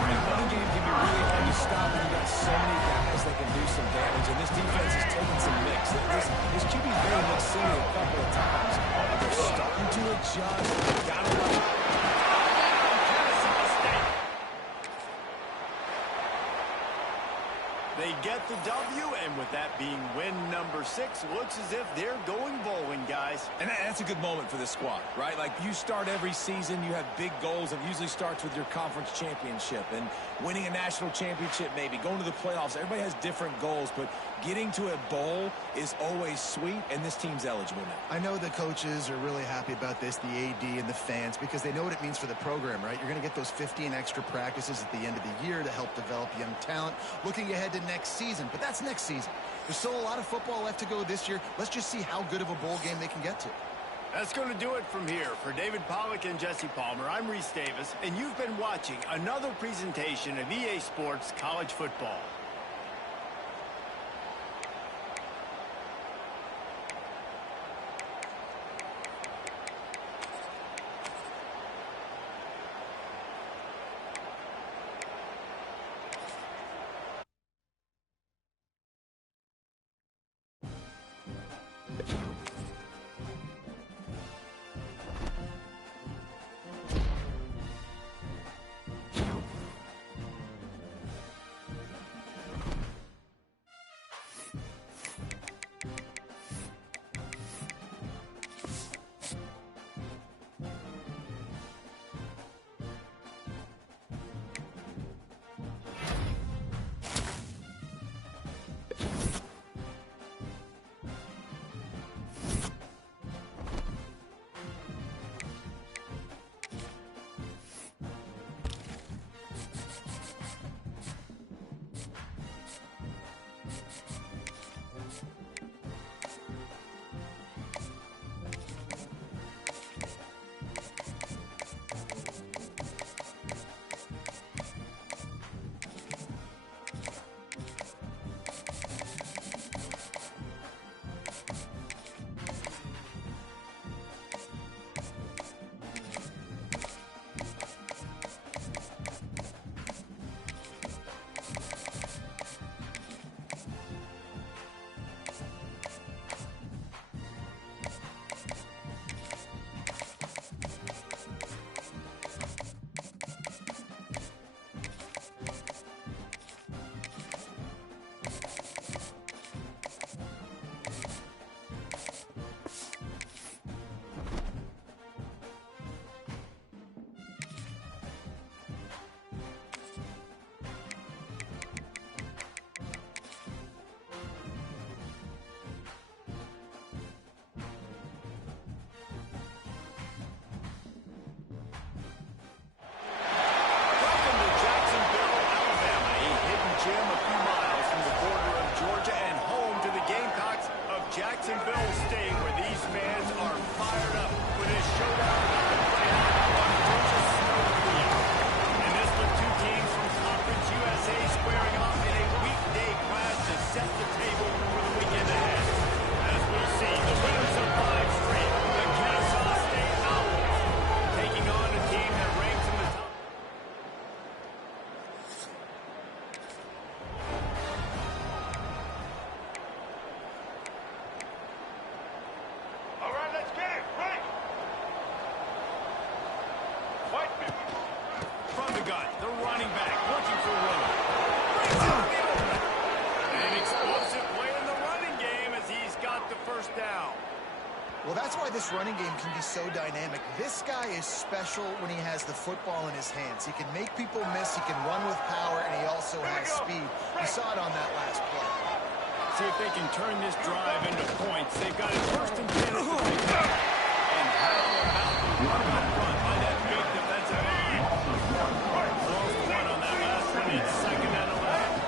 Running game can be really hard to stop when you got so many guys that can do some damage, and this defense is taking some licks. This QB's very much seen it a couple of times. They're starting to adjust. They've got to run. They get the W, and with that being win number 6, looks as if they're going bowling, guys. And that's a good moment for this squad, right? Like, you start every season, you have big goals. It usually starts with your conference championship and winning a national championship, maybe going to the playoffs. Everybody has different goals, but getting to a bowl is always sweet, and this team's eligible now. I know the coaches are really happy about this, the AD and the fans, because they know what it means for the program, right? You're going to get those 15 extra practices at the end of the year to help develop young talent, looking ahead to next season. But that's next season. There's still a lot of football left to go this year. Let's just see how good of a bowl game they can get to. That's going to do it from here. For David Pollack and Jesse Palmer, I'm Reese Davis, and you've been watching another presentation of EA Sports College Football. this running game can be so dynamic. This guy is special when he has the football in his hands. He can make people miss, he can run with power, and he also has speed. We saw it on that last play. See if they can turn this drive into points. They've got it first and 10 at the pick up. And how about the run up front by that big defensive line? Close one on that last one. It's second and 11.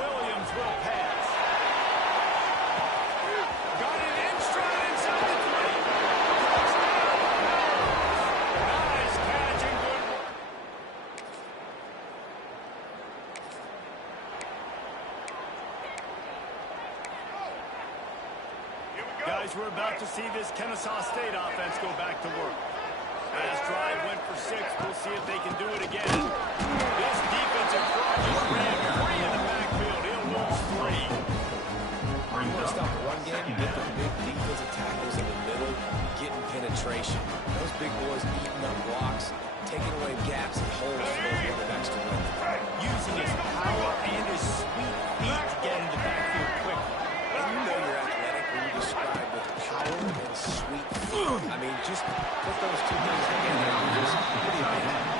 Williams will pass. Got it in stride inside the 20. Nice catch and good work. Guys, we're about to see this Kennesaw State offense go back to work. Last drive went for 6. We'll see if they can do it again. This defensive front just ran free in the backfield. He'll lose 3. You want to stop the run game, get the big defensive tackles in the middle, getting penetration. Those big boys eating up blocks, taking away gaps and holes for those running backs to run. Using his power and his sweet feet to get into backfield quickly. And you know you're athletic when you describe with power and sweet feet. I mean, just put those two things together and you're just pretty bad.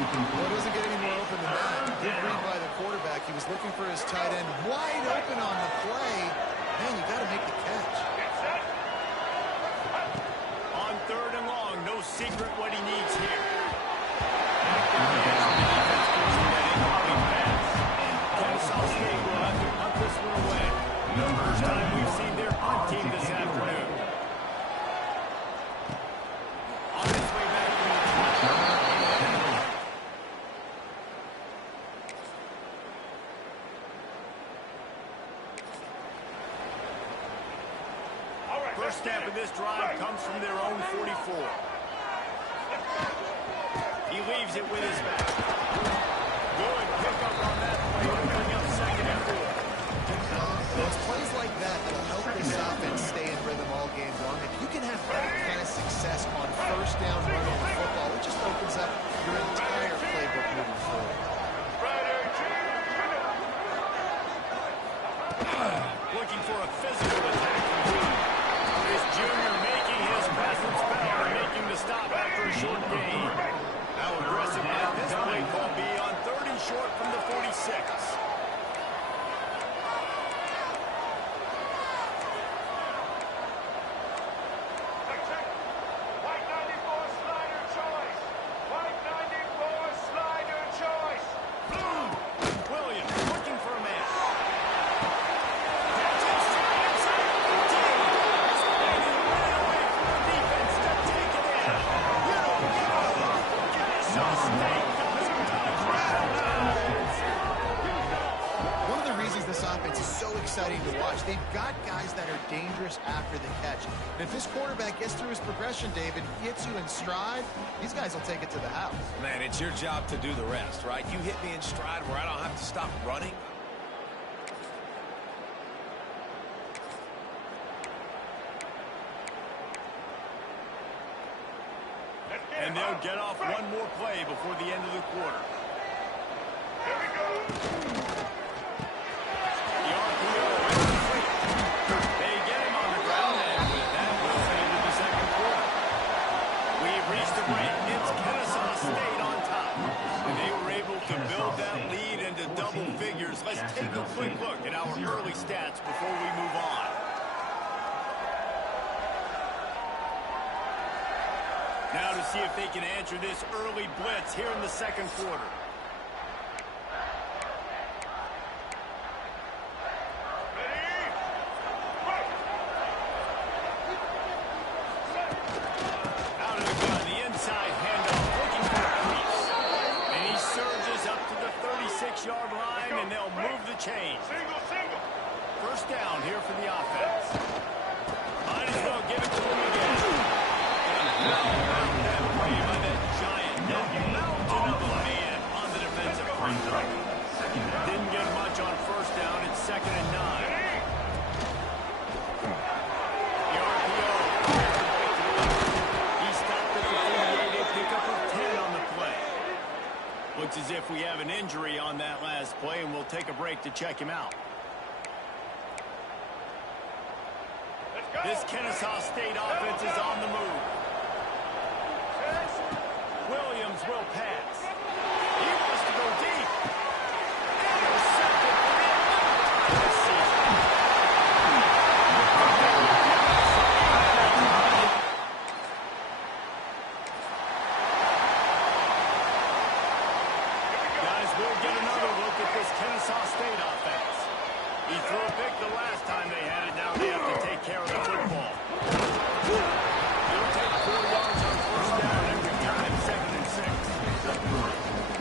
Well, it doesn't get any more open than that. Good read by the quarterback. He was looking for his tight end wide open on the play. Man, you got to make the catch. On 3rd and long, no secret what he needs here. Kennesaw State will have to punt this one away. First time we've seen their punt team this afternoon. On his way back to the first step of this drive comes from their own 44. He leaves it with his back. Good pickup on that play to bring up 2nd and 4. It's plays like that that'll help this offense stay in rhythm all game long. If you can have that kind of success on 1st down running the football, it just opens up your entire playbook moving forward. Looking for a physical attack from Junior. This Junior making his presence felt and making the stop after a short gain. How aggressive might this play call be on 30 short from the 46? Williams looking for a man. One of the reasons this offense is so exciting to watch, they've got guys that are dangerous after the catch. And if this quarterback gets through his progression, David, gets you in stride, these guys will take it to the house. Man, it's your job to do the rest, right? You hit me in stride where I don't have to stop running. And they'll get off one more play before the end of the quarter. Here we go. The RPO is complete. They get him on the ground, and with that, we'll head into the 2nd quarter. We've reached the break. It's Kennesaw State on top. And they were able to build that lead into double figures. Let's take a quick look at our early stats before we move on. Now to see if they can answer this early blitz here in the 2nd quarter. Out of the gun, the inside handoff, looking for a piece. And he surges up to the 36-yard line, and they'll move the chains. First down here for the offense. Might as well give it to him again. That play by that giant mountain of a man on the defensive front. Didn't get much on 1st down. It's 2nd and 9. The RPO. He stopped at the 48, a pickup of 10 on the play. Looks as if we have an injury on that last play, and we'll take a break to check him out. This Kennesaw State offense is on the move. Williams will pass. He wants to go deep. Intercepted for the 11th time this season. Guys, we'll get another look at this Kennesaw State offense. He threw a pick the last time they had it. Now they have to take care of the football. He'll take 4 yards on first down every time, 2nd and 6.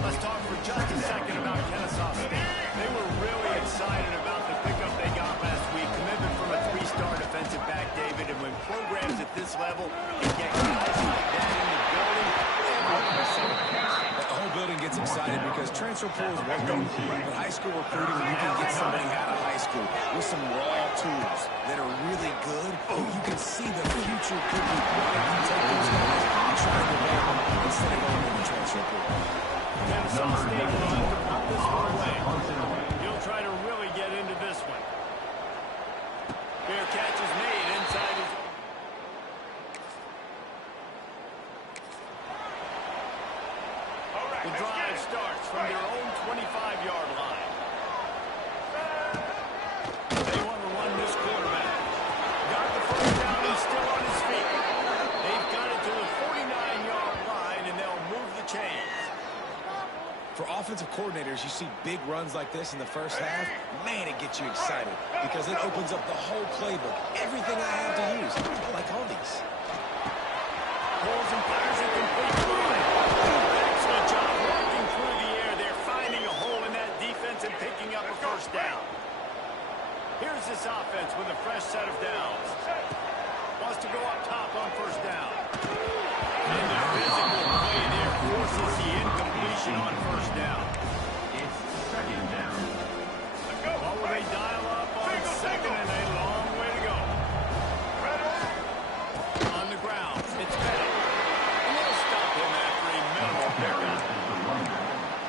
Let's talk for just a second about Kennesaw State. They were really excited about the pickup they got last week. Commitment from a 3-star defensive back, David. And when programs at this level can get guys like that in the building, everyone's celebrating. The whole building gets excited because transfer pool is one thing, but high school recruiting, you can get somebody out of high school with some raw tools that are really good. You can see the future could be bright. You take those guys and try to develop them instead of going to the transfer pool. Kennesaw State will have to put this one away. He'll try to really get into this one. Fair catch is made inside his... The drive starts from their own 25-yard line. They want to run this quarterback. Got the first down, he's still on his feet. They've got it to the 49-yard line, and they'll move the chains. For offensive coordinators, you see big runs like this in the first half, man, it gets you excited because it opens up the whole playbook. Everything I have to use. I like all these. Pulls and fires it complete to the line. Excellent job walking through the air. They're finding a hole in that defense and picking up a first down. Here's this offense with a fresh set of downs. Wants to go up top on first down. And the physical play there forces the incompletion on first down. It's 2nd down. What will they dial up on 2nd and a long way to go? On the ground, it's Bennett. And they'll stop him after a minimal pickup.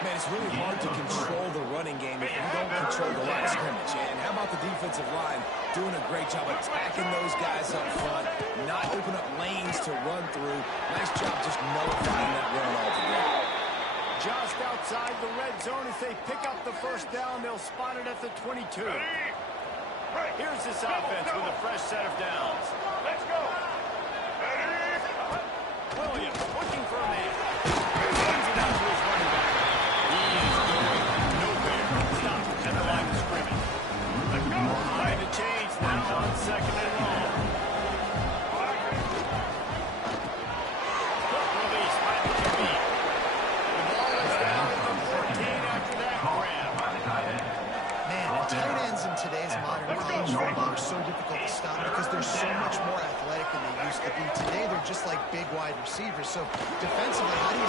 Man, it's really hard to control the running game if you don't control the line of scrimmage. And how about the defensive line doing a great job attacking those guys up front, not open up lanes to run through. Nice job just nullifying that run altogether. Just outside the red zone as they pick up the first down. They'll spot it at the 22. Here's this offense with a fresh set of downs. Let's go. Williams looking for a man. Sends it out to his running back. He is going nowhere. Stop at the line of scrimmage. Let's go. Behind the chains now on 2nd and long. Quick release by the QB. The ball is down at the 14 after that grab. Man, tight ends in today's modern college football are so difficult to stop because they're so much more athletic than they used to be. Today, they're just like big wide receivers. So defensively, how do you...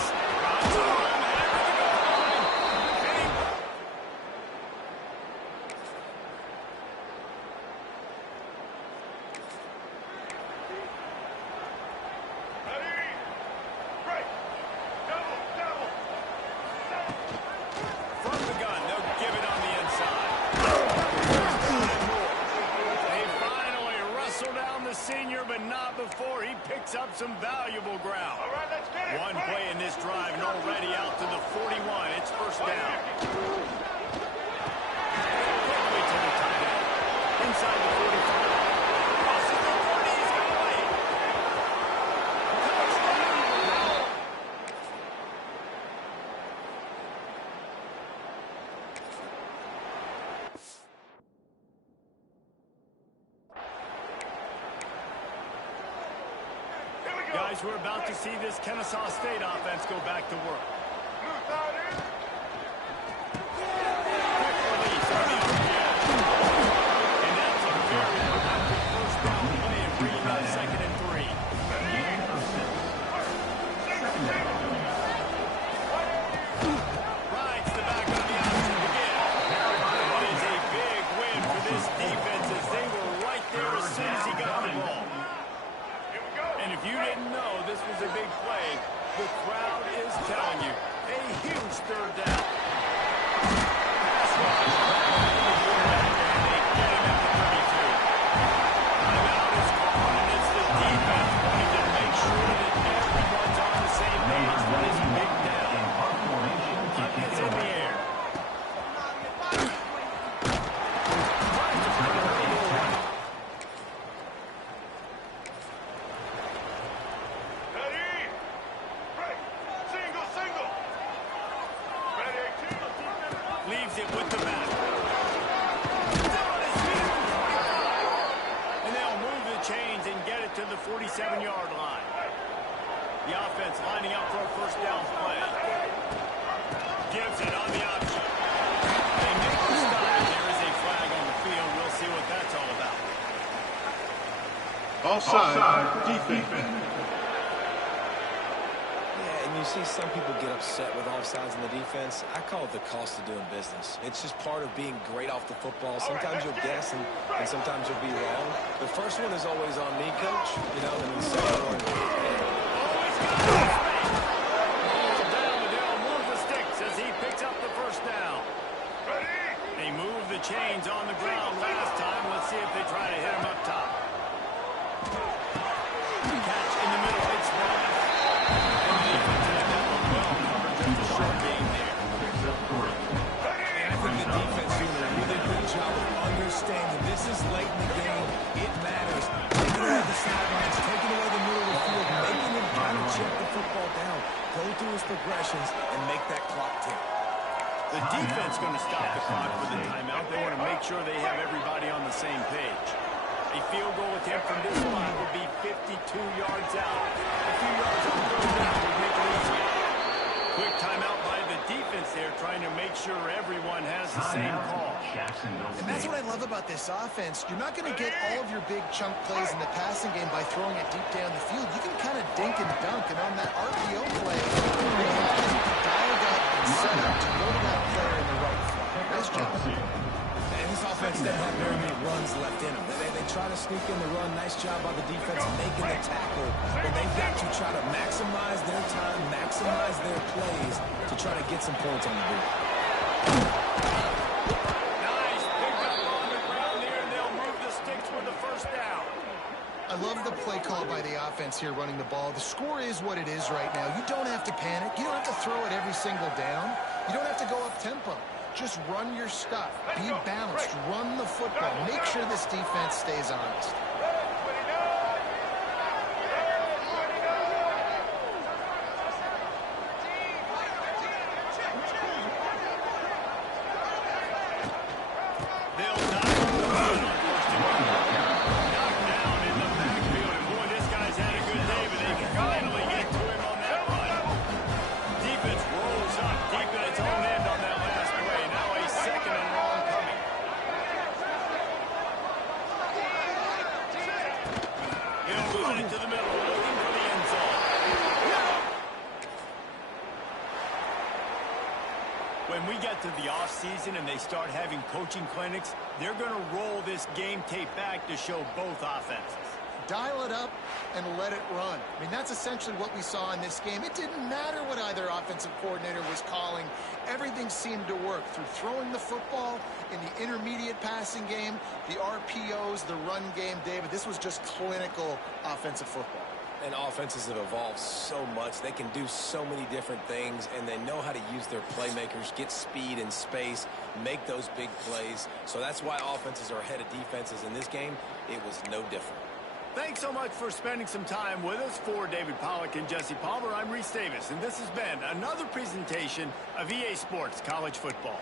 From the gun, they'll give it on the inside. They finally wrestle down the senior, but not before he picks up some valuable ground. All right, let's get it. One play in this drive and already out to the 41. It's first down. Quickly to the tight end. Inside the 45. Crosses the 40. He's got away. Guys, we're about to see this Kennesaw State offense go back to work. Quick release on the RPO. And that's a very productive first down play and bringing up 2nd and 3. Rides the back on the option again. It is a big win for this defense as they were right there as soon as he got the ball. And if you didn't know this was a big play, the crowd is telling you. A huge third down. Pass rush. And they get him at the 32. Timeout is called. see what that's all about. Offside defense. Yeah, and you see some people get upset with offsides in the defense. I call it the cost of doing business. It's just part of being great off the football. Sometimes you'll guess and sometimes you'll be wrong. The first one is always on me, Coach. You know, and the second one, They moved the chains on the ground last time. Let's see if they try to hit him up top. Catch in the middle. It's wrong. And the defense had that one well covered. Just a short gain there. and I think the defense doing a really good job of understanding this is late in the game. It matters. Taking away the sidelines, taking away the middle of the field, making him kind of check the football down, go through his progressions, and make that clock tick. The defense going to stop the clock with a timeout. They want to make sure they have everybody on the same page. A field goal attempt from this spot would be 52 yards out. A few yards on third down would make it easier. Quick timeout by the defense there, trying to make sure everyone has the same call. And that's what I love about this offense. You're not going to get all of your big chunk plays in the passing game by throwing it deep down the field. You can kind of dink and dunk, and on that RPO play, they have to dialed up and set up to go to that player in the right flank. Nice job. And this offense doesn't have very many runs left in them. They try to sneak in the run. Nice job by the defense making the tackle. But they've got to try to maximize their time, maximize their plays to try to get some points on the board. Nice pickup on the ground here, and they'll move the sticks with the first down. I love the play call by the offense here running the ball. The score is what it is right now. You don't have to panic. You don't have to throw it every single down. You don't have to go up-tempo. Just run your stuff. Be balanced. Run the football. Make sure this defense stays honest. When we get to the offseason and they start having coaching clinics, they're going to roll this game tape back to show both offenses. Dial it up and let it run. I mean, that's essentially what we saw in this game. It didn't matter what either offensive coordinator was calling. Everything seemed to work through throwing the football in the intermediate passing game, the RPOs, the run game. David, this was just clinical offensive football. And offenses have evolved so much. They can do so many different things, and they know how to use their playmakers, get speed and space, make those big plays. So that's why offenses are ahead of defenses. In this game, it was no different. Thanks so much for spending some time with us. For David Pollack and Jesse Palmer, I'm Reese Davis, and this has been another presentation of EA Sports College Football.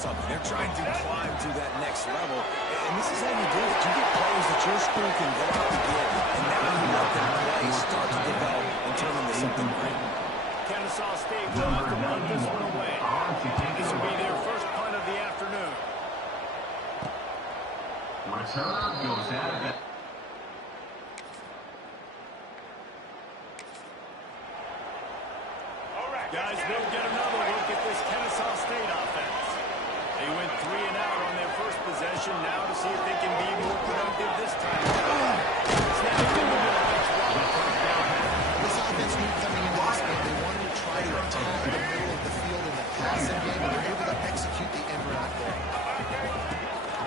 something. They're trying to climb to that next level, and this is how you do it. You get players that your school can go out and get, and now you let them play, start to develop, and turn into something great. Kennesaw State will have to punt this one away. This will be their first punt of the afternoon. Returner goes out of it. Guys, we'll get another look at this Kennesaw State offense. They went 3 and out on their first possession. Now to see if they can be more productive this time. Snapped in the middle. This offense knew coming into this game, they wanted to try to attack the middle of the field in the passing game, and they're able to execute the end run goal.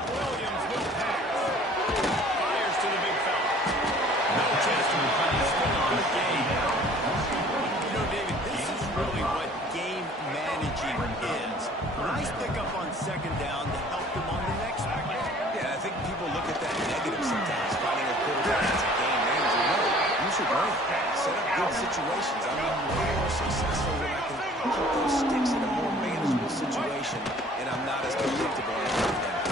Williams will pass. Fires to the big fella. No chance to replace. Still a good game. You know, David, this is really what game managing is. Nice pickup on second down to help them on the next one. Yeah, I think people look at that negative sometimes, finding a quarterback as a game manager. No, you should learn. Set up good situations. I mean, way more successful when I can keep those sticks in a more manageable situation, and I'm not as predictable as I am.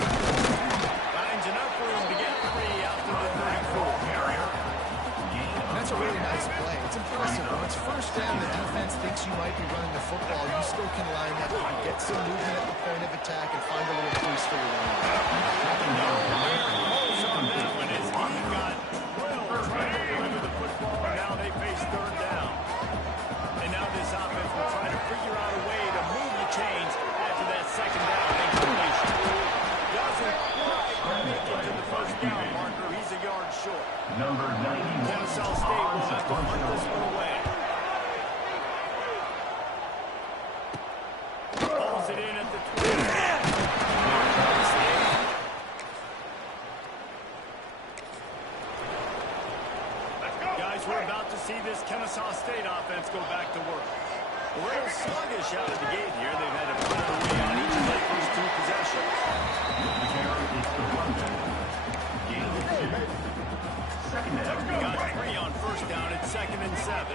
Finds enough room to get 3 out to the 34. That's a really nice play. It's impressive. When it's first down, the defense thinks you might be running the football. You still can line up, you can get some movement at the point of attack, and find a little crease for your running back. On that one is he got Will trying to deliver the football, and now they face third down. And now this offense will try to figure out a way to move the chains after that second down incompletion. Doesn't quite make it to the first down marker. He's a yard short. Number 91. Kennesaw State will have to punt this one away. Pulls it in at the 20. Guys, we're about to see this Kennesaw State offense go back to work. A little sluggish out of the gate here. They've had to put it away on each of their first 2 possessions. Got 3 on first down at 2nd and 7.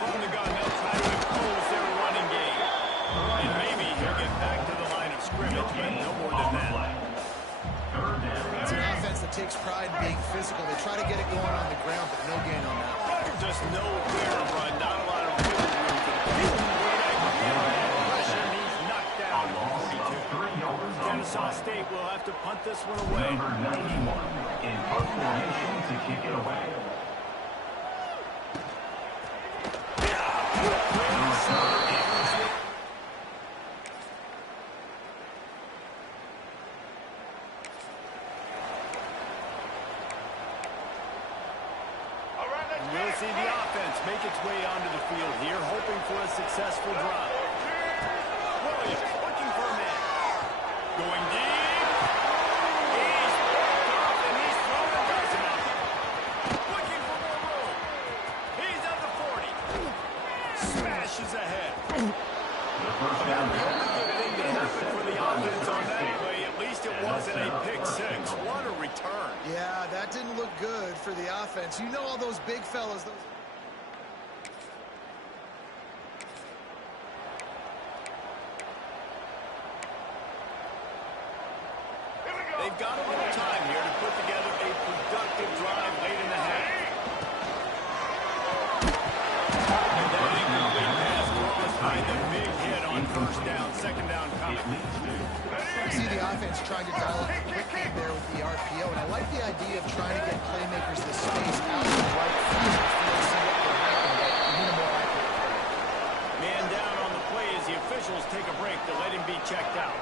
From the gun, they'll try to impose their running game. And maybe he'll get back to the line of scrimmage, but no more than that. It's an offense that takes pride in being physical. They try to get it going on the ground, but no gain on that one. Just nowhere to run, not a lot of wiggle room for the field. Pressure, he's knocked down at 42. Kennesaw State will have to punt this one away. Number 91 in punt formation to kick it away. We'll see the offense make its way onto the field here, hoping for a successful drive. Williams looking for a man. Going deep. He's picked off and he's thrown a dozen of them. Looking for more room. He's at the 40. Smashes ahead. The first down. Everything that happened for the offense on that play, at least it wasn't a pick 6. What a return. Yeah, that didn't look good for the offense. You know all those big fellas. They've got a little time here to put together a productive drive late in the half. And that incomplete pass caused by the big hit on first down, second down coming. You see the offense trying to dial up the quick game there with the RPO, and I like the idea of trying to get playmakers the space out of the right field to see what will happen, but you need a more accurate play. Man down on the play as the officials take a break to let him be checked out.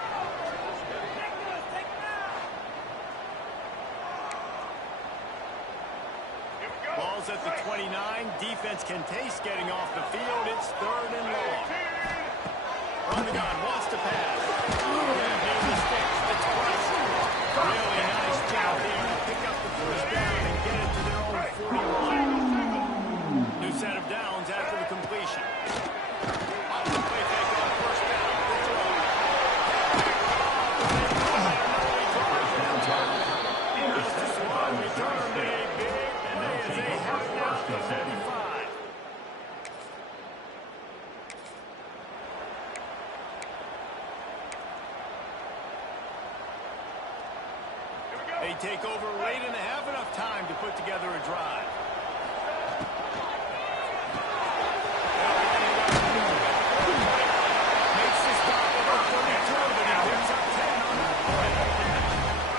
Ball's at the 29. Defense can taste getting off the field. It's 3rd and long. From the gun, wants to pass. Grab near the sticks. It's pressure. Really nice job there to pick up the first down and get it to their own 41. New set of downs after the completion. Off the play fake on first down. The throw. Just a small return, but a big play as they have now the 35. take over late and they have enough time to put together a drive. Makes the stop at the 32, but he picks up 10 on that play.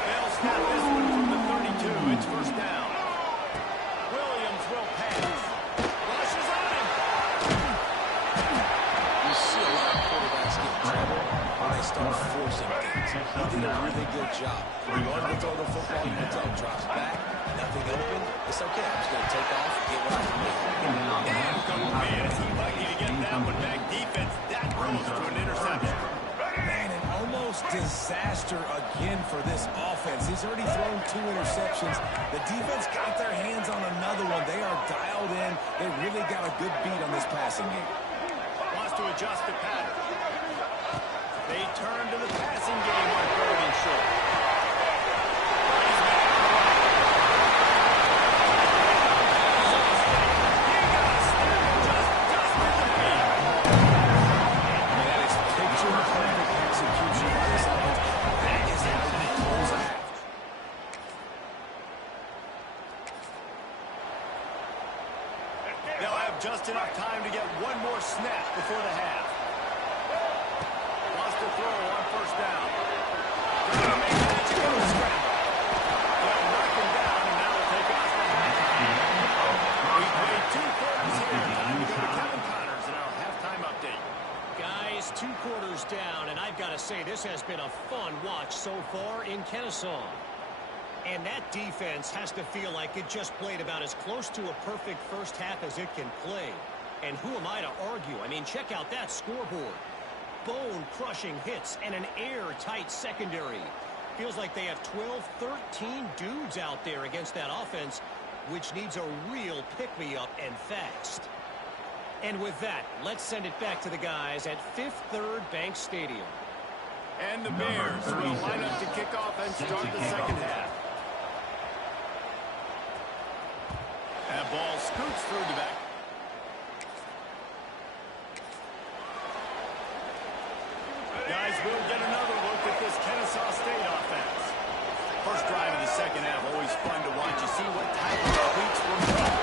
They'll snap this one from the 32. It's first down. Williams will pass. Rushes on him. You see a lot of quarterbacks get in trouble when they start forcing things. He did a really good job. He wanted to throw the football, you can tell, drops back, nothing open. It's okay. I'm just going to take off and get what I can get. And come man, he might need to get that one back. Defense, that throws to an interception. Man, an almost disaster again for this offense. He's already thrown 2 interceptions. The defense got their hands on another one. They are dialed in. They really got a good beat on this passing game. Wants to adjust the pattern. They turn to the passing game on 3rd and short. Just enough time to get one more snap before the half. Wants to throw on first down. Gonna make it. It's a good scramble. They'll knock him down, and now we'll take off. We've played 2 quarters here. Time to go to Kevin Connors in our halftime update. Guys, 2 quarters down, and I've got to say this has been a fun watch so far in Kennesaw. And that defense has to feel like it just played about as close to a perfect first half as it can play. And who am I to argue? I mean, check out that scoreboard. Bone-crushing hits and an airtight secondary. Feels like they have 12, 13 dudes out there against that offense, which needs a real pick-me-up and fast. And with that, let's send it back to the guys at Fifth Third Bank Stadium. And the Bears will line up to kick off and start the second half. That ball scoots through the back. Guys, we'll get another look at this Kennesaw State offense. First drive of the second half, always fun to watch. You see what type of tweaks will come.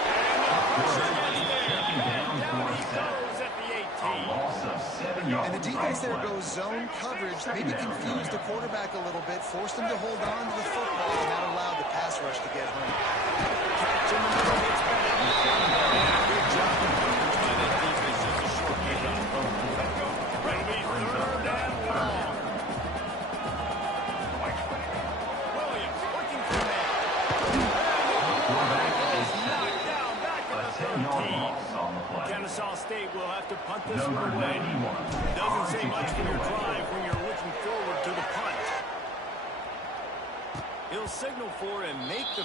Down he goes at the 18. And the defense there goes zone coverage, maybe confused the quarterback a little bit, forced him to hold on to the football, and that allowed the pass rush to get home. Catch in the middle, it's better. Good job by that defense, just a short pickup. It'll be 3rd and long. Williams working for man. Knocked down back at the 13. Kennesaw State will have to punt this one away. Doesn't say much for your drive when you're looking forward to the punt. He'll signal for and make the...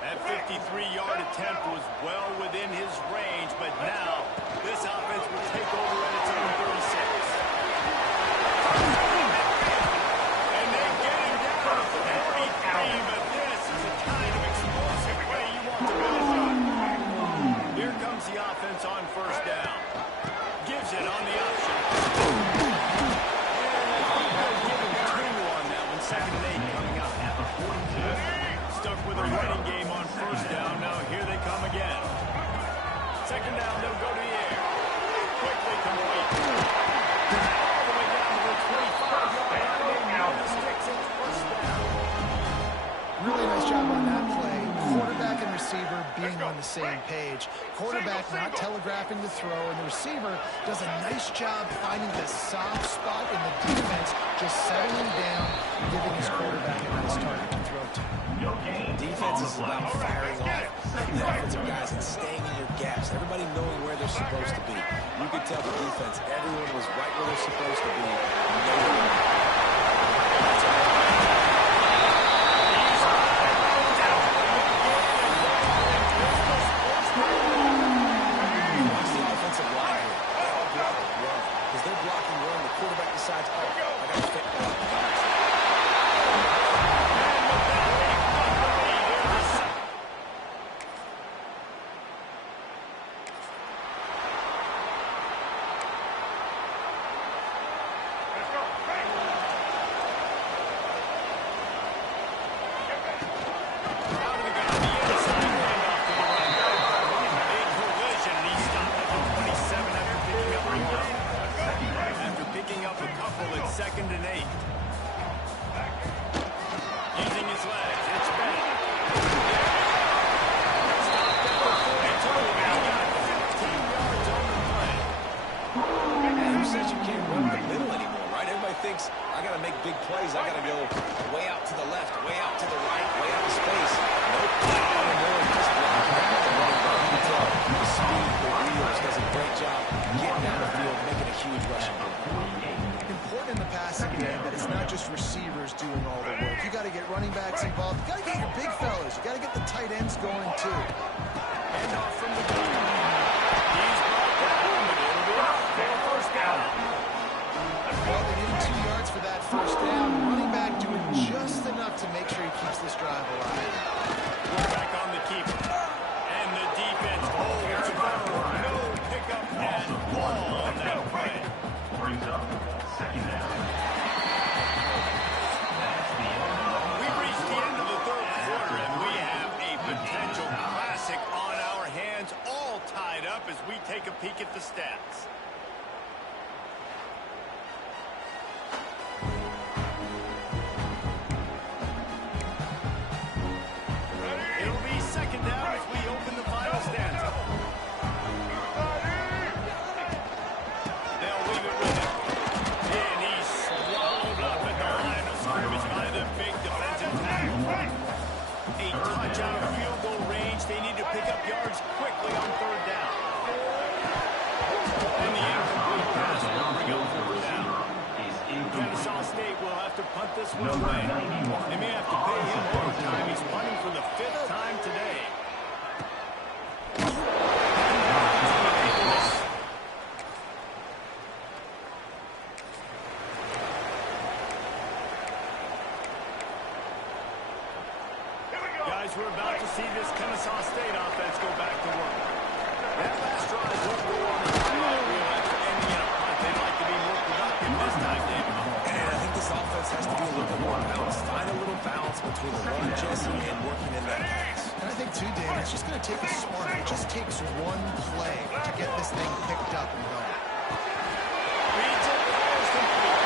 That 53-yard attempt was well within his range, but now this offense will take over at its own 36. And they get him down to 43, but this is the kind of explosive play you want to build on. Here comes the offense on first down. Gives it on the option. And I think they'll give him 2 on that one. 2nd and 8 coming up. Stuck with a running game on first down. Now here they come again. 2nd down, they'll go to the air. Quickly complete. All the way down to the 25-yard line. The sticks in first down. Really nice job on that play. Quarterback and receiver being on the same page. Quarterback not telegraphing the throw, and the receiver does a nice job finding the soft spot in the defense, just settling down, giving his quarterback a nice target to throw to. Defense is about firing off the offensive guys and staying in your gaps. Everybody knowing where they're supposed to be. You could tell the defense, everyone was right where they're supposed to be. Watch the offensive line here. They all block run. Because they're blocking run, the quarterback decides, oh, I got to fit that. 2nd and 8. Using his legs, it's Bennett. Stopped at the 42. He got 15 yards on the play. And who says you can't run the middle anymore, right? Everybody thinks, I got to make big plays. I got to go way out to the left, way out to the right, way out of space. Nope. The speed, the wheels, does a great job getting down the field, making a huge rushing play. Important in the passing game that it's not just receivers doing all the work. You got to get running backs involved. You got to get your big fellas. You got to get the tight ends going too. And off from the goal. He's brought down, but it'll be enough for a first down. Well, they needed 2 yards for that first down. Running back doing just enough to make sure he keeps this drive alive. Quarterback on the keeper. And the defense holds the ball. No pickup at all on that play. Brings up 2nd down. We've reached the end of the 3rd quarter, and we have a potential classic on our hands, all tied up as we take a peek at the stats. It'll be 2nd down as we open the final stanza. They'll leave it with him. And he's swallowed up at the line of scrimmage by the big defensive tackle. A touch out of field goal range. They need to pick up yards quickly on 3rd down. And the incomplete pass will bring up 4th down. Kennesaw State will have to punt this one away. They may have to pay him overtime. He's punting for the 5th time today. Guys, we're about to see this Kennesaw State offense go back to work. That last drive won't go on the highlight reel after ending in a punt. They'd like to be more productive this time, David. And I think this offense has to be a little bit more balanced. Find a little balance between the run, Jesse, and working in that pass. And I think too, David, it's just going to take a smart. It just takes one play to get this thing picked up and going. Reads it, fires complete.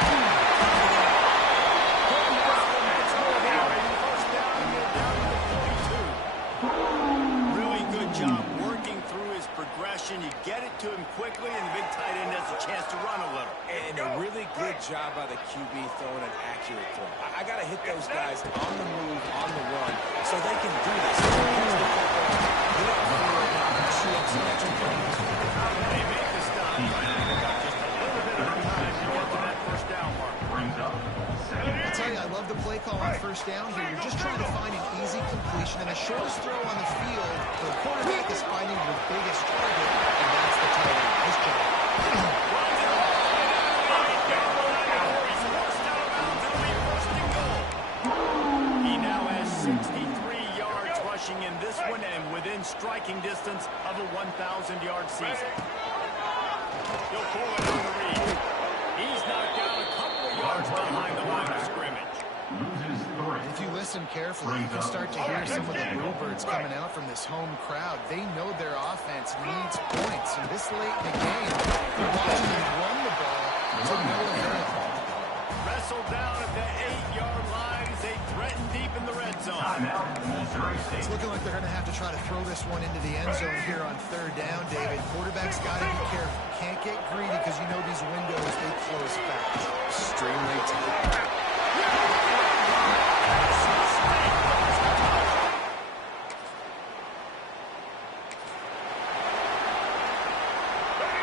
First down here, down to the 42. Really good job working through his progression. You get it to him quickly, and the big tight end has a chance to run a little. And a really good job by the QB throwing an accurate throw. I got to hit those guys on the move, on the run, so they can do this. They make the stop. Just a little bit of time to get to that first down mark. Brings up 2nd down. I tell you, I love the play call on 1st down here. You're just trying to find an easy completion and the shortest throw on the field. The quarterback is finding the biggest target, and that's the tight end. Nice job. He now has 63 yards rushing in this one and within striking distance of a 1,000-yard season. He'll pull it on the read. He's knocked down a couple of yards behind the line of scrimmage. Loses 3. If you listen carefully, you can start to hear some of the bluebirds coming out from this home crowd. They know their offense needs points, and this late in the game, they're watching them run the ball to no avail. Wrestled down at the 8-yard line as they threaten deep in the red zone. Timeout, Missouri State. It's looking like they're going to have to try to throw this one into the end zone here on 3rd down, David. Quarterback's got to be careful. Can't get greedy because you know these windows, they close fast. Extremely tight.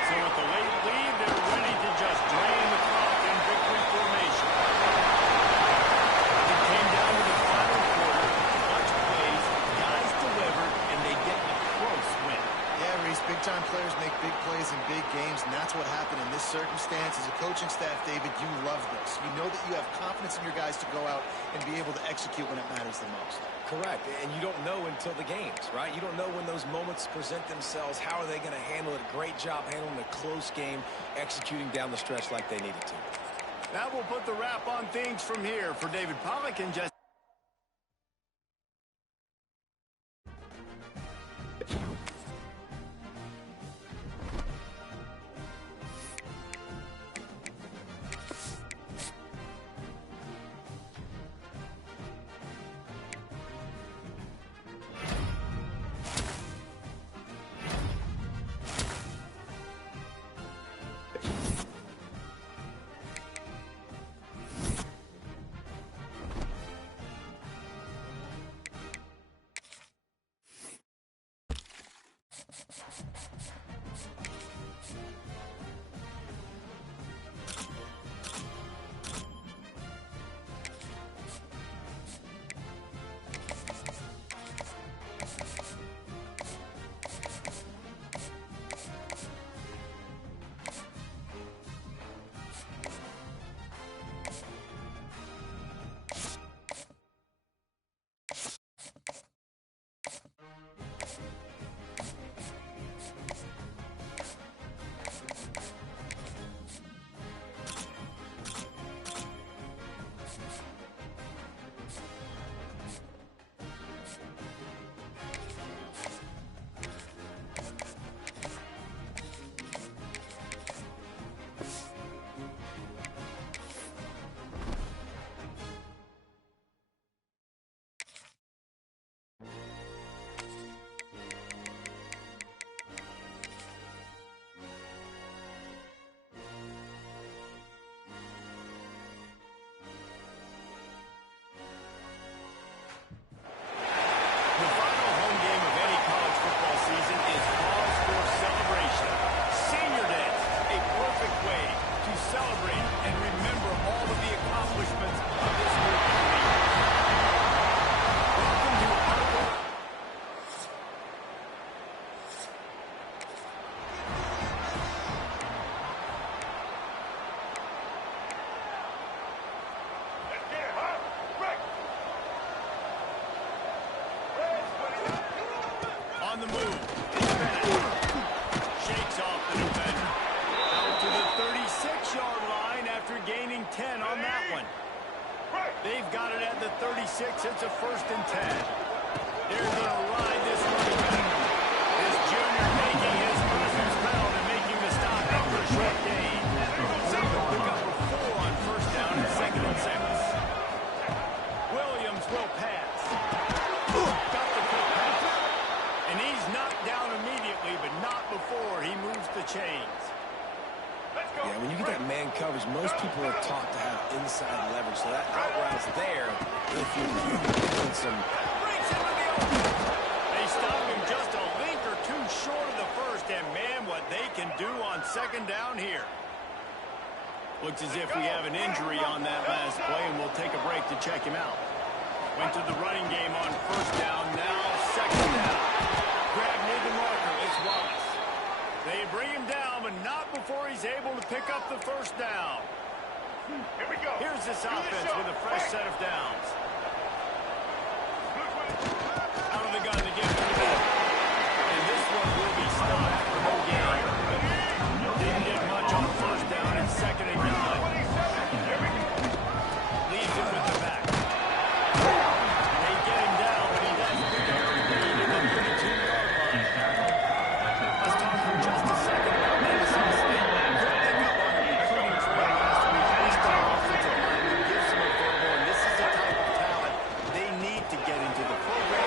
So with the late lead, they're ready to just drain the clock in victory formation. It came down to the final quarter. Clutch plays, guys delivered, and they get a close win. Yeah, Reese, big-time players make big plays in big games, and that's what happened in this circumstance. As a coaching staff, David, you love this. You know that you have confidence in your guys to go out and be able to execute when it matters the most. Correct, and you don't know until the games, right? You don't know when those moments present themselves. How are they going to handle it? Great job handling a close game, executing down the stretch like they needed to. That will put the wrap on things from here for David Pollack and Jesse. on the move. It's Bennett. Shakes off the defender. Out to the 36-yard line after gaining 10 on that one. They've got it at the 36. It's a 1st and 10. They're going to ride this running back. This junior making his presence felt and making the stop after a short gain. So they'll pick up a 4 on 1st down and 2nd and 6. Williams will pass. Got the quick pass. And he's knocked down immediately, but not before he moves the chains. Yeah, when you get that man coverage, most people are taught to have inside leverage. So that out route is there if you're doing some... They stop him just a link or two short of the 1st, and man, what they can do on 2nd down here. Looks as if we have an injury on that last play, and we'll take a break to check him out. Went to the running game on 1st down, now 2nd down. Grab near the marker, it's Wallace. They bring him down, but not before he's able to pick up the 1st down. Here we go. Here's this offense with a fresh set of downs. Out of the gun to give him the ball. And this one will be stopped for no gain. Didn't get much on 1st down and 2nd and 9. Leaves it with the back. They get him down, but he does pick up the lead in the 32-yard line. Let's talk for just a second about Kennesaw State. Good pickup on the recruiting trail last week. At least our offensive line will give some a verbal, and this is the type of talent they need to get into the program.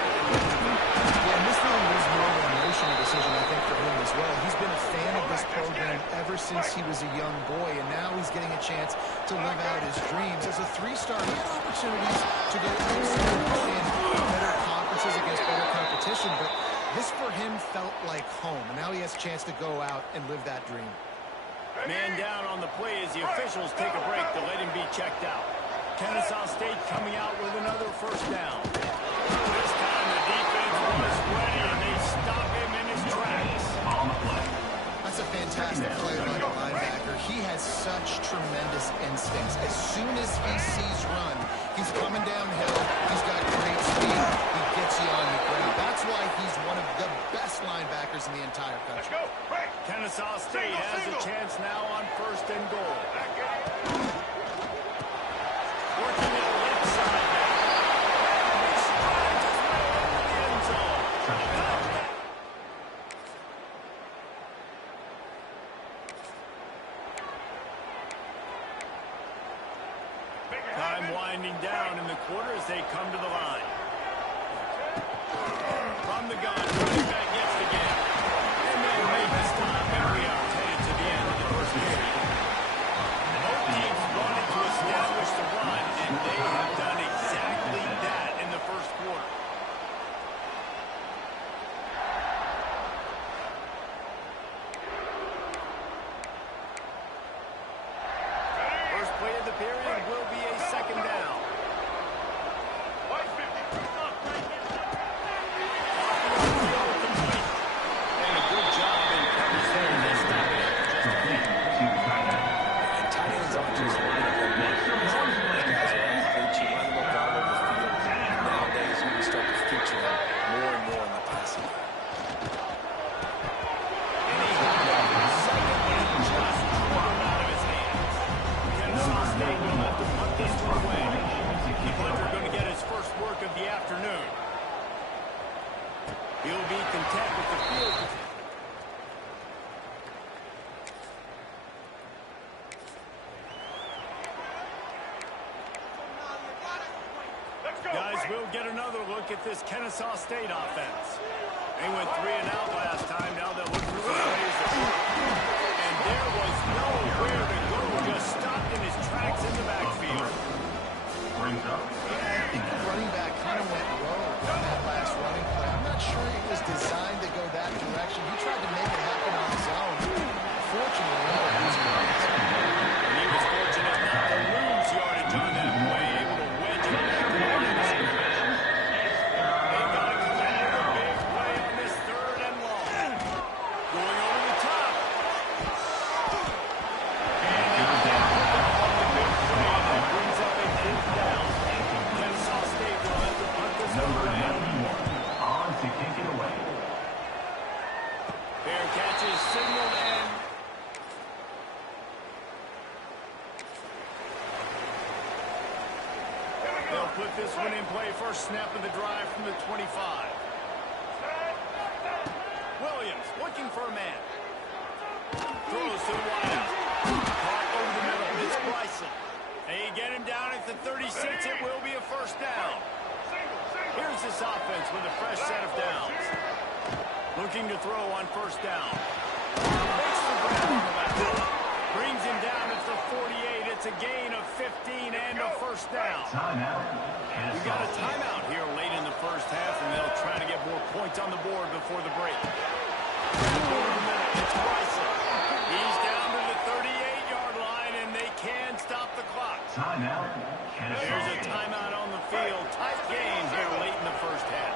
Yeah, and this really was more of an emotional decision, I think, for him as well. He's been a fan of this program ever since he was a young boy, and now he's getting a chance to live out his dreams. As a 3-star, he had opportunities to go elsewhere and play in better conferences against better competition, but this for him felt like home, and now he has a chance to go out and live that dream. Man down on the play as the officials take a break to let him be checked out. Kennesaw State coming out with another 1st down. This time the defense was ready, and they stop him in his tracks. That's a fantastic play by the linebacker. He has such tremendous instincts. As soon as he sees run, he's coming downhill. He's got great speed. He gets you on the ground. That's why he's one of the best linebackers in the entire country. Kennesaw State has a chance now on 1st and goal. Working it left side now. He strides his way over the end zone. Time winding down in the quarter as they come to the line. From the gun, running back gets the game. And they make the stop, and we are headed to the end of the 1st period. Both teams wanted to establish the run, and they have done exactly that in the 1st quarter. First play of the period will be a 2nd down. And a good job in coverage there. They stop it after just a few. And tight ends aren't just running up their guys are athletes. You line them up all over the field. Nowadays, you can start to feature them more and more in the passing game. And he got it. 2nd and just caught him out of his hands. Kennesaw State will have to punt this one away. The punter going to get his first work of the afternoon. He'll be content with the field. Guys, we'll get another look at this Kennesaw State offense. They went 3 and out last time. Now they'll look for some plays that work. And there was nowhere to go. Just stopped in his tracks in the backfield. Brings up. I think the running back kind of went rogue on that last running play. I'm not sure it was designed to go that direction. He tried to make it happen on his own. Fortunately, he was And he was fortunate not to lose yardage on that play, able to wedge it back to the line of scrimmage. They got to come out with a big play on this 3rd and long. Going over the top. And they pick up on the big play They'll put this one in play. First snap of the drive from the 25. Williams looking for a man. Throws to the wideout. Caught over the middle. It's Bryson. They get him down at the 36. It will be a first down. Here's this offense with a fresh set of downs. Looking to throw on first down. Makes the grab on the left. Brings him down at the 48. It's a gain of 15 and a first down. We got a timeout here late in the first half, and they'll try to get more points on the board before the break. It's Bryson. He's down to the 38-yard line, and they can stop the clock. There's a timeout on the field. Tight game here late in the first half.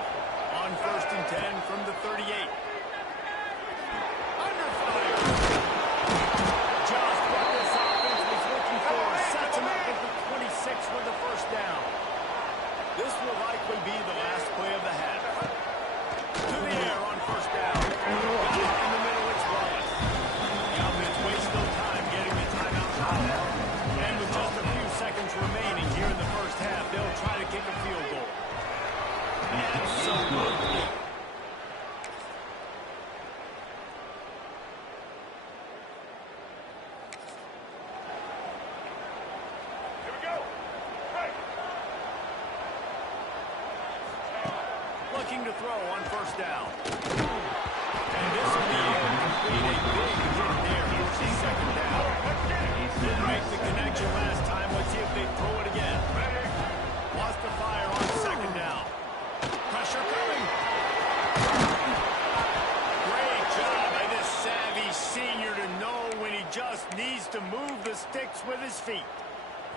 On first and 10 from the 38. Under fire. Just what this offense was looking for. Sets him up at the 26 with the first down. This will likely be the last play of the half. To the air on first down. Got it in the middle. It's Wallace. The offense wastes no time getting the timeout. And with just a few seconds remaining here in the first half, they'll try to kick a field goal. Absolutely. Here we go. Right. Looking to throw on first down. And this will be incomplete. A big hit there. Here's his second down. Didn't make the connection last time. Let's see if they throw it again. Lost the fire on second down. Pressure coming. Great job by this savvy senior to know when he just needs to move the sticks with his feet.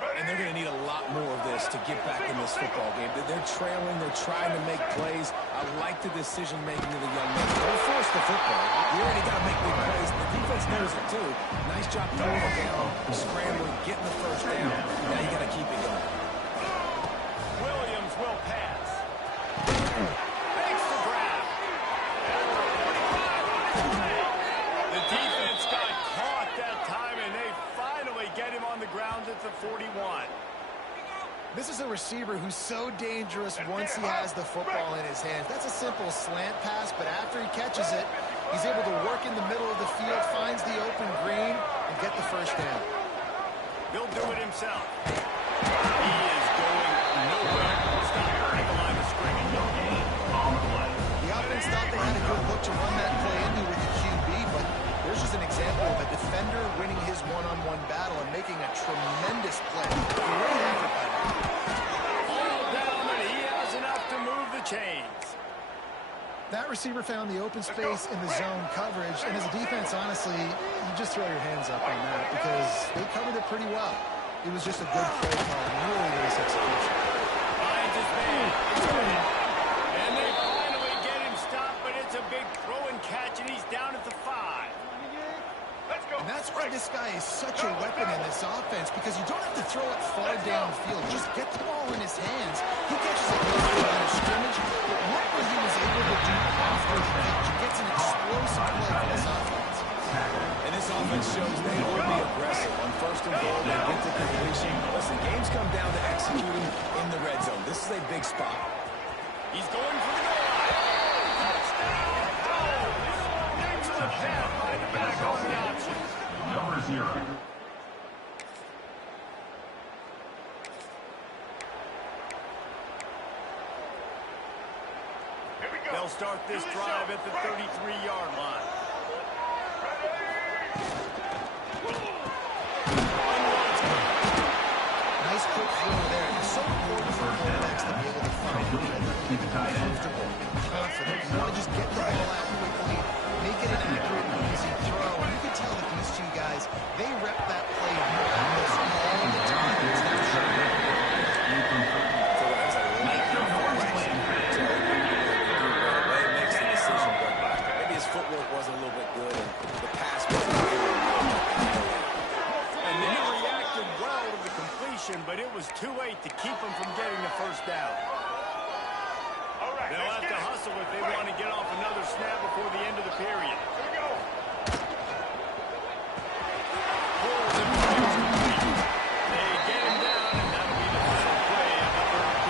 And they're going to need a lot more of this to get back in this football game. They're trailing. They're trying to make plays. I like the decision-making of the young men. Don't force the football. You already got to make big plays. The defense knows it, too. Nice job pulling it down, scrambling, getting the first down. Now you got to keep it going. Williams will pass. Makes the grab. The defense got caught that time, and they finally get him on the ground at the 41. This is a receiver who's so dangerous once he has the football in his hands. That's a simple slant pass, but after he catches it, he's able to work in the middle of the field, finds the open green, and get the first down. He'll do it himself. He is going nowhere. Stop at the line of scrimmage. The offense thought they had a good look to run that play into with the QB, but there's just an example of a defender winning his one-on-one battle and making a tremendous play. Great effort by him. All down, and he has enough to move the chains. That receiver found the open space in the zone coverage, and as a defense, honestly, you just throw your hands up on that because they covered it pretty well. It was just a good play call, and really nice execution. Finds his man. It's good. And they finally get him stopped, but it's a big throw and catch, and he's down at the 5. Let's go. And that's why this guy is such a weapon in this offense, because you don't have to throw it far downfield. Just get the ball in his hands. He catches it close to the line of scrimmage, but look what he was able to do after the catch. He gets an explosive play for this offense. And this offense shows they will be aggressive. On first and goal, they get to completion. Listen, games come down to executing in the red zone. This is a big spot. He's going for the goal line. Touchdown! Excellent pass by the back on the option. Number 0. Here we go. They'll start this drive at the 33-yard line. Nice quick throw there. It's so important for quarterbacks to be able to find the comfortable and confident. You want to just get the ball out quickly, make it an accurate and easy throw. And you can tell that these two guys, they rep that play almost all the time. It's not sure. Makes the decision, but maybe his footwork wasn't a little bit good, and the pass wasn't really good. And they reacted well to the completion, but it was too late to keep them from getting the first down. All right, They'll have to hustle if they want to get off another snap before the end of the period. Here we go. They get him down, and that'll be the final play of the third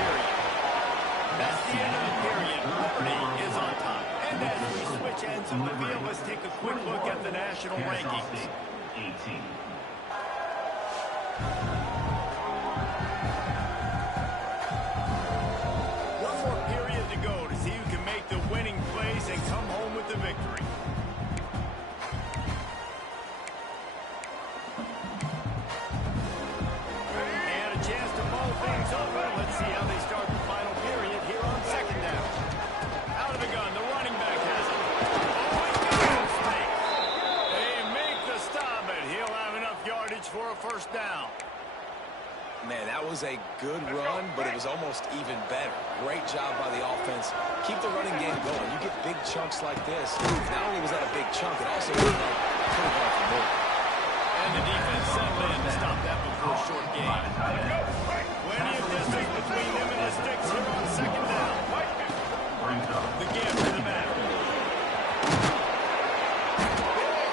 it's over. Let's see how they start the final period here on second down. Out of the gun, the running back has it. Oh, he makes a mistake. They make the stop, and he'll have enough yardage for a first down. Man, that was a good run, but it was almost even better. Great job by the offense. Keep the running game going. You get big chunks like this. Not only was that a big chunk, it also looked like it could have gone for more. And the defense settled in to stop that before a short gain. Plenty of distance between them and the sticks here on second down. The give to the back.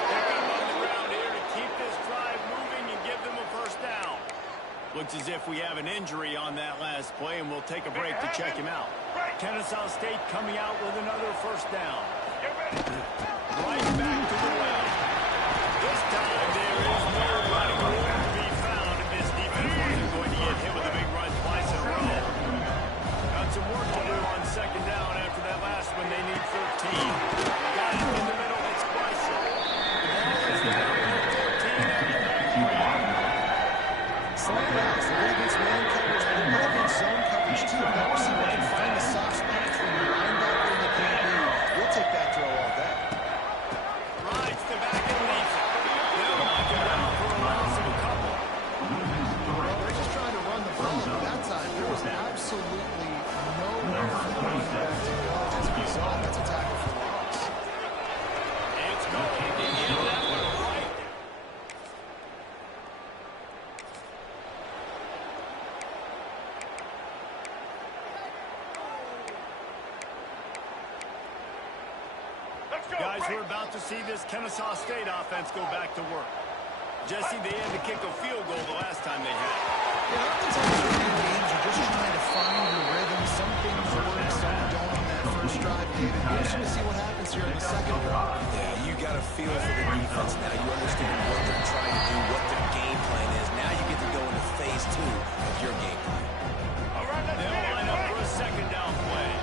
They're going to run the ground here to keep this drive moving and give them a first down. Looks as if we have an injury on that last play, and we'll take a break to check him out. Kennesaw State coming out with another first down. Right back to the well. This time there is no running room to be found if this defense wasn't going to get hit with a big run twice in a row. Got some work to do on second down after that last one. They need 13. Got it in the middle. It's Bryson. The ball is down to 14 after that. Slant routes, they're going against man coverage, but they're going against zone coverage too. If that receiver can find the soft spot between the linebacker and the QB, we'll take that throw all day. Rides the back and leaves it. They'll knock him down for a loss of a couple. Well, they're just trying to run the ball. At that time, there was absolutely nowhere for the running back to go. As a result, that's a tackle for loss. It's going. He hit that one right. Guys, we're about to see this Kennesaw State offense go back to work. Jesse, they had to kick a field goal the last time they had. Yeah, oftentimes when you're in games, you're just trying to find your rhythm. Some things work, some don't on that first drive, David. We're just going to see what happens here in the second drive. Yeah, you got a feel for the defense now. You understand what they're trying to do, what their game plan is. Now you get to go into phase 2 of your game plan. They'll line up for a second down play.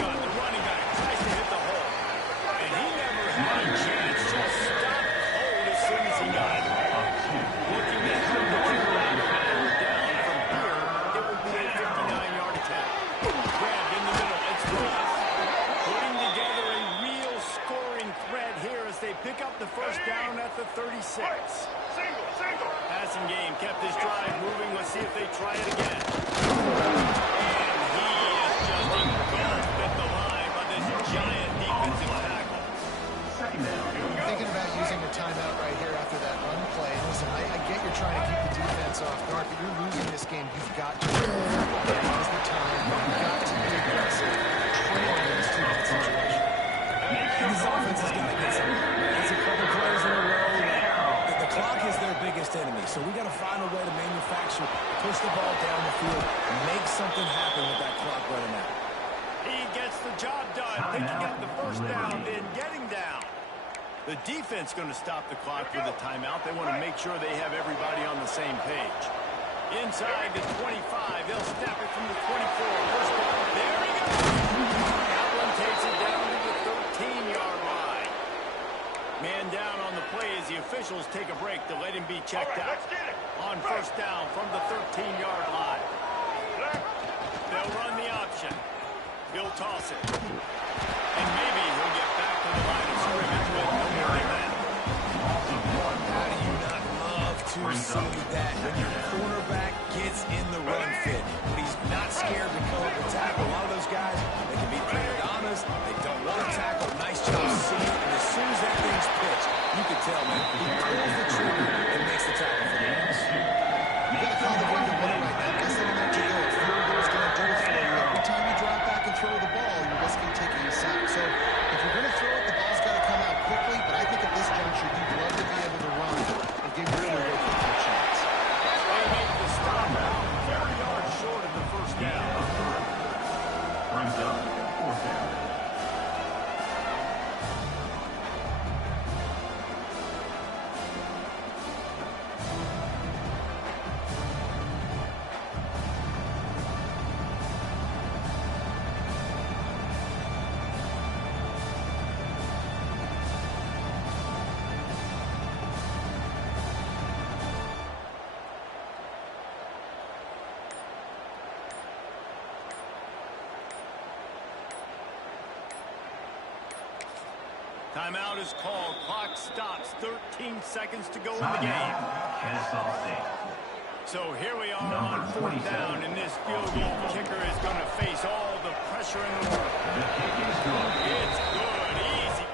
The running back tries to hit the hole. And he never had a chance. Just stopped cold as soon as he got it. Looking to help the kicker out of third down. From here, it would be a 59-yard attack. Grabbed in the middle. It's Willis. Putting together a real scoring threat here as they pick up the first down at the 36. Single. Passing game kept this drive moving. Let's see if they try it again. And he is just engulfed at the line by this giant defensive tackle. Thinking about using a timeout right here after that run play. Listen, I get you're trying to keep the defense off guard, but you're losing this game. You've got to use the time. You've got to be aggressive. Trailing in this two-minute situation. This offense is going to get some. It's a couple plays in a row. The clock is their biggest enemy, so we got to find a way to manufacture, push the ball down the field, and make something happen with that clock running out. He gets the job done, picking up the first down, then getting down. The defense going to stop the clock with a timeout. They want to make sure they have everybody on the same page. Inside the 25, they'll snap it from the 24. First down. There he goes. That one takes it down to the 13-yard line. Man down on the play as the officials take a break to let him be checked out. On first down from the 13-yard line. They'll run the option. He'll toss it. And maybe he'll get back to the line of scrimmage with no more than that. How do you not love to see that when your quarterback gets in the run fit, when he's not scared to come up and tackle? A lot of those guys, they can be pretty honest. They don't want to tackle. Nice job seeing it. And as soon as that thing's pitched, you can tell, man, he pulls the trigger and makes the tackle for the loss. You got to call the game to winner right now. Guess they don't let you go. If field goal's going to do it for you, every time you drop back and throw the ball, you're risking taking a sack. So if you're going to throw it, the ball's got to come out quickly. But I think at this juncture, you'd love to be able to run and give your field goal a chance. They make the stop about 4 yards short of the first down. Brings up fourth down. Timeout is called. Clock stops. 13 seconds to go in the game. Timeout, Kennesaw State. So here we are Number on fourth 27. down, and this field goal kicker is going to face all the pressure in the world. The kick is good. It's good. Easy.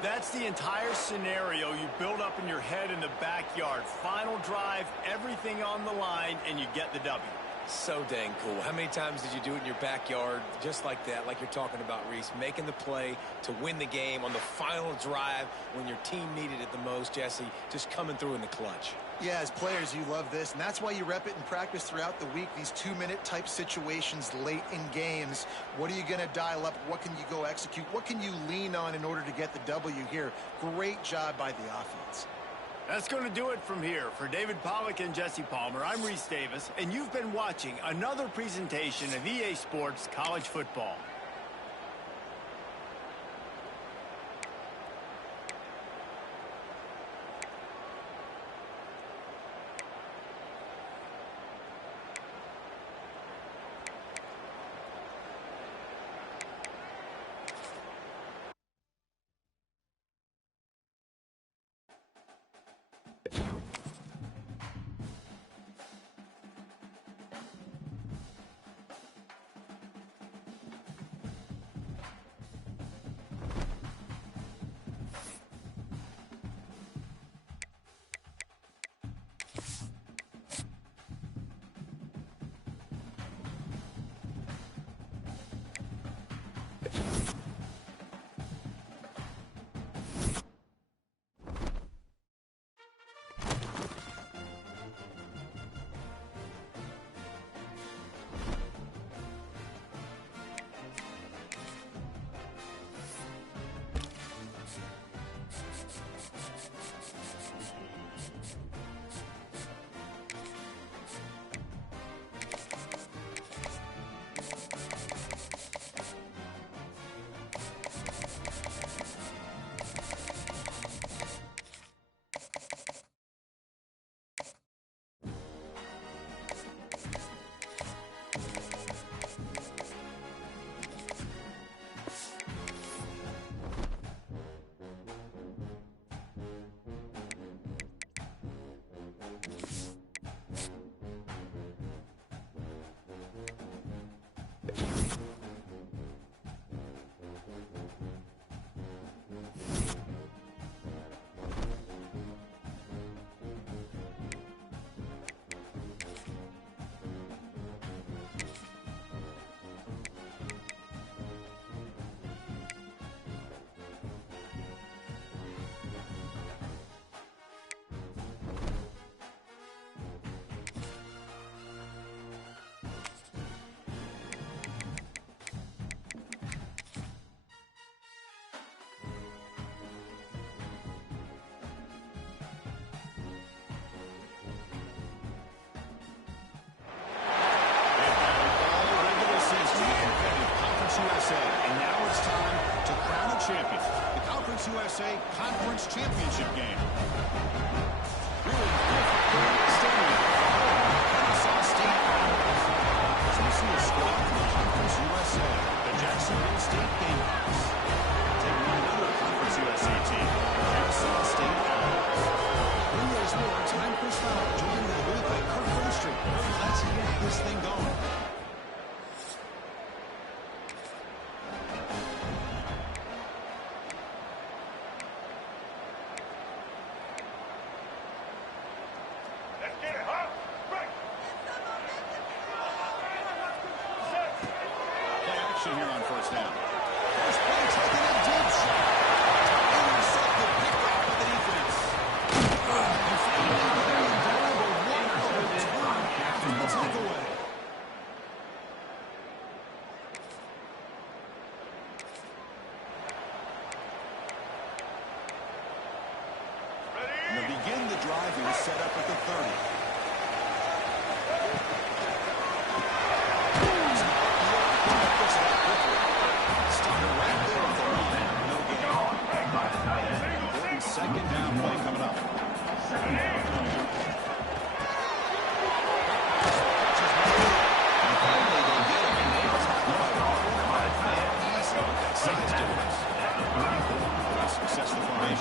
That's the entire scenario you build up in your head in the backyard. Final drive, everything on the line, and you get the W. So dang cool. How many times did you do it in your backyard just like that, like you're talking about, Reese, making the play to win the game on the final drive when your team needed it the most, Jesse, just coming through in the clutch. Yeah, as players, you love this, and that's why you rep it in practice throughout the week, these 2-minute type situations late in games. What are you going to dial up? What can you go execute? What can you lean on in order to get the W here? Great job by the offense. That's going to do it from here. For David Pollack and Jesse Palmer, I'm Reese Davis, and you've been watching another presentation of EA Sports College Football. champions, the Conference USA Conference Championship game. Really different stadium. Kennesaw State. So we see a squad from the Conference USA, the Jacksonville State Gamecocks. Taking on another Conference USA team, Kennesaw State Owls. 3 years more, time Chris Fowler joined the booth by Kirk Verstreet. Let's get this thing going. Here on first down. First play taking a deep shot. Intercepted, picked off by the defense. And finally, very valuable one-yard turn from the takeaway. And to begin the drive, he was set up at the 30. Second down play coming up.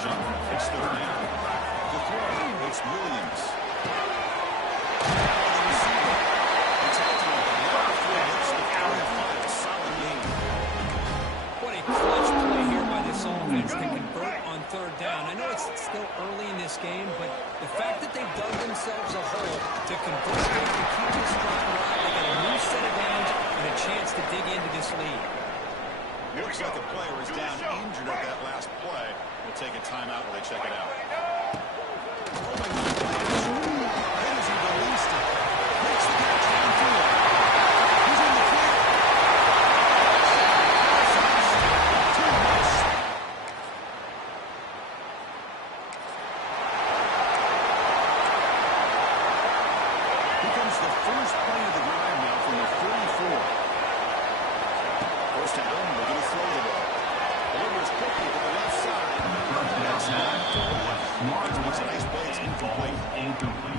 conversion. It's third down. To throw, it's Williams. The receiver. It's out to him. It's the 45. Solid game. What a clutch play here by this offense to convert on third down. I know it's still early in this game, but the fact that they've dug themselves a hole to convert to keep this drive alive, they got a new set of downs and a chance to dig into this lead. Looks like a player is down injured at that last play. We'll take a timeout while they check it out.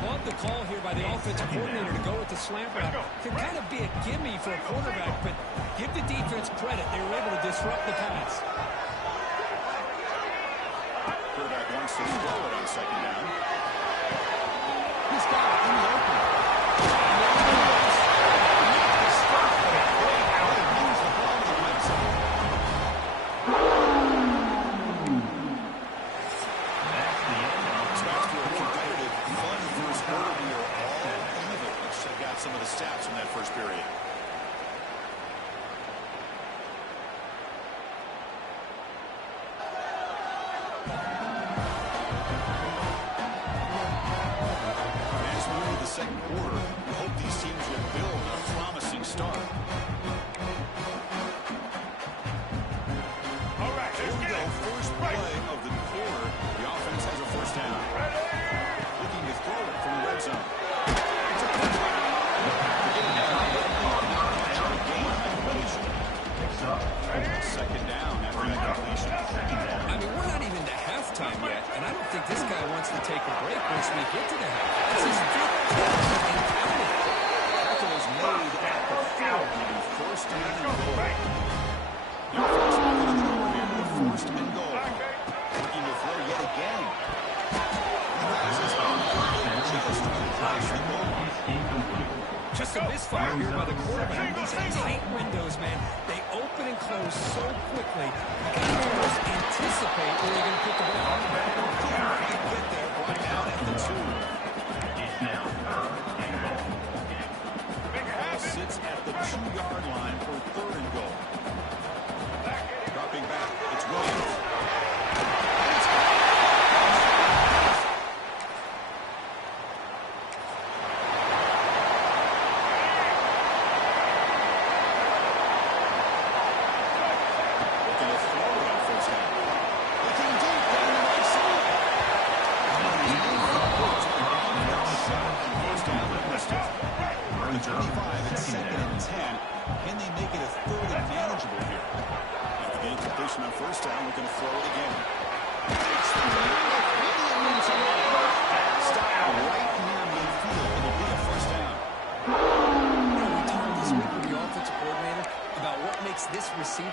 Love the call here by the offensive coordinator to go with the slant route. Can kind of be a gimme for a quarterback, but give the defense credit. They were able to disrupt the pass. Quarterback wants to throw it on second down. He's got it in the open. Some of the stats from that first period. As we move to the second quarter, we hope these teams will build on a promising start. All right, here we go. First play of the quarter. The offense has a first down. Looking to throw it from the red zone. It's a pitch. Second down after that completion. I mean, we're not even to halftime yet, and I don't think this guy wants to take a break once we get to the half. This is Tackle is made at the 4, first and goal. The offense moving to the here with first and goal. Looking to throw yet again. He has his own just to flash the ball. just a misfire here by the quarterback. These tight windows, man, they open and close so quickly. You can almost anticipate where you're going to put the ball. Get there, brought down at the 2. Ball sits at the 2-yard line for third and goal. Dropping back, it's Williams.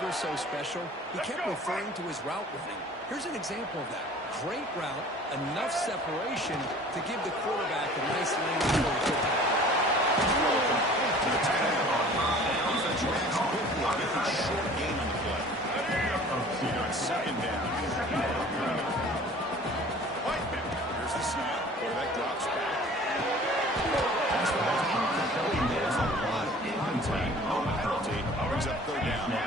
So special, he kept referring to his route running. Here's an example of that. Great route, enough separation to give the quarterback a nice lane to go to. Short game on the play. Second down. Here's the snap. Quarterback drops back. There's a lot of contact. No penalty. Brings up third down. They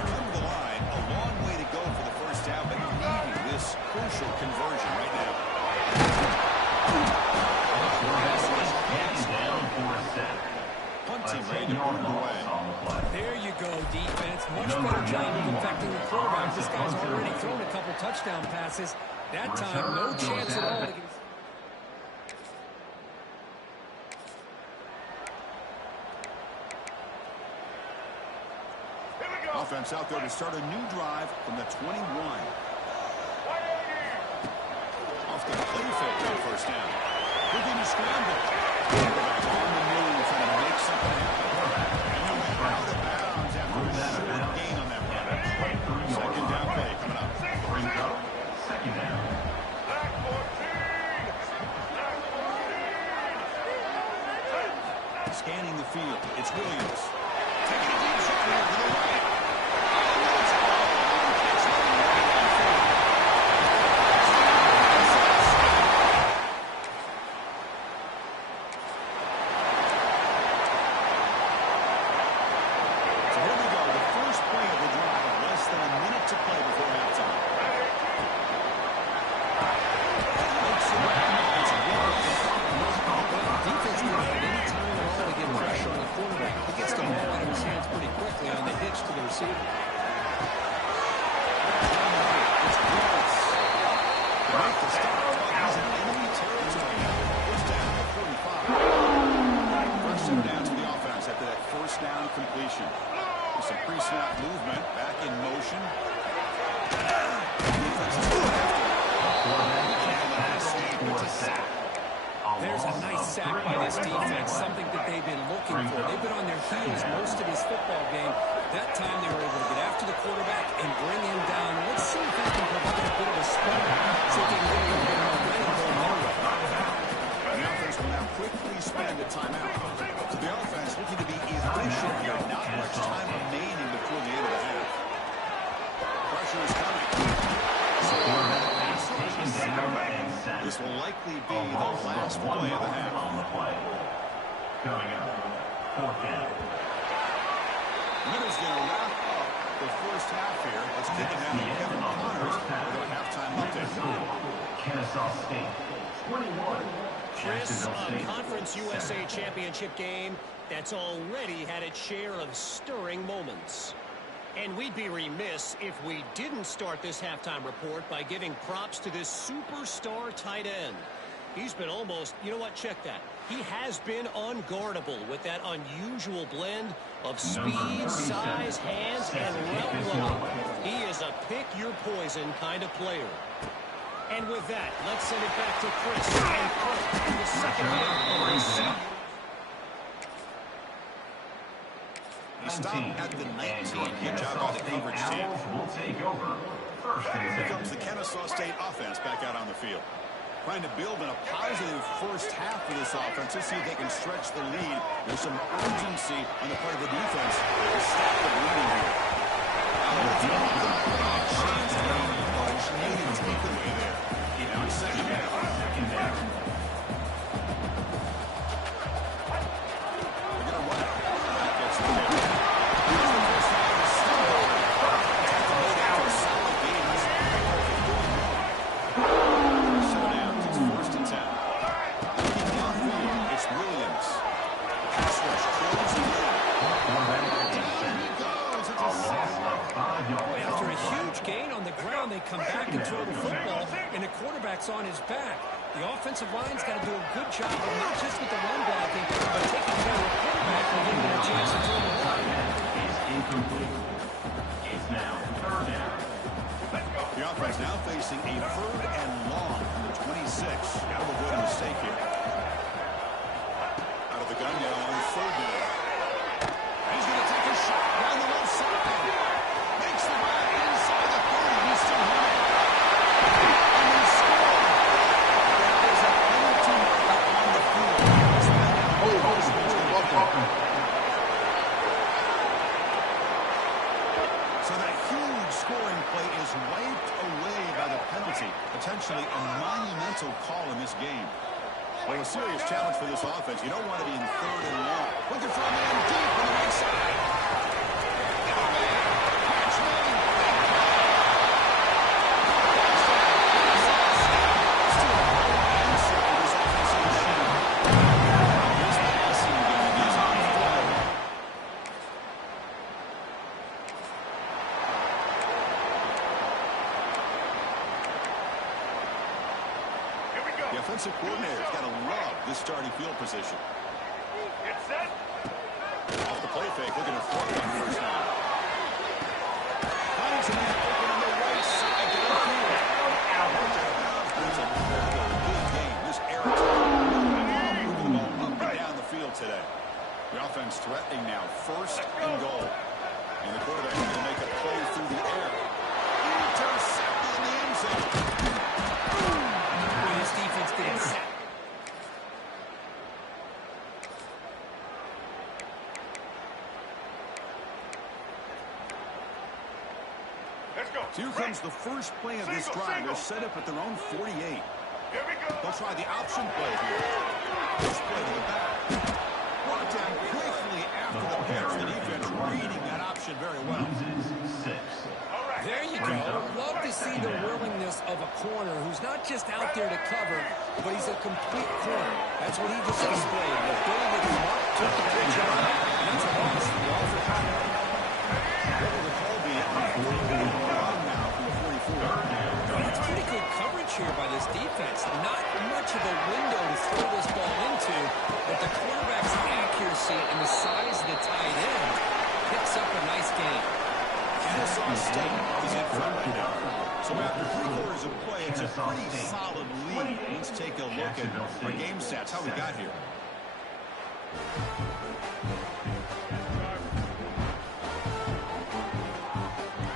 come to the line. A long way to go for the first down, but needing this crucial conversion right now. Punting ready to put it away. There you go, defense. Much better job of affecting the quarterback. This guy's already thrown a couple touchdown passes. That time, no chance at all. Offense out there to start a new drive from the 21. Off the play fake for the first down. Looking to scramble. Quarterback on the move, trying to make something happen. And he went out of bounds after a short gain on that run. Second down play coming up. Second down. It's Williams. Taking a deep shot here to the right. So here we go. The first play of the drive. Less than a minute to play before halftime. Defense didn't have any time at all to get pressure on the quarterback. He gets the ball out of his hands pretty quickly on the hitch to the receiver. It's Willis. To make the stop, he's in enemy territory. First down at 45. First and down to the offense after that first down completion. With some pre-snap movement, back in motion. Defense is going after it. There's a nice sack by this defense, something that they've been looking for. They've been on their heels most of this football game. That time they were able to get after the quarterback and bring him down. Let's see if they can provide a bit of a spark so they can get a little bit more momentum going their way. The offense will now quickly spend a timeout. So the offense looking to be efficient here. Not much time remaining before the end of the half. Pressure is coming. This will likely be the last play of the half. Coming up, fourth down. Miller's going to wrap up the first half here. Let's take it down to Kevin Connors with a halftime update. Kennesaw State, 21. Chris, a Conference USA Championship game that's already had its share of stirring moments. And we'd be remiss if we didn't start this halftime report by giving props to this superstar tight end. He's been almost, you know what, check that. He has been unguardable with that unusual blend of speed, size, hands, and route running. He is a pick-your-poison kind of player. And with that, let's send it back to Chris and Kurt in the second half of this season. He stopped at the 19. Good job by the coverage team. Here comes the Kennesaw State offense back out on the field. Trying to build in a positive first half for this offense to see if they can stretch the lead. There's some urgency on the part of the defense to stop the bleeding here. Chance to get a much needed takeaway there. Now second down. They're going to run it. That gets the hit. After a huge gain on the ground, they come back and throw the football, and the quarterback's on his back. The offensive line's got to do a good job of not just with the run blocking, but taking care of the quarterback and giving him a chance to throw the ball. Is incomplete. It's now third down. The offense now facing a third and long from the 26. Got to avoid a mistake here. Out of the gun now on third down. He's going to take a shot down the left side. Makes the run inside the 30. He's still running. And he scored. There's a penalty marker on the field. So that huge scoring play is wiped away by the penalty. Potentially a monumental call in this game. Well, a serious challenge for this offense. You don't want to be in third and long. Looking for a man deep on the right side. The offensive coordinator's got to love this starting field position. Get set. Off the play fake, looking to throw on first down. Finds a man open on the right side downfield. It's another good game. This era moving the ball up and down the field today. The offense threatening now, first and goal. And the quarterback is going to make a play through the air. Intercepted in the end zone. This defense did it. So here comes the first play of this drive. They're set up at their own 48. They'll try the option play here. First play to the back. Brought down quickly after the pitch. The defense reading that option very well. There you go. Love to see the willingness of a corner who's not just out there to cover, but he's a complete corner. That's what he just displayed. The ability to mark, took the pitch on, and that's a loss for the offense. What will the call be? Now from the 44. It's pretty good coverage here by this defense. Not much of a window to throw this ball into, but the quarterback's accuracy and the size of the tight end picks up a nice game. Kennesaw State is in front right now. So after 3 quarters of play, it's a pretty solid lead. Let's take a look at our game stats, how we got here.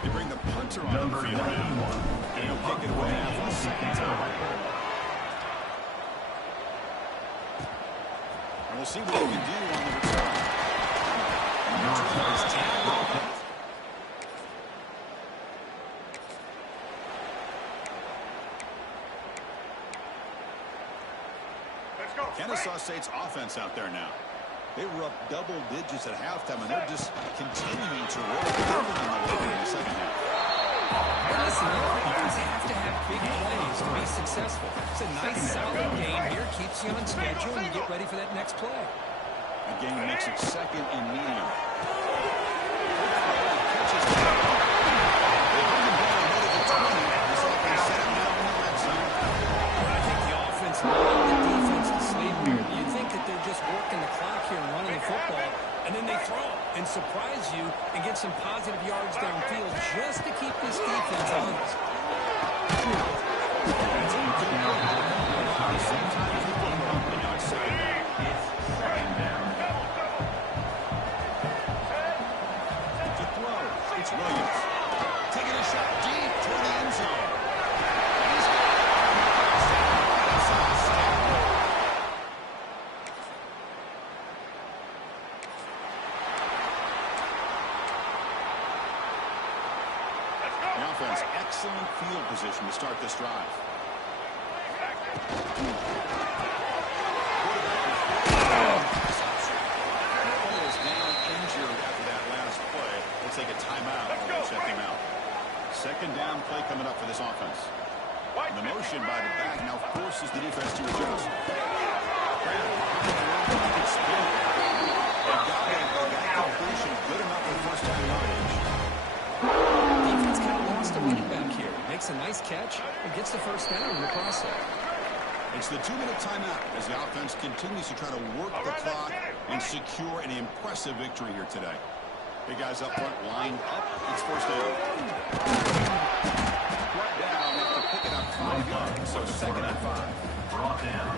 They bring the punter on the field now. And he'll kick it away for the second time. And we'll see what they can do on the return. Kennesaw State's offense out there now. They were up double digits at halftime, and they're just continuing to roll in the second half. Listen, offenses have to have big plays to be successful. It's a nice, solid game here. Keeps you on schedule, and you get ready for that next play. The game makes it second and medium. I think the offense allowed the defense to sleep here. You'd think that they're just working the clock here and running the football, and then they throw and surprise you and get some positive yards downfield just to keep this defense honest. To throw, it's Williams. Taking a shot deep toward the end zone. The offense, excellent field position to start this drive. Is now injured after that last play. Let's take a timeout and we'll check him out. Second down play coming up for this offense. And the motion by the back now forces the defense to adjust. Good enough for first down yardage. Defense kind of lost a running back here. Makes a nice catch and gets the first down in the process. It's the 2-minute timeout as the offense continues to try to work the clock and secure an impressive victory here today. Big guys up front lined up. It's first down. Right down after picking up 5 yards, so second and 5. Brought down.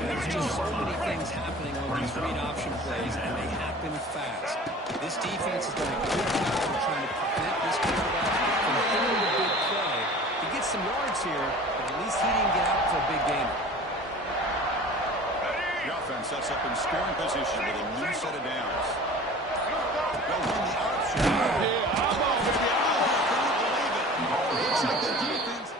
There's just so many things happening on these read option plays, and they happen fast. This defense has done a good job of trying to prevent this quarterback from hitting the big play. He gets some yards here, but at least he didn't get out for a big game. The offense sets up in scoring position with a new set of downs. They'll run the option. Looks like the defense.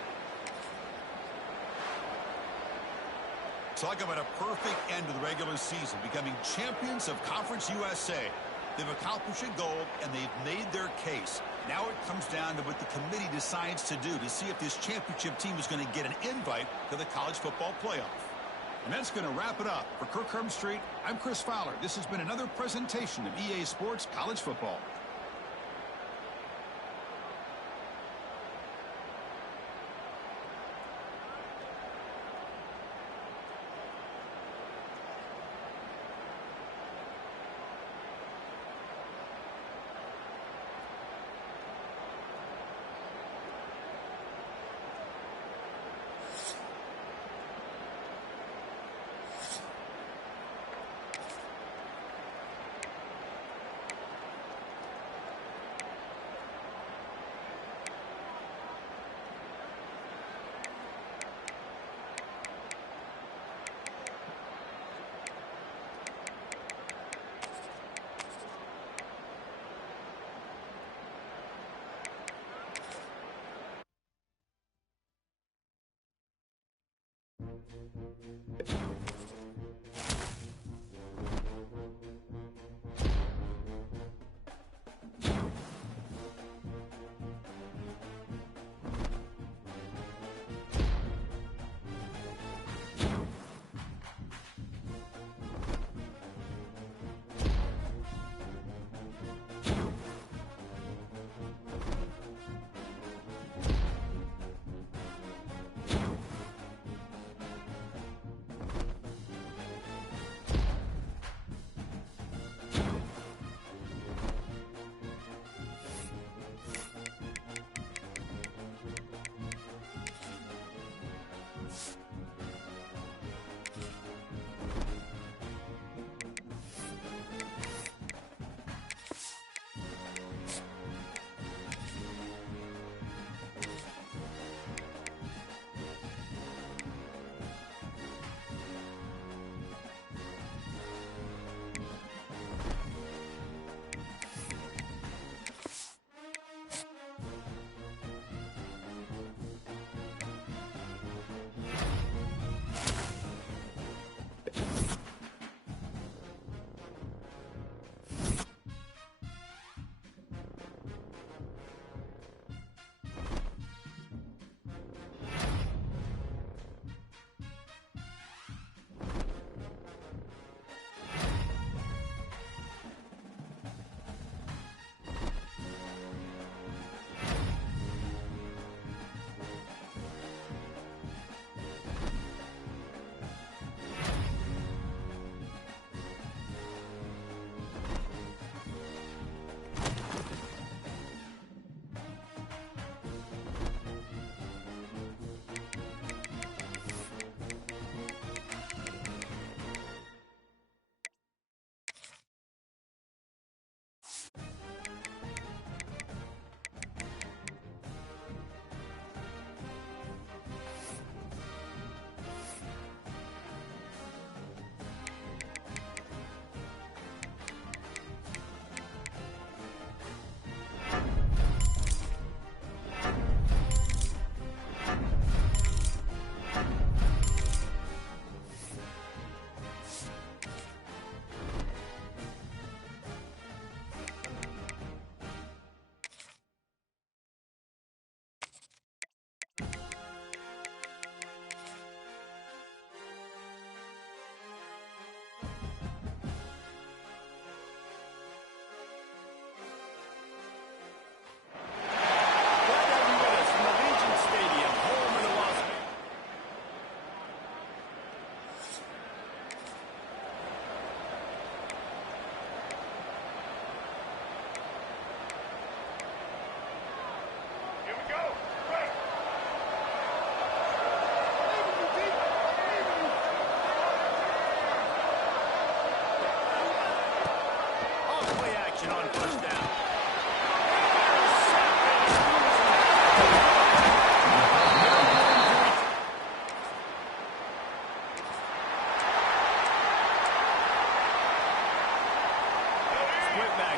Talk about a perfect end to the regular season, becoming champions of Conference USA. They've accomplished a goal, and they've made their case. Now it comes down to what the committee decides to do to see if this championship team is going to get an invite to the college football playoff. And that's going to wrap it up. For Kirk Street, I'm Chris Fowler. This has been another presentation of EA Sports College Football.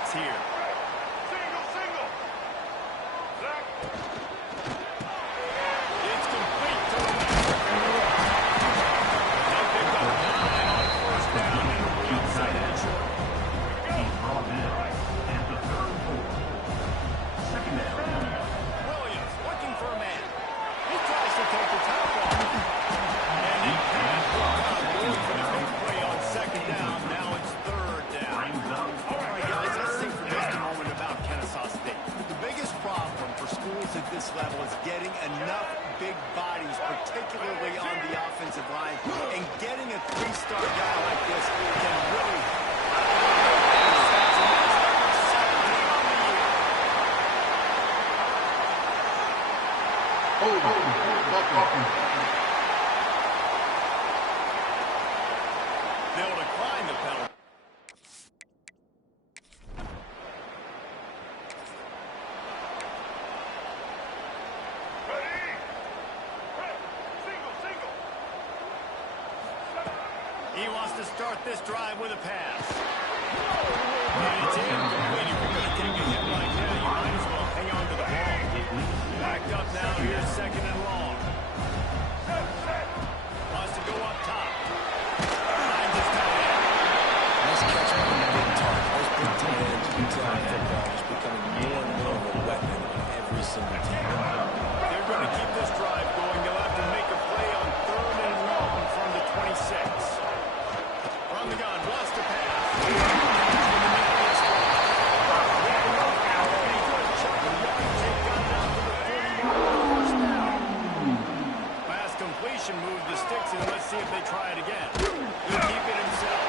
sticks here. It's complete to the left. They picked up 9 on first down and it'll be on second and short. He's brought down at the 3rd and 4. Second down. Williams looking for a man. He tries to take the top off. And he can't block out good for the big play on second down. Now it's 3rd down. All right, guys, let's think for just a moment about Kennesaw State. The biggest problem for schools at this level is getting enough big bodies, particularly on the offensive line, and getting a 3-star guy like this can really they'll decline the penalty. He wants to start this drive with a pass. And it's incomplete. If you're going to take a hit like that, you might as well hang on to the ball. Backed up now. Here's second and long. Wants to go up top. Finds his tight end. Nice catch by the big target. Those big tight ends, you can tell in football, is becoming more and more of a weapon on every single team. They're going to keep this drive going. They'll have to make a play on 3rd and long from the 26. From the gun, wants to pass. Pass completion, move the sticks, and let's see if they try it again. He'll keep it himself.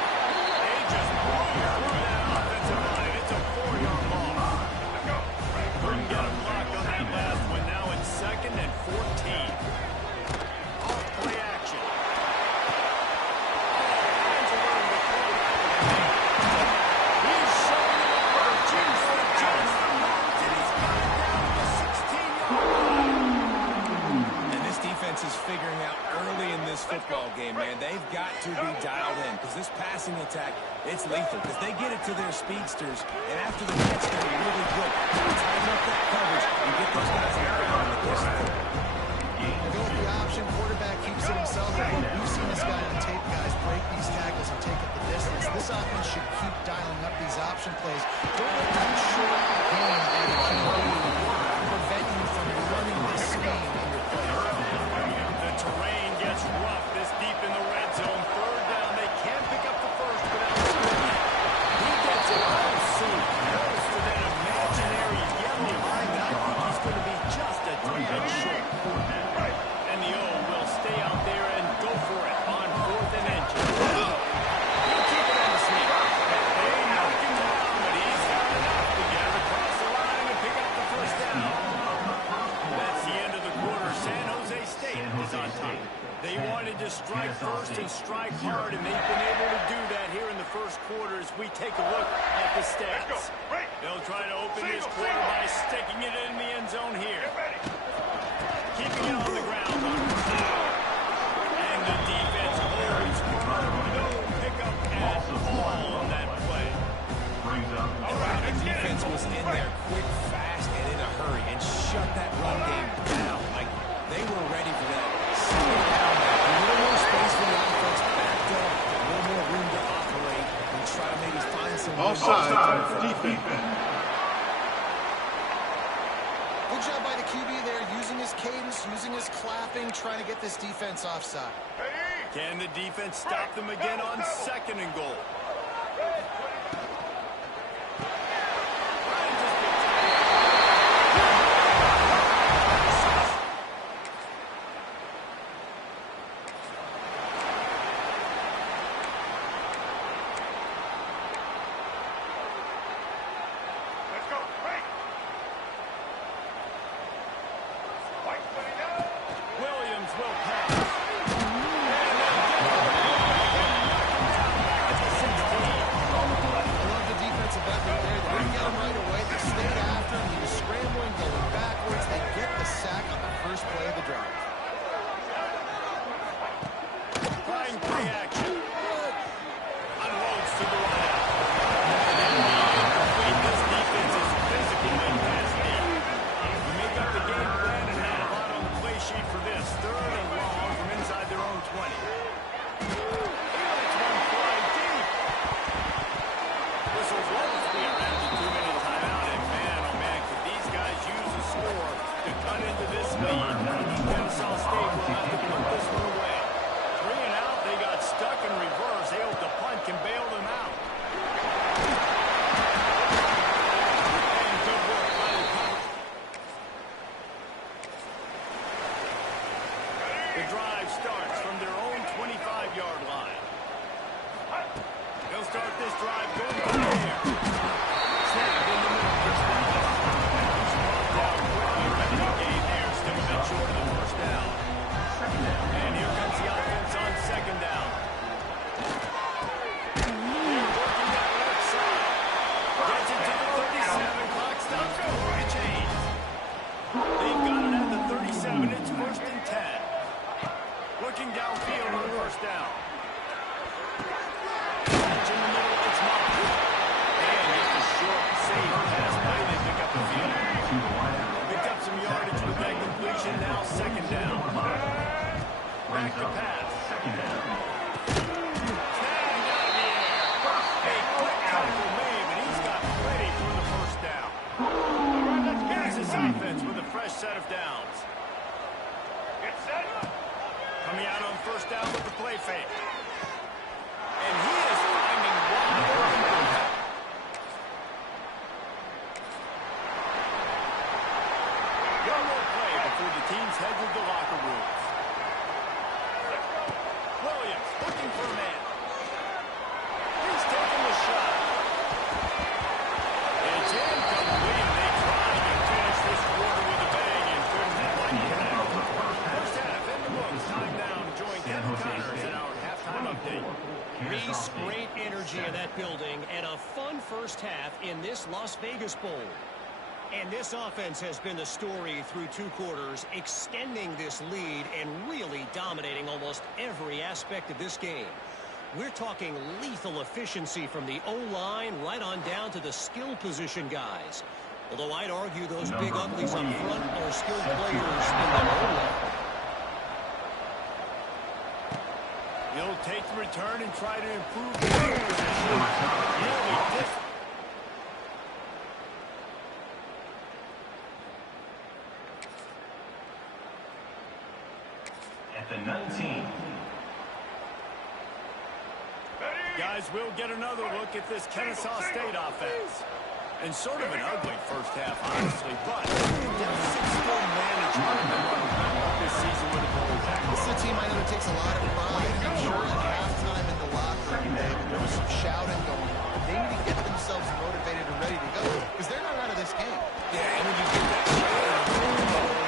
They just blew through that offensive line. It's a 4-yard loss. Couldn't get a block on that last one. Now it's 2nd and 14. Off play action. He's showing all the juice. The juice moves, and he's got it down to the 16-yard line. And this defense is figuring out early in this football game, man. They've got to be dialed in because this passing attack, it's lethal because they get it to their speedsters, and after the catch, they're really good. Tighten up that coverage and get those guys on the ground in the distance. Go with the option. Quarterback keeps it himself. We've seen this guy on tape, guys, break these tackles and take up the distance. This offense should keep dialing up these option plays. Don't let that short game and the QB prevent you from running this scheme in your play. The terrain gets rough this deep in the red zone. 3rd down. They can pick up the first without scoring. He gets it close to that imaginary yellow line, but I think he's going to be just a tad short. And the O will stay out there and go for it on 4th and inches. He'll keep it on the sneak. They knock him down, but he's got enough to get it across the line and pick up the first down. That's the end of the quarter. San Jose State is on top. They wanted to strike first and strike hard, and they've been able to do that here in the first quarter as we take a look at the stats. They'll try to open this quarter by sticking it in the end zone here. Keeping it on the ground on first down. And the defense holds firm. No pickup at all on that play. The defense was in there quick, fast, and in a hurry, and shut that run game down. Like, they were ready for that. Slow down there. A little more space for the offense, backed up, a little more room to operate, and try to maybe find some... Offside, defense. Good job by the QB there, using his cadence, using his clapping, trying to get this defense offside. Can the defense stop them again on 2nd and goal? Williams will pass. And they'll get it back and knock him down back at the 16. first down. Catch in the middle, it's Moss. And it's a short, safe pass play. They pick up the field. Picked up some yardage with that completion. Now second down. Back to pass. Second down. Snagged out of the air. A quick tackle made, but he's got ready for the first down. Kansas offense with a fresh set of downs. Coming out on first down with the play fake. And he is finding one. One more play before the teams head to the locker rooms. Williams looking for a man. He's taking the shot. It's incomplete. They tried to finish this quarter with a bang and couldn't quite connect. First half in the books. Time now to join Kevin Connors in our halftime update. Reese, great energy in that building and a fun first half in this Las Vegas Bowl. And this offense has been the story through two quarters, extending this lead and really dominating almost every aspect of this game. We're talking lethal efficiency from the O-line right on down to the skill position guys. Although I'd argue those big uglies up front are skilled players in their own right. He'll take the return and try to improve the field position. Really different. At the 19. Guys, we'll get another look at this Kennesaw State offense. And sort of an ugly first half, honestly, but Dynasty still managed this season with a goal. This is a team I know that takes a lot of pride, and I'm sure at halftime in the locker room, there was some shouting going on. They need to get themselves motivated and ready to go, because they're not out of this game. Yeah, and when you get that shouting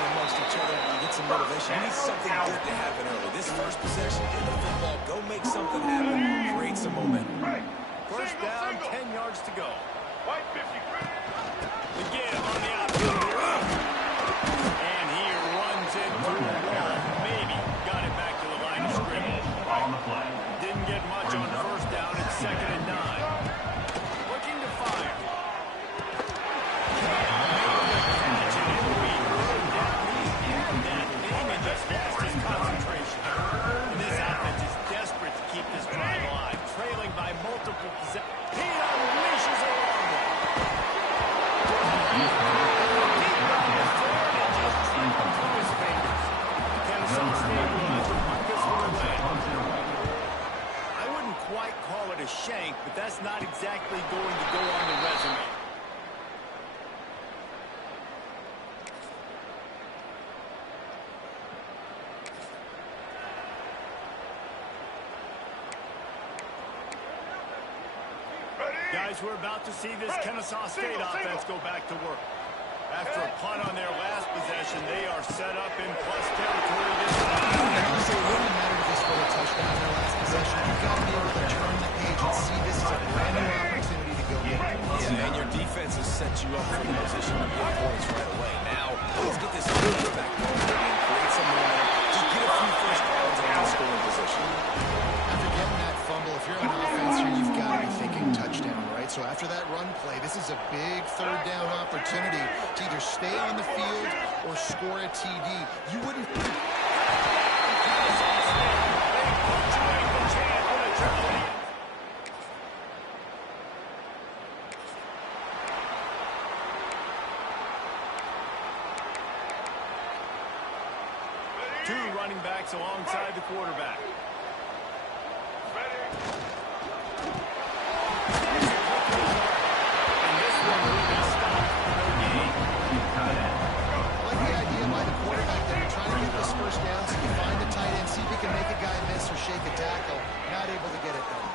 amongst each other, you get some motivation. You need something good to happen early. This first possession, get the football, go make something happen, create some momentum. First down, 10 yards to go. Again on the outside. And he runs into a wall. Maybe got it back to the line of scrimmage. On the play. Didn't get much on first down. It's second and 9. Looking to fire. And this offense is desperate to keep this drive alive, trailing by multiple possessions. He unleashes a long one. Kennesaw State will put this one away. I wouldn't quite call it a shank, but that's not exactly going to go on the resume. Guys, we're about to see this Kennesaw State offense go back to work. After a punt on their last possession, they are set up in plus territory this time. Honestly, it wouldn't matter if they scored a touchdown in their last possession. You've got to be able to turn the page and see this as a brand new opportunity to go get it. Yeah, and your defense has set you up for the position to get points right away. Now, let's get this back going and create some momentum. Just get a few first downs in the scoring position. After getting that fumble, if you're on offense here, you've got to be thinking touchdown, right? So after that run play, this is a big third down opportunity to either stay on the field or score a TD. You wouldn't... Two running backs alongside the quarterback. First down, so you find the tight end, see if he can make a guy miss or shake a tackle. Not able to get it done.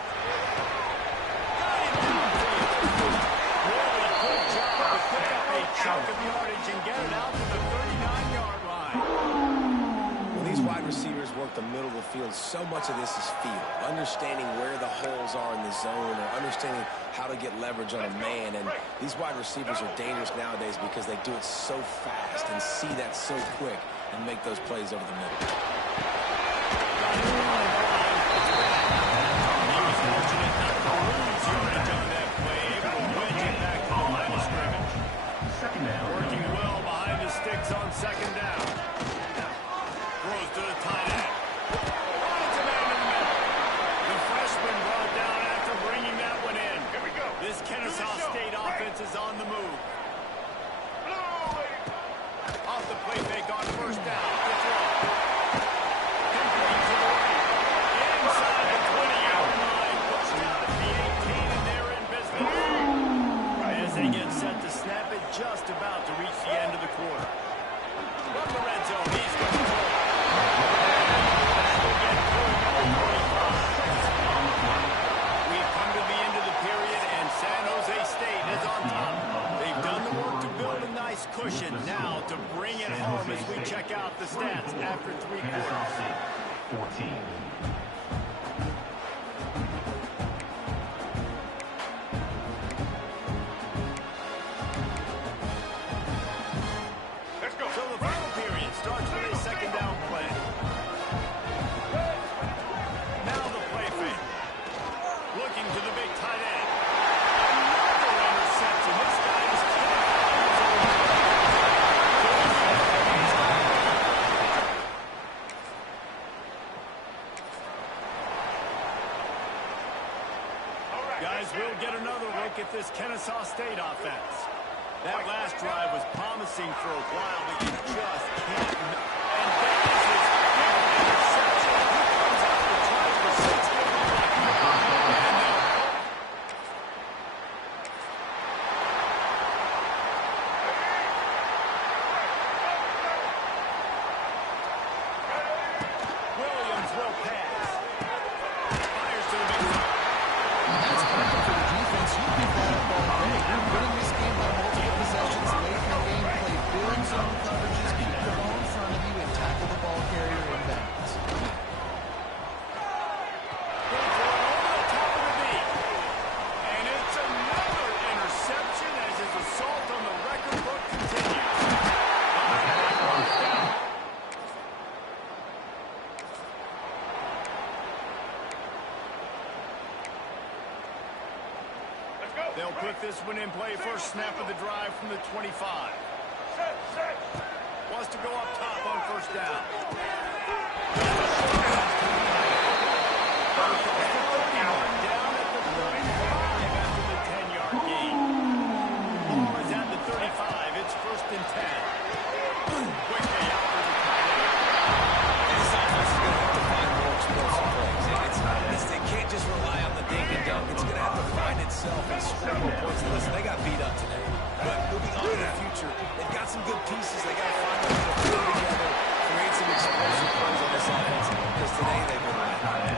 Really good job to pick up a chunk of yardage and get it out to the 39-yard line. When these wide receivers work the middle of the field, so much of this is feel. Understanding where the holes are in the zone or understanding how to get leverage on a man. And these wide receivers are dangerous nowadays because they do it so fast and see that so quick and make those plays over the middle. Guys, we'll get another look at this Kennesaw State offense. That last drive was promising for a while, but you just can't. And that is his fifth interception. He comes out and tries for 6. Williams will pass. Fires to the big side. That's perfect for the defense. You keep that up all day. You're winning this game by multiple possessions late in the game. Play big zone coverages, keep the ball in front of you, and tackle the ball carrier in bounds. Going for it over the top of the knee. And it's another interception as his assault on the record book continues. They'll put this one in play. First snap of the drive from the 25. Wants to go up top on first down. Down at the 35 after the 10-yard gain. Ball is at the 35. It's first and 10. Quickly out for the tight end. This offense is going to have to find more explosive plays. They can't just rely on the dink and dunk. It's going to have to find itself and score more points. Listen, they got beat up today, but moving on to the future, they've got some good pieces. They got to find a way to put it together, create some explosive plays on this offense, because today they've been right.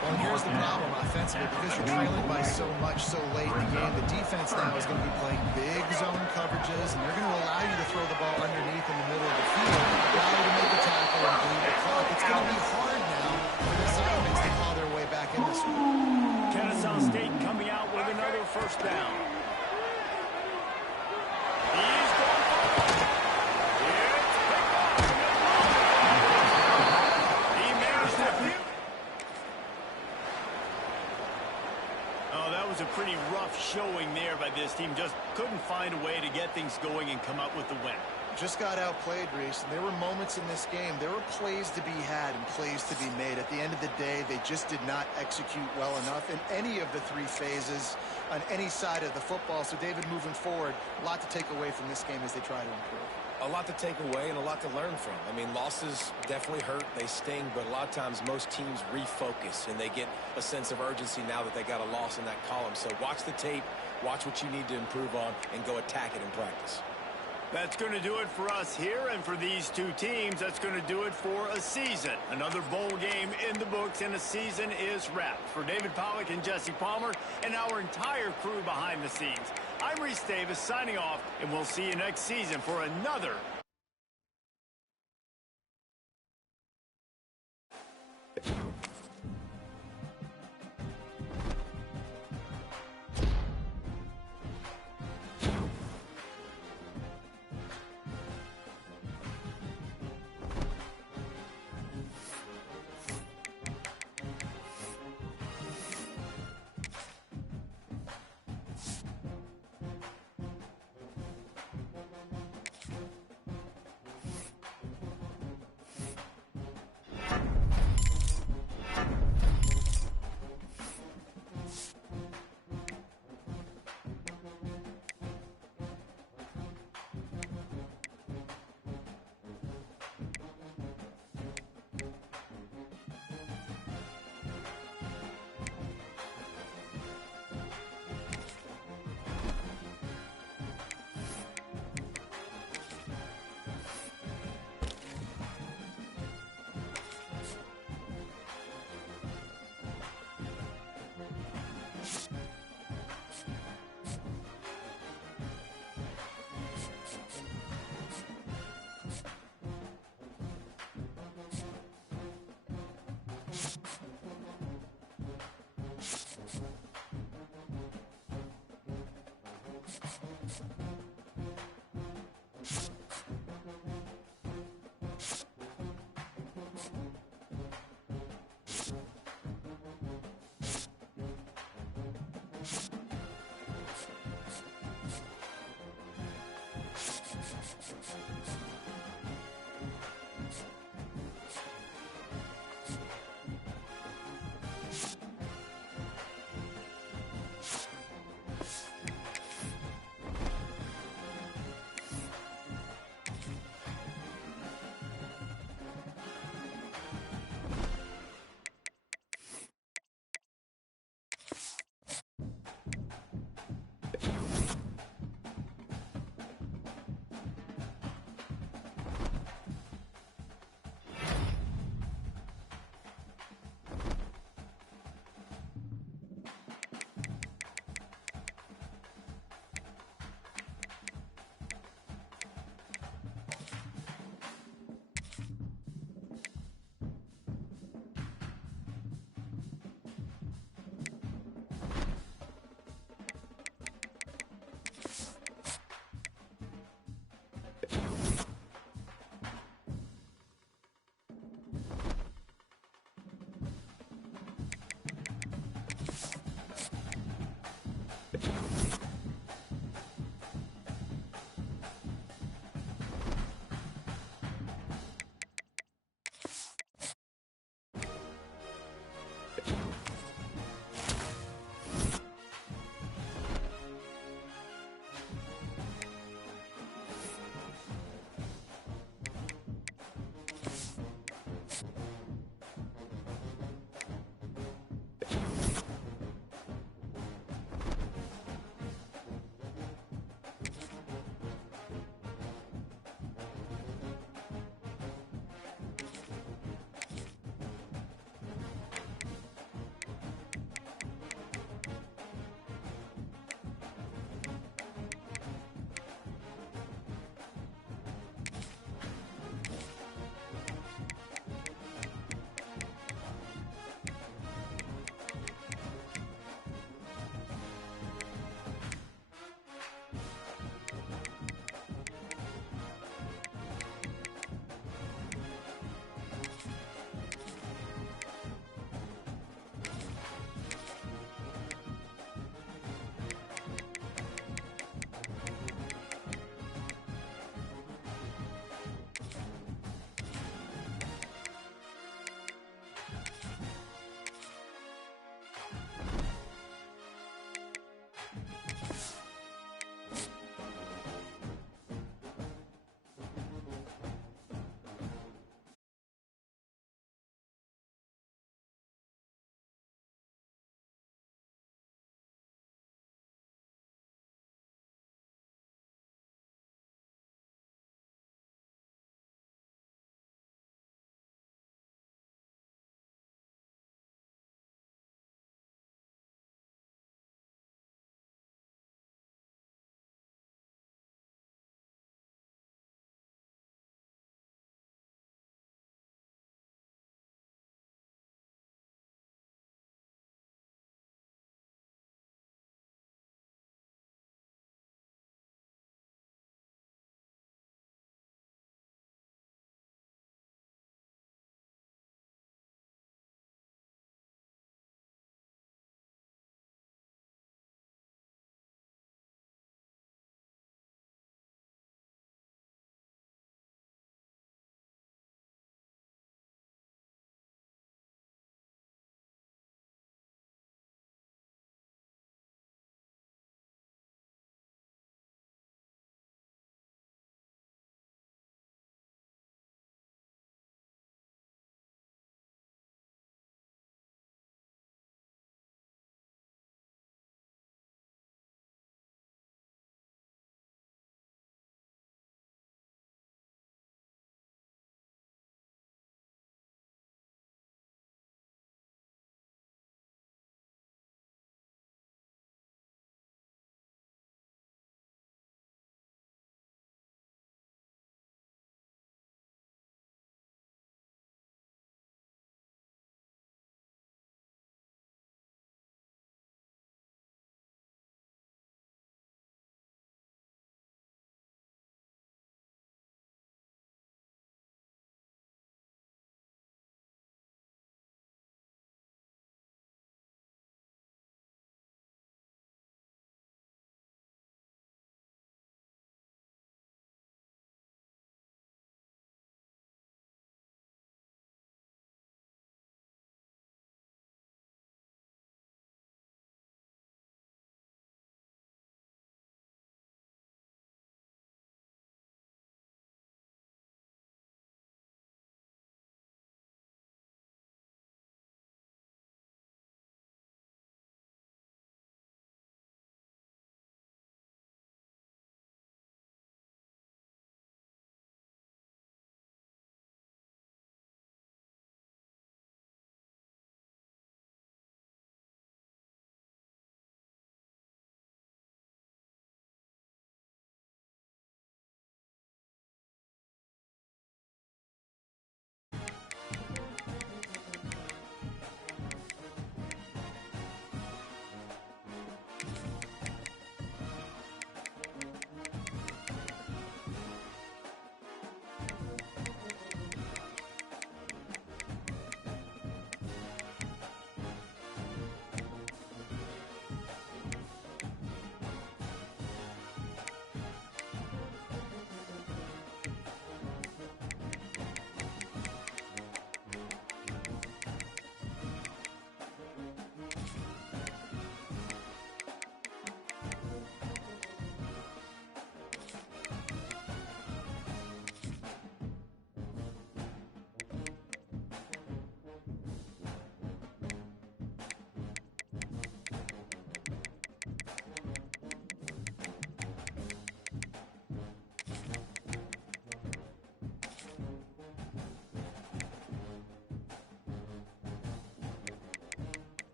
Well, here's the problem offensively. Because you're trailing by so much so late in the game, the defense now is going to be playing big zone coverages, and they're going to allow you to throw the ball underneath in the middle of the field, allow you to make a tackle and bleed the clock. It's going to be hard now for the Simons to claw their way back in this one. Kennesaw State coming out with another first down. He's going for it. It's picked off. He managed to. Oh, that was a pretty rough showing there by this team. Just couldn't find a way to get things going and come up with the win. Just got outplayed, Reese. And there were moments in this game. There were plays to be had and plays to be made. At the end of the day, they just did not execute well enough in any of the three phases on any side of the football. So, David, moving forward, a lot to take away from this game as they try to improve. A lot to take away and a lot to learn from. I mean, losses definitely hurt. They sting, but a lot of times most teams refocus and they get a sense of urgency now that they got a loss in that column. So watch the tape, watch what you need to improve on, and go attack it in practice. That's going to do it for us here, and for these two teams, that's going to do it for a season. Another bowl game in the books, and a season is wrapped. For David Pollack and Jesse Palmer and our entire crew behind the scenes, I'm Reese Davis signing off, and we'll see you next season for another